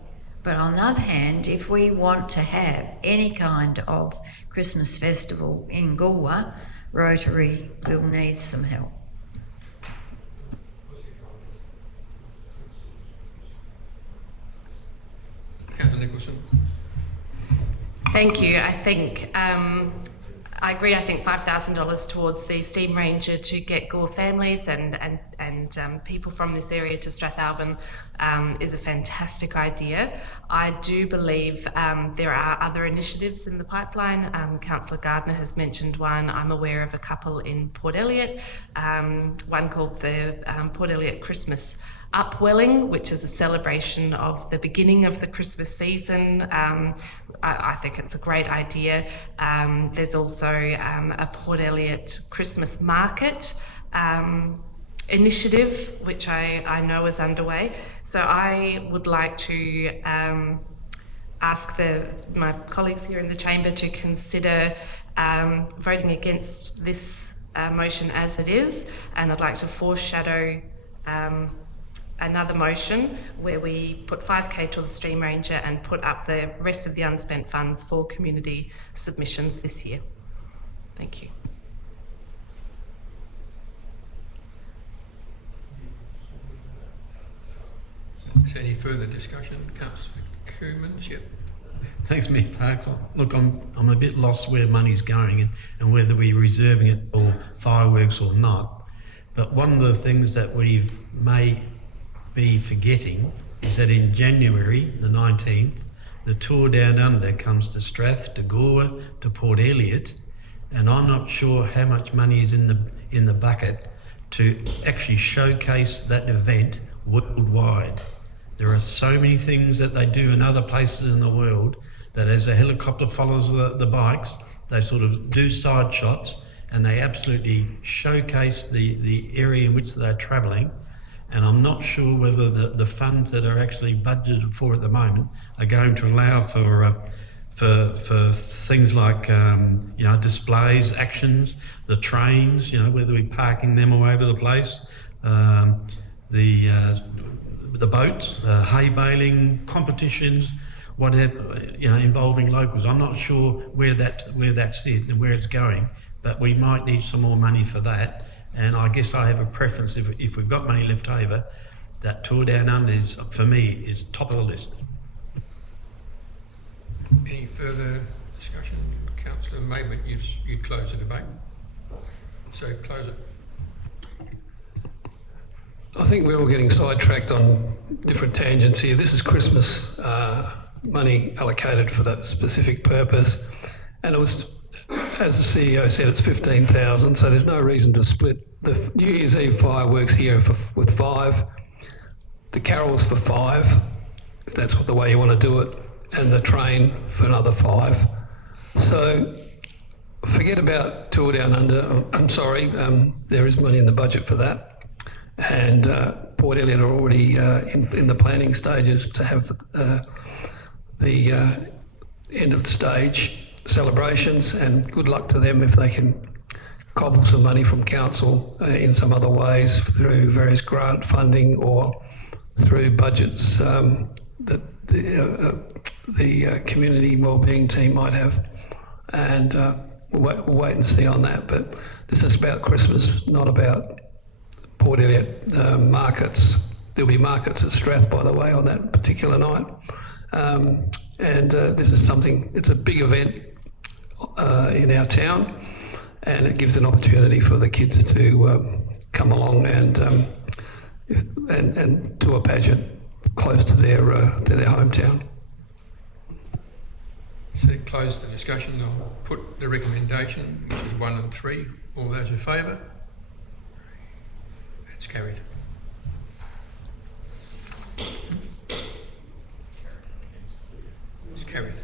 But on the other hand, if we want to have any kind of Christmas festival in Goolwa, Rotary will need some help. Councillor Nicholson. Thank you. I think I agree. I think $5,000 towards the Steam Ranger to get Gore families and people from this area to Strathalbyn is a fantastic idea. I do believe there are other initiatives in the pipeline. Councillor Gardner has mentioned one. I'm aware of a couple in Port Elliot, one called the Port Elliot Christmas Upwelling, which is a celebration of the beginning of the Christmas season. I think it's a great idea. There's also a Port Elliot Christmas Market initiative, which I know is underway. So I would like to ask my colleagues here in the chamber to consider voting against this motion as it is, and I'd like to foreshadow another motion where we put 5K to the Steam Ranger and put up the rest of the unspent funds for community submissions this year. Thank you. Is there any further discussion? Councillor Coomans, yep. Thanks, Mick Parks. Look, I'm a bit lost where money's going and whether we're reserving it for fireworks or not. But one of the things that we may be forgetting is that in January the 19th, the tour down under comes to Strath, to Goolwa, to Port Elliot, and I'm not sure how much money is in the bucket to actually showcase that event worldwide. There are so many things that they do in other places in the world that as a helicopter follows the bikes, they sort of do side shots and they absolutely showcase the area in which they're travelling. And I'm not sure whether the funds that are actually budgeted for at the moment are going to allow for things like you know, displays, actions, the trains, you know, whether we're parking them all over the place, the boats, hay baling competitions, whatever, you know, involving locals. I'm not sure where that's it and where it's going, but we might need some more money for that. And I guess I have a preference, if we've got money left over, that tour down under is, for me, is top of the list. Any further discussion? Councillor Maybert, you'd close the debate. So close it. I think we're all getting sidetracked on different tangents here. This is Christmas money allocated for that specific purpose, and it was, as the CEO said, it's 15,000, so there's no reason to split the New Year's Eve fireworks here with 5, the carols for 5, if that's the way you want to do it, and the train for another 5. So forget about Tour Down Under. I'm sorry, there is money in the budget for that, and Port Elliot are already in the planning stages to have the end of the stage celebrations, and good luck to them if they can cobble some money from council in some other ways through various grant funding or through budgets that the community wellbeing team might have. And we'll wait and see on that. But this is about Christmas, not about Port Elliot markets. There'll be markets at Strath, by the way, on that particular night. And this is something, it's a big event in our town, and it gives an opportunity for the kids to come along and do a pageant close to their hometown. So close the discussion. I'll put the recommendation, which is 1 and 3. All those in favour? That's carried. It's carried.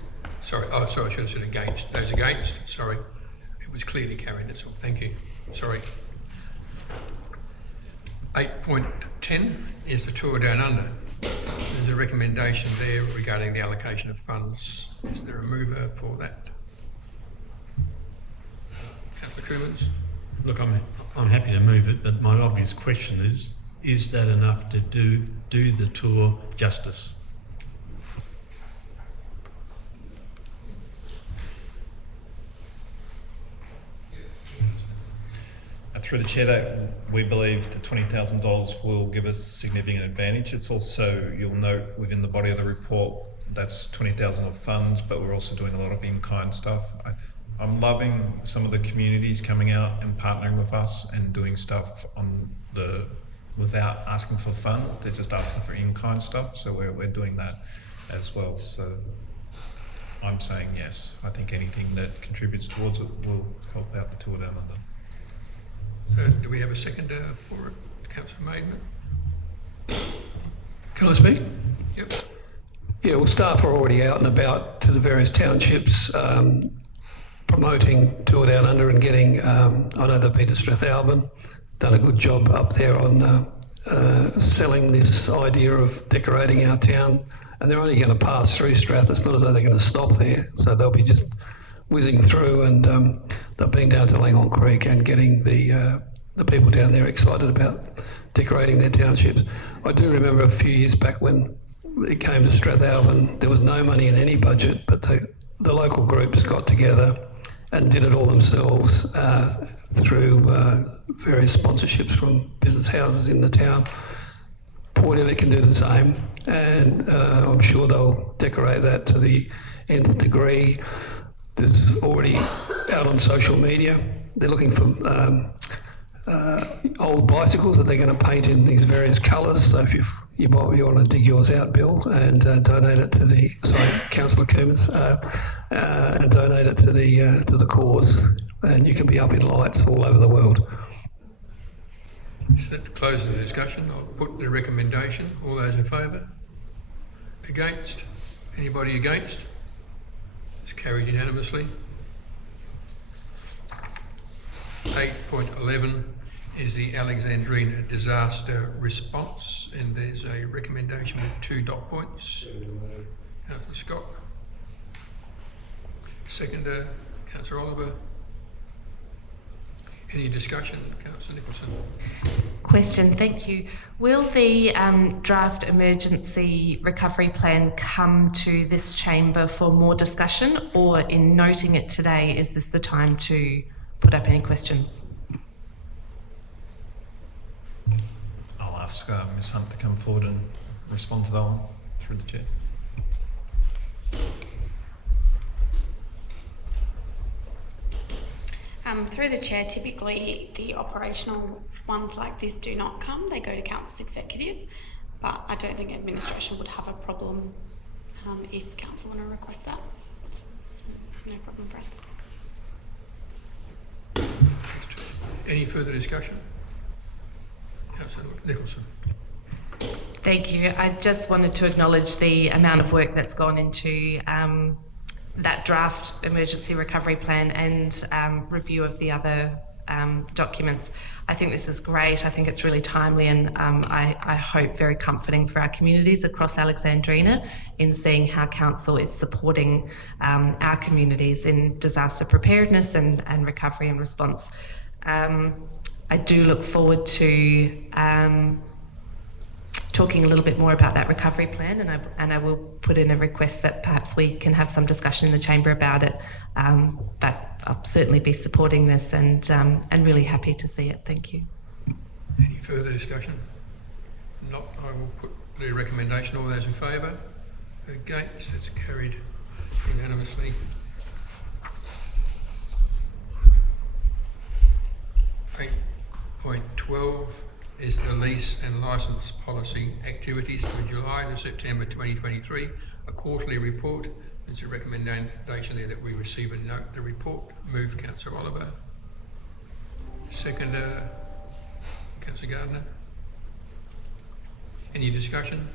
Sorry, I should have said against. Those against, sorry. It was clearly carried, that's all. Thank you. Sorry. 8.10 is the Tour Down Under. There's a recommendation there regarding the allocation of funds. Is there a mover for that? Councillor Coomans? Look, I'm happy to move it, but my obvious question is that enough to do the tour justice? Through the chair, that we believe the $20,000 will give us significant advantage. It's also, you'll note within the body of the report, that's $20,000 of funds, but we're also doing a lot of in-kind stuff. I'm loving some of the communities coming out and partnering with us and doing stuff without asking for funds. They're just asking for in-kind stuff, so we're doing that as well. So I'm saying yes. I think anything that contributes towards it will help out the tour down under. Do we have a seconder for it? Councillor Maidman? Can I speak? Yep. Yeah, well, staff are already out and about to the various townships promoting Tour Down Under and getting, I know they've been to Strathalbyn, done a good job up there on selling this idea of decorating our town, and they're only going to pass through Strath. It's not as though they're going to stop there, so they'll be just whizzing through, and they've been down to Langhorne Creek and getting the people down there excited about decorating their townships. I do remember a few years back when it came to Strathalbyn, there was no money in any budget, but the local groups got together and did it all themselves through various sponsorships from business houses in the town. Port Elliot can do the same, and I'm sure they'll decorate that to the nth degree. There's already out on social media, they're looking for old bicycles that they're going to paint in these various colours. So if you want to dig yours out, Bill, and donate it to the, Councillor Coomans, and donate it to the cause, and you can be up in lights all over the world. So that closes the discussion. I'll put the recommendation. All those in favour? Against? Anybody against? It's carried unanimously. 8.11 is the Alexandrina disaster response, and there's a recommendation with 2 dot points. Councillor Scott. Seconder, Councillor Oliver. Any discussion? Councillor Nicholson. Question, thank you. Will the draft emergency recovery plan come to this chamber for more discussion, or in noting it today, is this the time to put up any questions? I'll ask Ms Hunt to come forward and respond to that one through the chair. Through the chair, typically the operational ones like this do not come. They go to Council's executive, but I don't think administration would have a problem if Council want to request that. It's no problem for us. Any further discussion? Councillor Nicholson. Thank you. I just wanted to acknowledge the amount of work that's gone into that draft emergency recovery plan and review of the other documents. I think this is great. I think it's really timely, and I hope very comforting for our communities across Alexandrina in seeing how Council is supporting our communities in disaster preparedness and recovery and response. I do look forward to talking a little bit more about that recovery plan, and I will put in a request that perhaps we can have some discussion in the chamber about it. But I'll certainly be supporting this and really happy to see it. Thank you. Any further discussion? Not. I will put the recommendation. All those in favour? Against? It's carried unanimously. 8.12 is the lease and licence policy activities for July to September 2023, a quarterly report. There's a recommendation there that we receive and note the report. Move Councillor Oliver. Seconder, Councillor Gardner. Any discussion?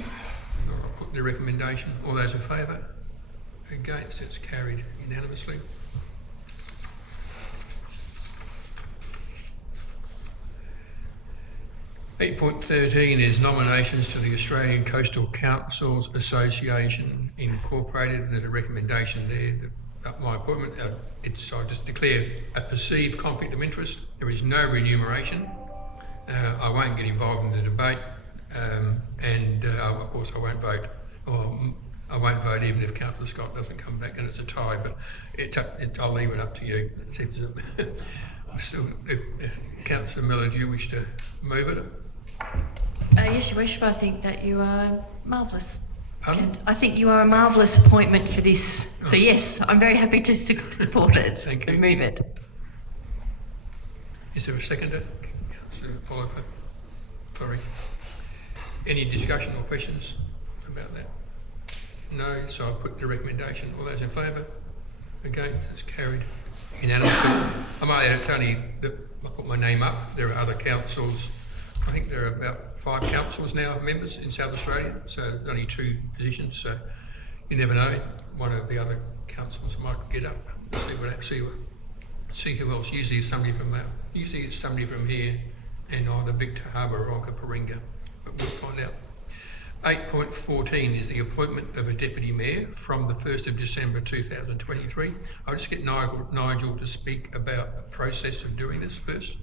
I'll put the recommendation. All those in favour? Against? It's carried unanimously. 8.13 is nominations to the Australian Coastal Councils Association Incorporated. There's a recommendation there that my appointment. I just declare a perceived conflict of interest. There is no remuneration. I won't get involved in the debate, and of course I won't vote. I won't vote even if Councillor Scott doesn't come back and it's a tie. But I'll leave it up to you. Councillor Miller, do you wish to move it? Yes, Your Worship. I think that you are marvellous. I think you are a marvellous appointment for this. So yes, I'm very happy to support it. Thank you. And move it. Is there a seconder? Oliver. Sorry. Any discussion or questions about that? No, so I'll put the recommendation. All those in favour? Against? It's carried unanimously. I might add, it's only that I put my name up. There are other councils. I think there are about 5 councils now, members in South Australia, so there's only 2 positions, so you never know. One of the other councils might get up, see who else. Usually it's somebody from here, and either Victor Harbour or Paringa, but we'll find out. 8.14 is the appointment of a Deputy Mayor from the 1st of December 2023. I'll just get Nigel to speak about the process of doing this first.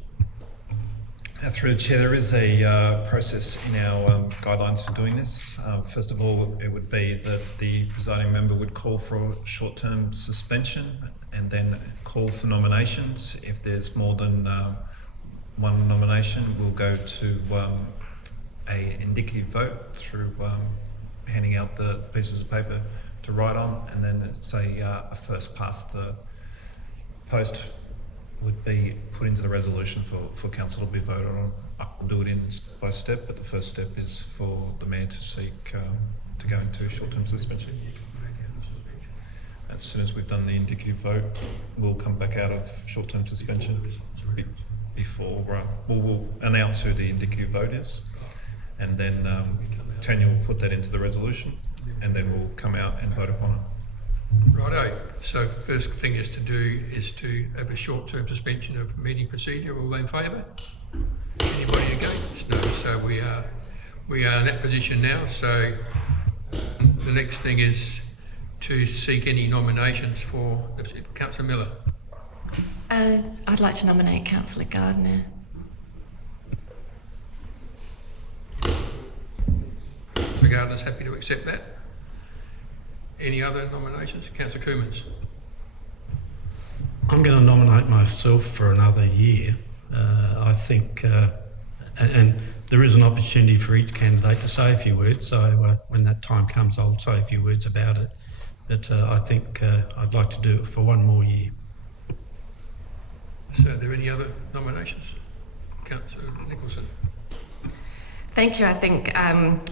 Through the Chair, there is a process in our guidelines for doing this. First of all, it would be that the presiding member would call for a short-term suspension and then call for nominations. If there's more than one nomination, we'll go to a indicative vote through handing out the pieces of paper to write on, and then it's a first past the post would be put into the resolution for council to be voted on. I'll do it in step by step, but the first step is for the mayor to seek to go into short-term suspension. As soon as we've done the indicative vote, we'll come back out of short-term suspension before we'll announce who the indicative vote is, and then Tanya will put that into the resolution, and then we'll come out and vote upon it. Righto. So first thing is to have a short-term suspension of meeting procedure. All in favour? Anybody against? No. So we are in that position now. So the next thing is to seek any nominations for Councillor Miller. I'd like to nominate Councillor Gardner. So Gardner's happy to accept that. Any other nominations? Councillor Coomans. I'm going to nominate myself for another year. I think, and there is an opportunity for each candidate to say a few words, so when that time comes I'll say a few words about it. But I think I'd like to do it for one more year. So are there any other nominations? Councillor Nicholson. Thank you. I think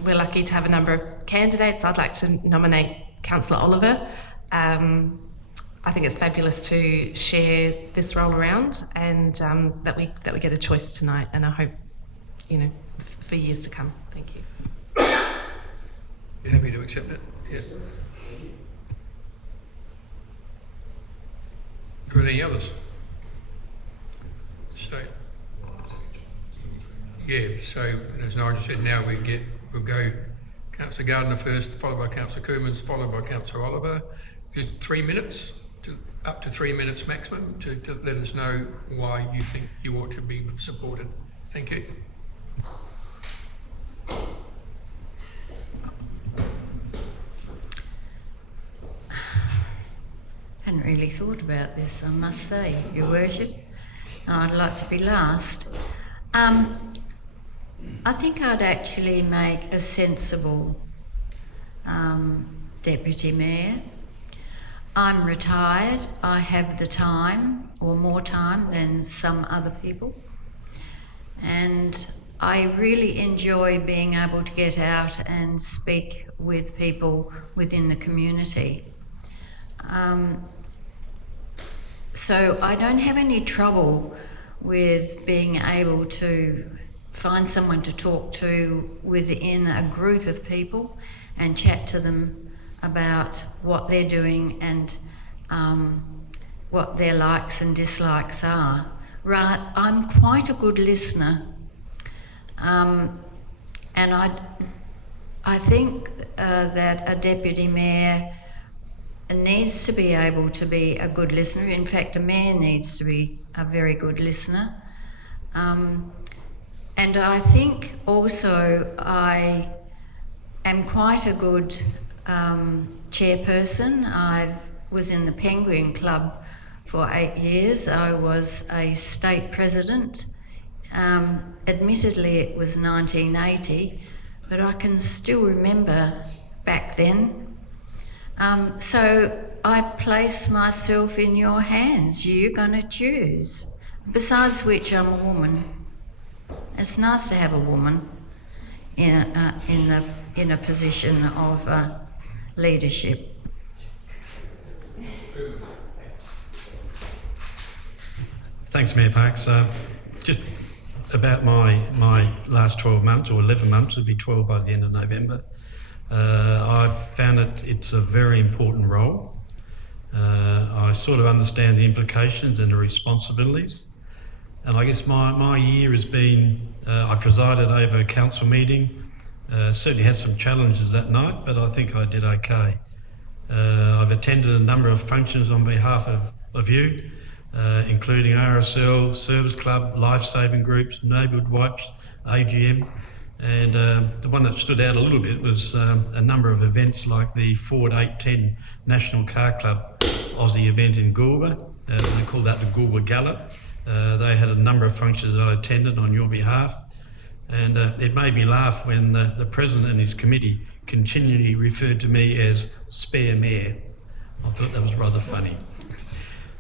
we're lucky to have a number of candidates. I'd like to nominate Councillor Oliver. I think it's fabulous to share this role around, and that we get a choice tonight, and I hope, for years to come. Thank you. You happy to accept it? Yeah. Are there any others? So, yeah. So as Nigel said, now we'll go Councillor Gardner first, followed by Councillor Coomans, followed by Councillor Oliver. Just 3 minutes, up to 3 minutes maximum, to let us know why you think you ought to be supported. Thank you. Hadn't really thought about this, I must say, Your Worship. I'd like to be last. I think I'd actually make a sensible Deputy Mayor. I'm retired. I have the time, or more time than some other people. And I really enjoy being able to get out and speak with people within the community. So I don't have any trouble with being able to find someone to talk to within a group of people and chat to them about what they're doing and what their likes and dislikes are. Right, I'm quite a good listener. And I think that a deputy mayor needs to be able to be a good listener. In fact, a mayor needs to be a very good listener. And I think also I am quite a good chairperson. I was in the Penguin Club for 8 years. I was a state president. Admittedly, it was 1980, but I can still remember back then. So I place myself in your hands. You're going to choose. Besides which, I'm a woman. It's nice to have a woman in a position of leadership. Thanks, Mayor Parks. Just about my last 12 months, or 11 months, it'll be 12 by the end of November. I've found it's a very important role. I sort of understand the implications and the responsibilities. And I guess my year has been, I presided over a council meeting, certainly had some challenges that night, but I think I did okay. I've attended a number of functions on behalf of you, including RSL, Service Club, Life Saving Groups, Neighbourhood Watch, AGM, and the one that stood out a little bit was a number of events like the Ford 810 National Car Club Aussie event in Goolwa. They call that the Goolwa Gala. They had a number of functions that I attended on your behalf, and it made me laugh when the President and his committee continually referred to me as Spare Mayor. I thought that was rather funny.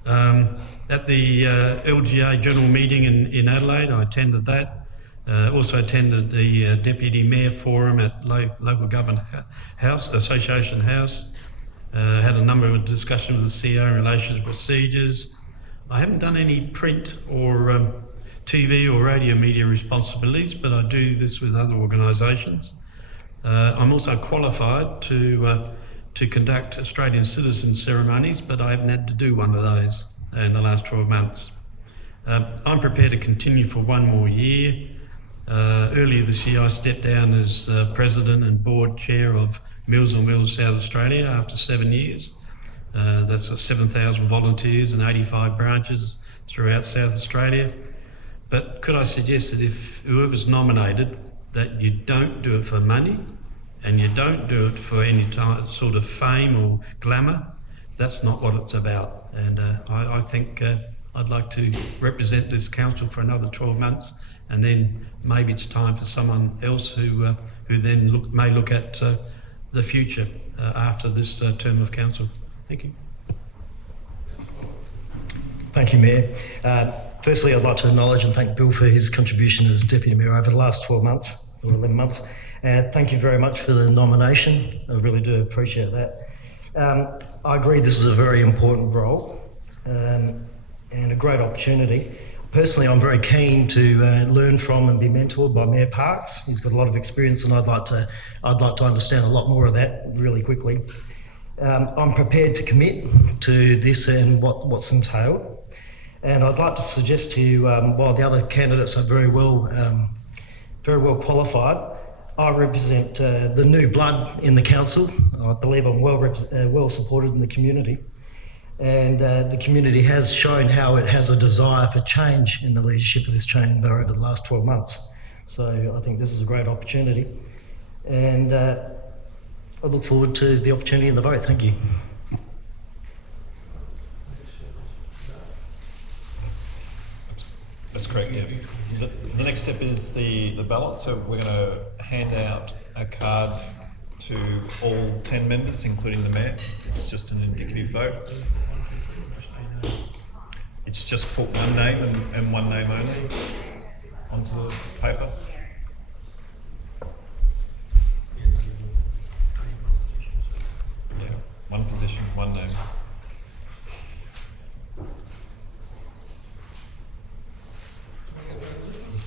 At the LGA General Meeting in Adelaide, I attended that. Also attended the Deputy Mayor Forum at Local Government House, Association House. Had a number of discussions with the CEO in relation to procedures. I haven't done any print or TV or radio media responsibilities, but I do this with other organisations. I'm also qualified to conduct Australian citizen ceremonies, but I haven't had to do one of those in the last 12 months. I'm prepared to continue for one more year. Earlier this year I stepped down as President and Board Chair of Meals on Wheels South Australia after 7 years. That's 7,000 volunteers and 85 branches throughout South Australia. But could I suggest that if whoever's nominated, that you don't do it for money and you don't do it for any sort of fame or glamour. That's not what it's about. And I think I'd like to represent this council for another 12 months, and then maybe it's time for someone else who then may look at the future after this term of council. Thank you. Thank you, Mayor. Firstly, I'd like to acknowledge and thank Bill for his contribution as Deputy Mayor over the last 12 months, or 11 months. Thank you very much for the nomination. I really do appreciate that. I agree this is a very important role and a great opportunity. Personally, I'm very keen to learn from and be mentored by Mayor Parks. He's got a lot of experience, and I'd like to understand a lot more of that really quickly. I'm prepared to commit to this and what's entailed. And I'd like to suggest to you, while the other candidates are very well qualified, I represent the new blood in the council. I believe I'm well supported in the community. And the community has shown how it has a desire for change in the leadership of this chamber over the last 12 months. So I think this is a great opportunity. And I look forward to the opportunity and the vote. Thank you. That's correct, yeah. The next step is the ballot. So we're going to hand out a card to all 10 members, including the Mayor. It's just an indicative vote. It's just put one name and one name only onto the paper. Yeah, one position, one name.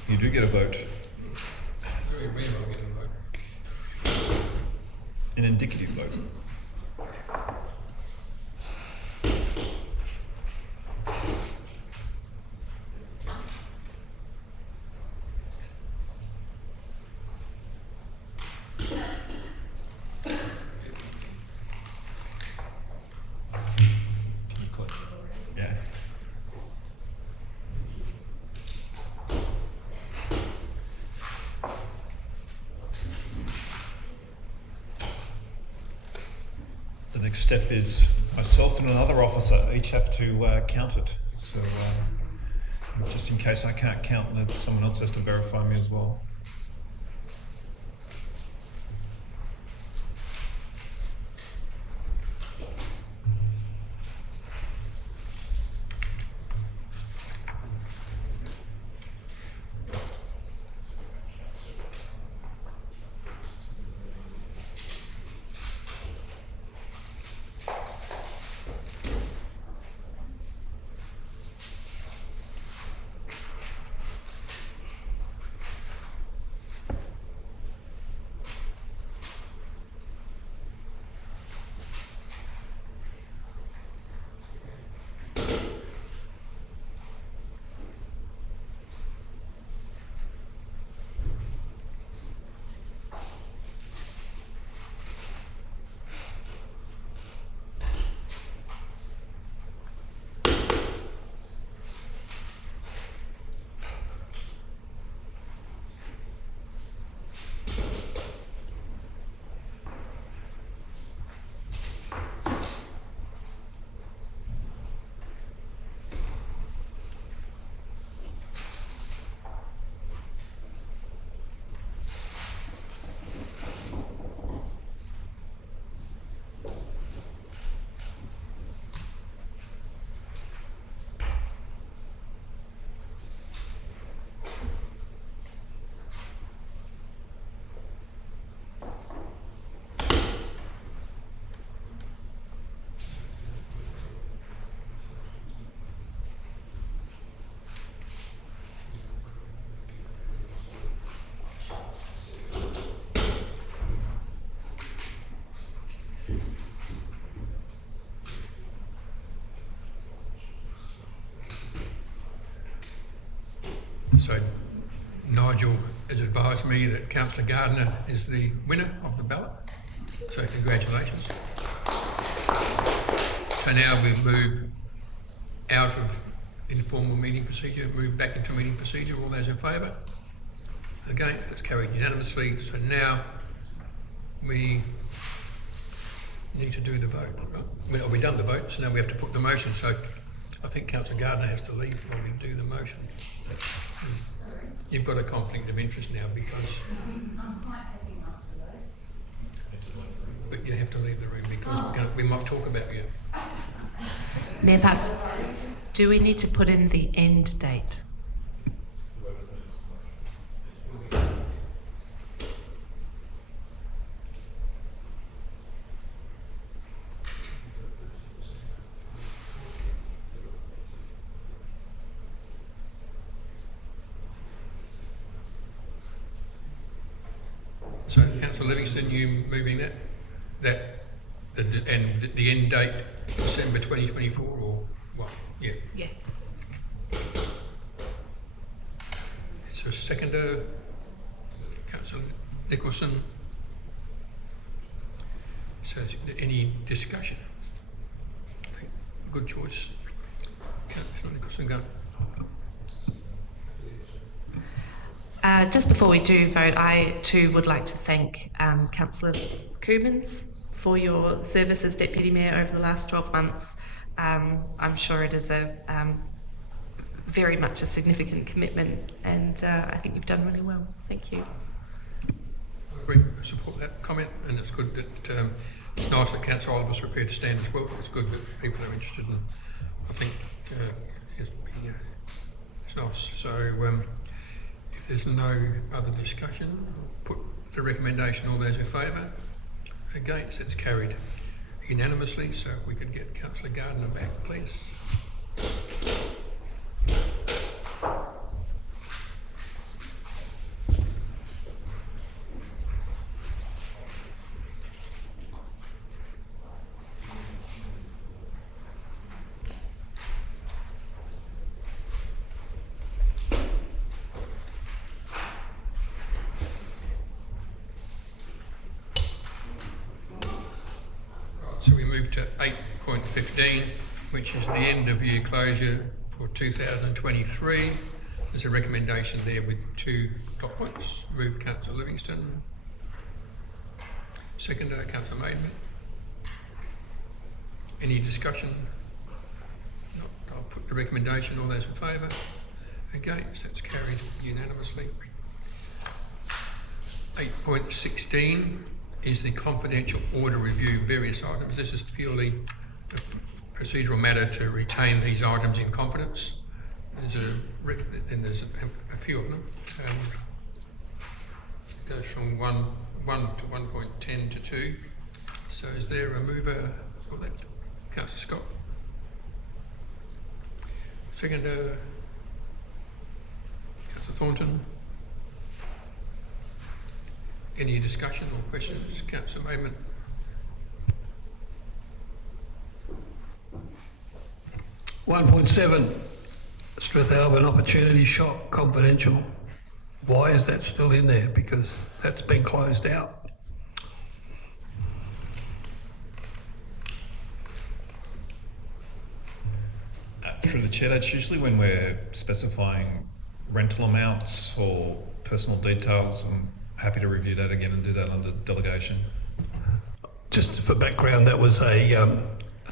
You do get a vote. An indicative vote. next step is myself and another officer each have to count it. So just in case I can't count, then someone else has to verify me as well. So Nigel has advised me that Councillor Gardner is the winner of the ballot. So congratulations. So now we move out of informal meeting procedure, move back into meeting procedure. All those in favour? Against? That's carried unanimously. So now we need to do the vote. Right? We've done the vote, so now we have to put the motion. So I think Councillor Gardner has to leave while we do the motion. You've got a conflict of interest now because... I'm quite happy not to vote. But you have to leave the room because we might talk about you. Mayor Parks, do we need to put in the end date? So, Councillor Livingston, you moving that and the end date December 2024 or what? Yeah. Yeah. So, seconder, Councillor Nicholson. So, any discussion? Good choice. Councillor Nicholson, go. Just before we do vote, I too would like to thank Councillor Cubans for your service as Deputy Mayor over the last 12 months. I'm sure it is a very much a significant commitment and I think you've done really well. Thank you. I agree. I support that comment and it's good that it's nice that Councillor Oliver's prepared to stand as well. It's good that people are interested and I think it's nice. So if there's no other discussion, I'll put the recommendation. All those in favour? Against? It's carried unanimously. So if we could get Councillor Gardner back, please. So we move to 8.15, which is the end of year closure for 2023. There's a recommendation there with 2 dot points. Move Councillor Livingston. Seconder, Councillor Maidman. Any discussion? Not. I'll put the recommendation. All those in favour? Against? That's carried unanimously. 8.16 is the confidential order review various items. This is purely a procedural matter to retain these items in confidence. There's a few of them. It goes from 1 to 1.10 to 2. So is there a mover for that? Councillor Scott. Seconder, Councillor Thornton. Any discussion or questions? Councillor Mayman. $1.7 Strathalbyn Opportunity Shop Confidential. Why is that still in there? Because that's been closed out. Through the chair, that's usually when we're specifying rental amounts or personal details. I'm happy to review that again and do that under delegation. Just for background, that was a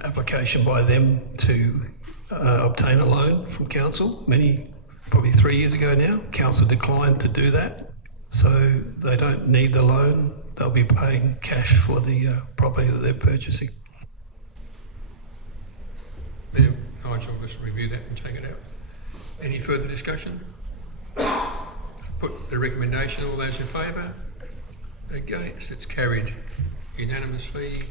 application by them to obtain a loan from council probably 3 years ago now. Council declined to do that, so they don't need the loan. They'll be paying cash for the property that they're purchasing. Yeah, I shall just review that and take it out. Any further discussion? Put the recommendation. All those in favour? Against? It's carried unanimously.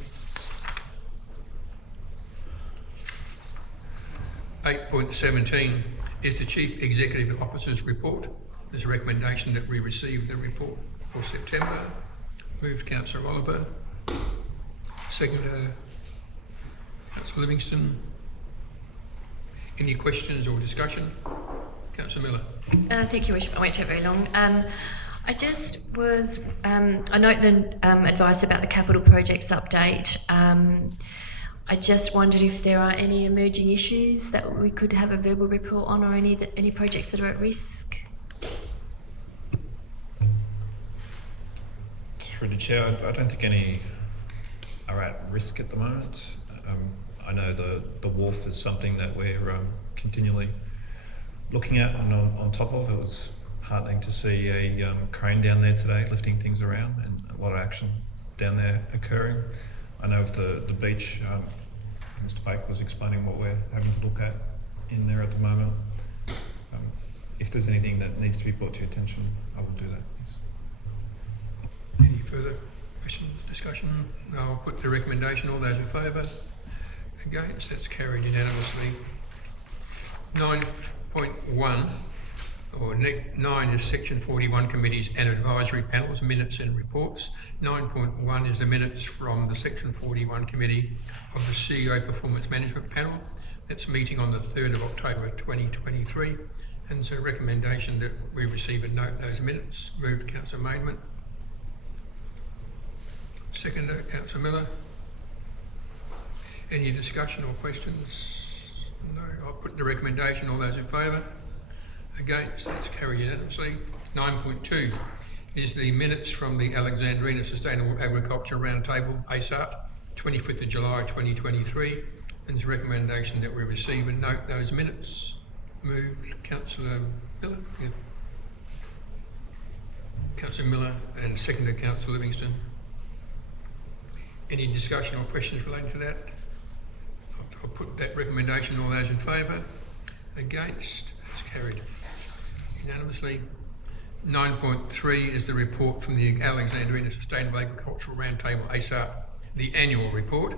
8.17 is the Chief Executive Officer's report. There's a recommendation that we receive the report for September. Moved Councillor Oliver. Seconder, Councillor Livingston. Any questions or discussion? Councillor Miller. Thank you, Bishop. I won't take very long. I just was, I note the advice about the capital projects update. I just wondered if there are any emerging issues that we could have a verbal report on, or any projects that are at risk. Through the chair, I don't think any are at risk at the moment. I know the wharf is something that we're continually looking at and on top of. It was heartening to see a crane down there today lifting things around, and a lot of action down there occurring. I know of the beach, Mr. Baker was explaining what we're having to look at in there at the moment. If there's anything that needs to be brought to your attention, I will do that. Any further questions, discussion? No, I'll put the recommendation. All those in favour? Against? That's carried unanimously. 9.1, or 9 is Section 41 Committees and Advisory Panels, Minutes and Reports. 9.1 is the minutes from the Section 41 Committee of the CEO Performance Management Panel. That's meeting on the 3rd of October 2023. And so recommendation that we receive and note those minutes. Moved Councillor Maidment. Seconder, Councillor Miller. Any discussion or questions? No, I'll put the recommendation. All those in favour? Against? It's carried unanimously. 9.2 is the minutes from the Alexandrina Sustainable Agriculture Roundtable, ASART, 25th of July 2023. And it's a recommendation that we receive and note those minutes. Moved Councillor Miller. Yeah. Councillor Miller, and seconded Councillor Livingston. Any discussion or questions relating to that? I'll put that recommendation. All those in favour? Against? It's carried unanimously. 9.3 is the report from the Alexandrina Sustainable Agricultural Roundtable, ASART, the annual report.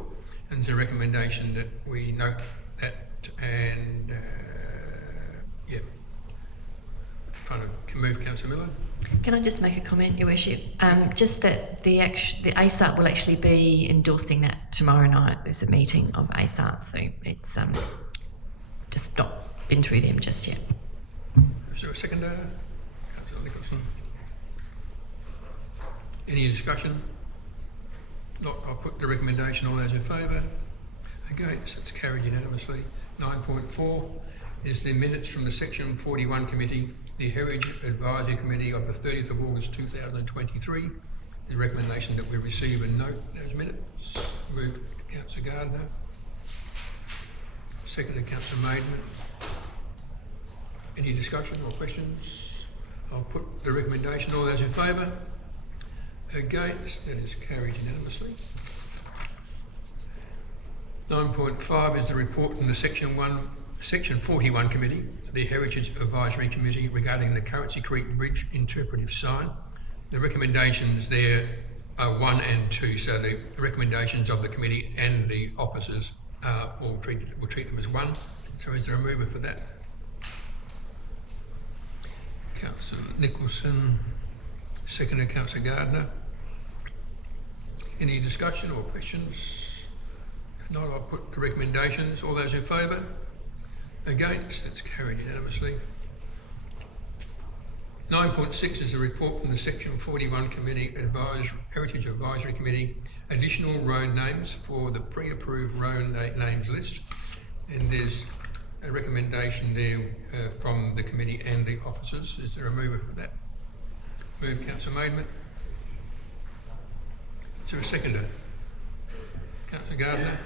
And there's a recommendation that we note that and, yeah. Trying to move Councillor Miller. Can I just make a comment, Your Worship? Just that the ASART will actually be endorsing that tomorrow night. There's a meeting of ASART, so it's just not been through them just yet. Is there a seconder? Councillor Nicholson. Any discussion? Not. I'll put the recommendation. All those in favour? Against? It's carried unanimously. 9.4 is the minutes from the Section 41 Committee, the Heritage Advisory Committee of the 30th of August 2023. The recommendation that we receive and note those minutes. Moved Councillor Gardner. Seconded, Councillor Maidment. Any discussion or questions? I'll put the recommendation. All those in favour? Against? That is carried unanimously. 9.5 is the report from the Section 41 Committee, the Heritage Advisory Committee, regarding the Currency Creek Bridge interpretive sign. The recommendations there are 1 and 2, so the recommendations of the committee and the officers will treat them as one. So is there a mover for that? Councillor Nicholson, seconded Councillor Gardner. Any discussion or questions? If not, I'll put the recommendations. All those in favour? Against? That's carried unanimously. 9.6 is a report from the Section 41 Committee, Heritage Advisory Committee, additional road names for the pre-approved road names list. And there's a recommendation there from the committee and the officers. Is there a mover for that? Move, Councillor Maidment. Is there a seconder? Councillor Gardner.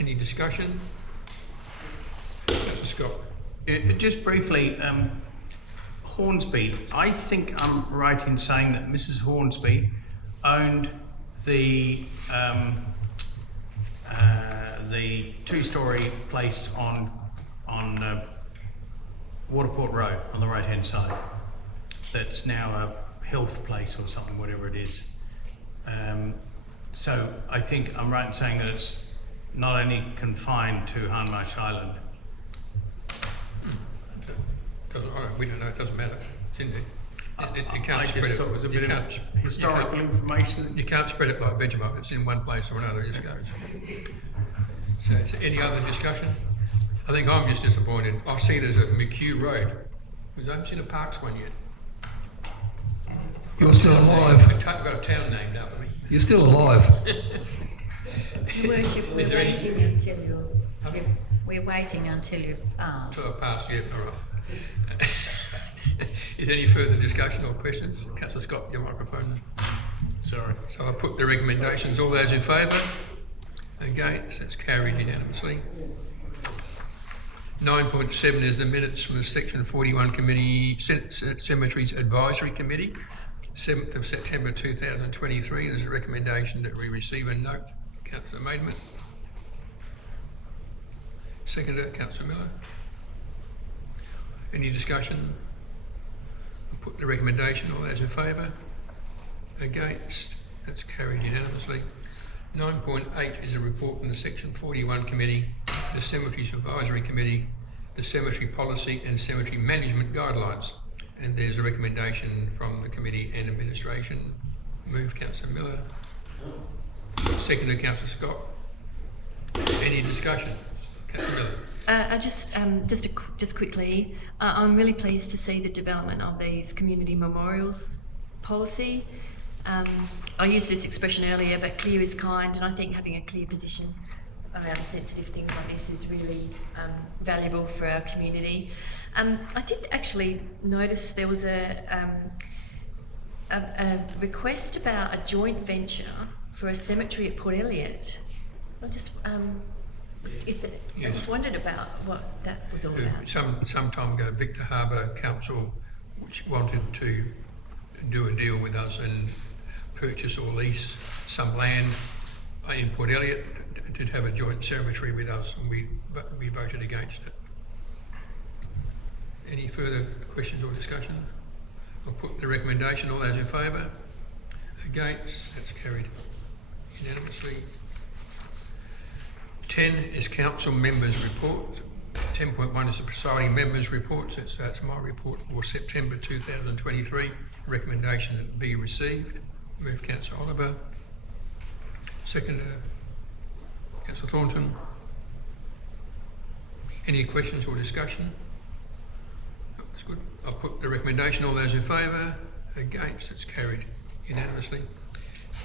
Any discussion? Councillor Scott. Just briefly, Hornsby, I think I'm right in saying that Mrs. Hornsby owned the two-storey place on Waterport Road on the right-hand side. That's now a health place or something, whatever it is. So I think I'm right in saying that it's not only confined to Hindmarsh Island. We don't know, it doesn't matter. It's in there. You can't spread it. It was a bit of historical information. You can't spread it like Vegemite. It's in one place or another. It just goes. So, is there any other discussion? I think I'm just disappointed. I see there's a McHugh Road. I haven't seen a Parks one yet. You're still alive. I've got a town named after me. You're still alive. Your Worship, we're waiting until you. We're waiting until you pass. So I passed, yeah, all right. Is there any further discussion or questions? Councillor Scott, your microphone. Sorry. So I put the recommendations. All those in favour? Against? That's carried unanimously. 9.7 is the minutes from the Section 41 Committee, Cemeteries Advisory Committee, 7th of September 2023. There's a recommendation that we receive a note. Councillor Maidment. Seconder, Councillor Miller. Any discussion? I'll put the recommendation. All those in favour? Against? That's carried unanimously. 9.8 is a report from the Section 41 Committee, the Cemeteries Advisory Committee, the Cemetery Policy and Cemetery Management Guidelines. And there's a recommendation from the committee and administration. Move, Councillor Miller. Seconded, Councillor Scott. Any discussion? Councillor Miller. Just quickly, I'm really pleased to see the development of these community memorials policy. I used this expression earlier, but clear is kind, and I think having a clear position around sensitive things like this is really valuable for our community. I did actually notice there was a request about a joint venture for a cemetery at Port Elliot. I just Yes. I just wondered about what that was all about. Some time ago, Victor Harbour Council, which wanted to do a deal with us and purchase or lease some land in Port Elliot, did have a joint cemetery with us, and we voted against it. Any further questions or discussion? I'll put the recommendation. All those in favour? Against? That's carried unanimously. 10 is council members' report. 10.1 is the presiding members' report. So that's my report for September 2023. Recommendation that be received. Move, Councillor Oliver. Second, Councillor Thornton. Any questions or discussion? No, that's good. I'll put the recommendation. All those in favour? Against? It's carried unanimously.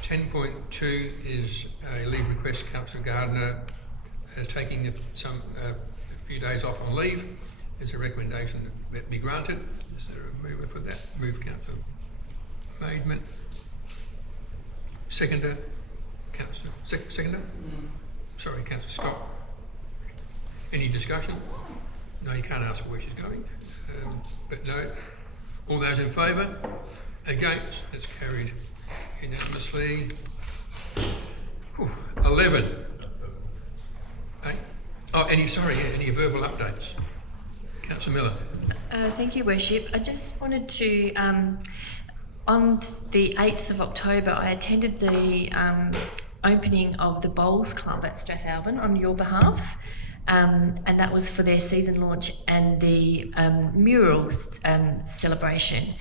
10.2 is a leave request. Councillor Gardner taking a few days off on leave. There's a recommendation that be granted. Is there a mover for that? Move, Councillor Maidment. Seconder, Councillor. Seconder? Sorry, Councillor Scott. Any discussion? No, you can't ask where she's going. But no. All those in favour? Against? It's carried unanimously. 11. Any verbal updates? Councillor Miller. Thank you, Worship. I just wanted to, on the 8th of October, I attended the opening of the Bowls Club at Strathalbyn on your behalf. And that was for their season launch and the mural celebration.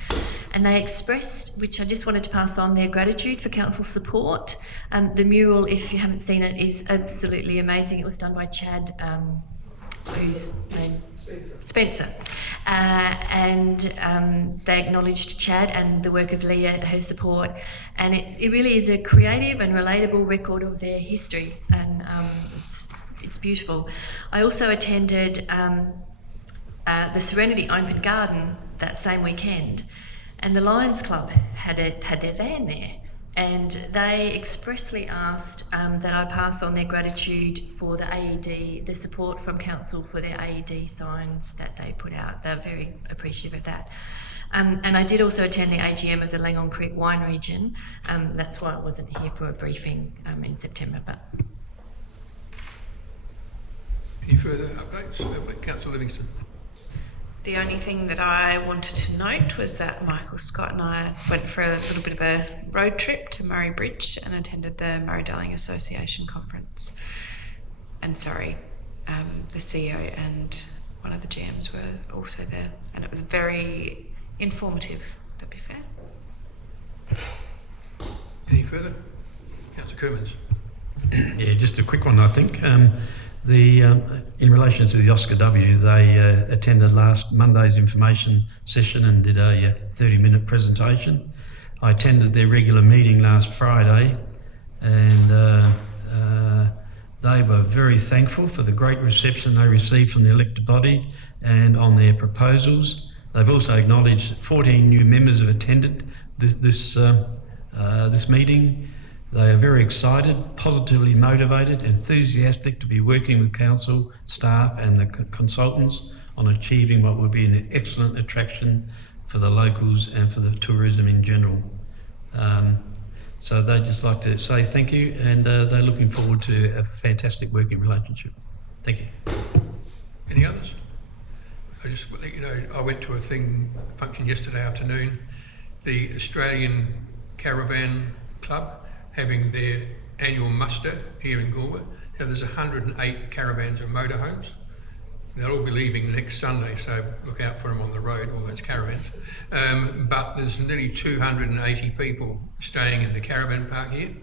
And they expressed, which I just wanted to pass on, their gratitude for council support. The mural, if you haven't seen it, is absolutely amazing. It was done by Chad, whose name? Spencer. And they acknowledged Chad and the work of Leah, her support. And it really is a creative and relatable record of their history. And it's beautiful. I also attended the Serenity Open Garden that same weekend, and the Lions Club had their van there, and they expressly asked that I pass on their gratitude for the AED, the support from council for their AED signs that they put out. They're very appreciative of that. And I did also attend the AGM of the Langon Creek Wine Region. That's why I wasn't here for a briefing in September. But any further updates? Councillor Livingston. The only thing that I wanted to note was that Michael Scott and I went for a little bit of a road trip to Murray Bridge and attended the Murray-Darling Association conference. And the CEO and one of the GMs were also there, and it was very informative, to be fair. Any further? Councillor Kermans. Yeah, just a quick one, I think. In relation to the Oscar W, they attended last Monday's information session and did a 30-minute presentation. I attended their regular meeting last Friday, and they were very thankful for the great reception they received from the elected body and on their proposals. They've also acknowledged that 14 new members have attended this meeting. They are very excited, positively motivated, enthusiastic to be working with council, staff and the consultants on achieving what would be an excellent attraction for the locals and for the tourism in general. So they'd just like to say thank you, and they're looking forward to a fantastic working relationship. Thank you. Any others? I just want to let you know, I went to a function yesterday afternoon, the Australian Caravan Club having their annual muster here in Goolwa. So there's 108 caravans and motorhomes. They'll all be leaving next Sunday, so look out for them on the road, all those caravans. But there's nearly 280 people staying in the caravan park here.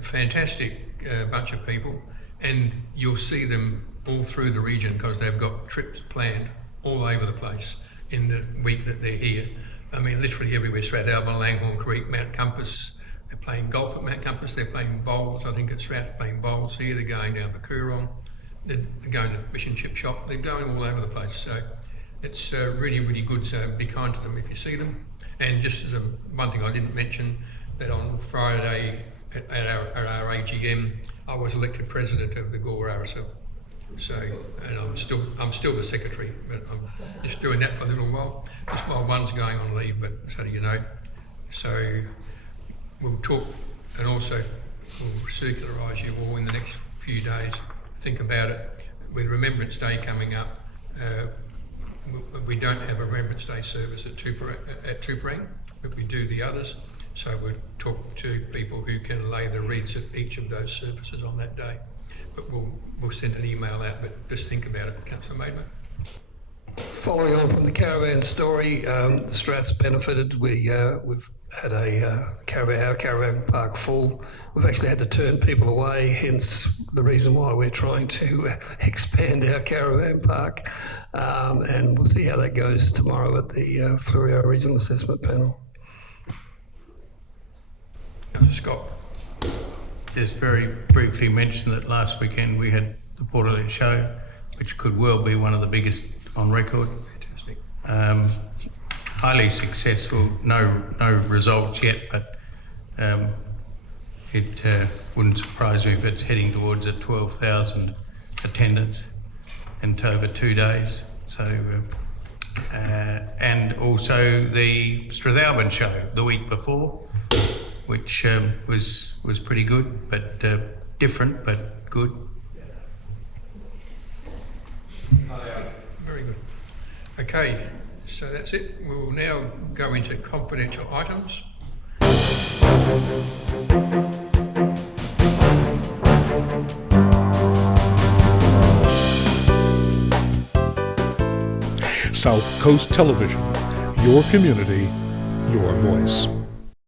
Fantastic bunch of people, and you'll see them all through the region because they've got trips planned all over the place in the week that they're here. I mean, literally everywhere, Strathalbyn, Langhorne Creek, Mount Compass. They're playing golf at Mount Compass, they're playing bowls, I think it's Strath playing bowls here, they're going down to Coorong, they're going to the fish and chip shop, they're going all over the place. So it's really, really good, so be kind to them if you see them. And just as one thing I didn't mention, that on Friday at our AGM, I was elected president of the Goolwa RSL. So, and I'm still the secretary, but I'm just doing that for a little while, just while one's going on leave, but so you know. So we'll talk, and also we'll circularise you all in the next few days. Think about it. With Remembrance Day coming up, we don't have a Remembrance Day service at Tuparang, but we do the others. So we'll talk to people who can lay the wreaths at each of those services on that day. But we'll send an email out, but just think about it, Councillor Maidman. Following on from the caravan story, the Strath's benefited. We've had our caravan park full. We've actually had to turn people away, hence the reason why we're trying to expand our caravan park. And we'll see how that goes tomorrow at the Fleurieu Regional Assessment Panel. Councillor Scott. Just very briefly mention that last weekend we had the Port Elliot show, which could well be one of the biggest on record. Fantastic. Highly successful, no results yet, but it wouldn't surprise me if it's heading towards a 12,000 attendance. and over 2 days. So, and also the Strathalbyn show the week before, which was pretty good, but different, but good. Very good. Okay, so that's it. We'll now go into confidential items. South Coast Television, your community, your voice.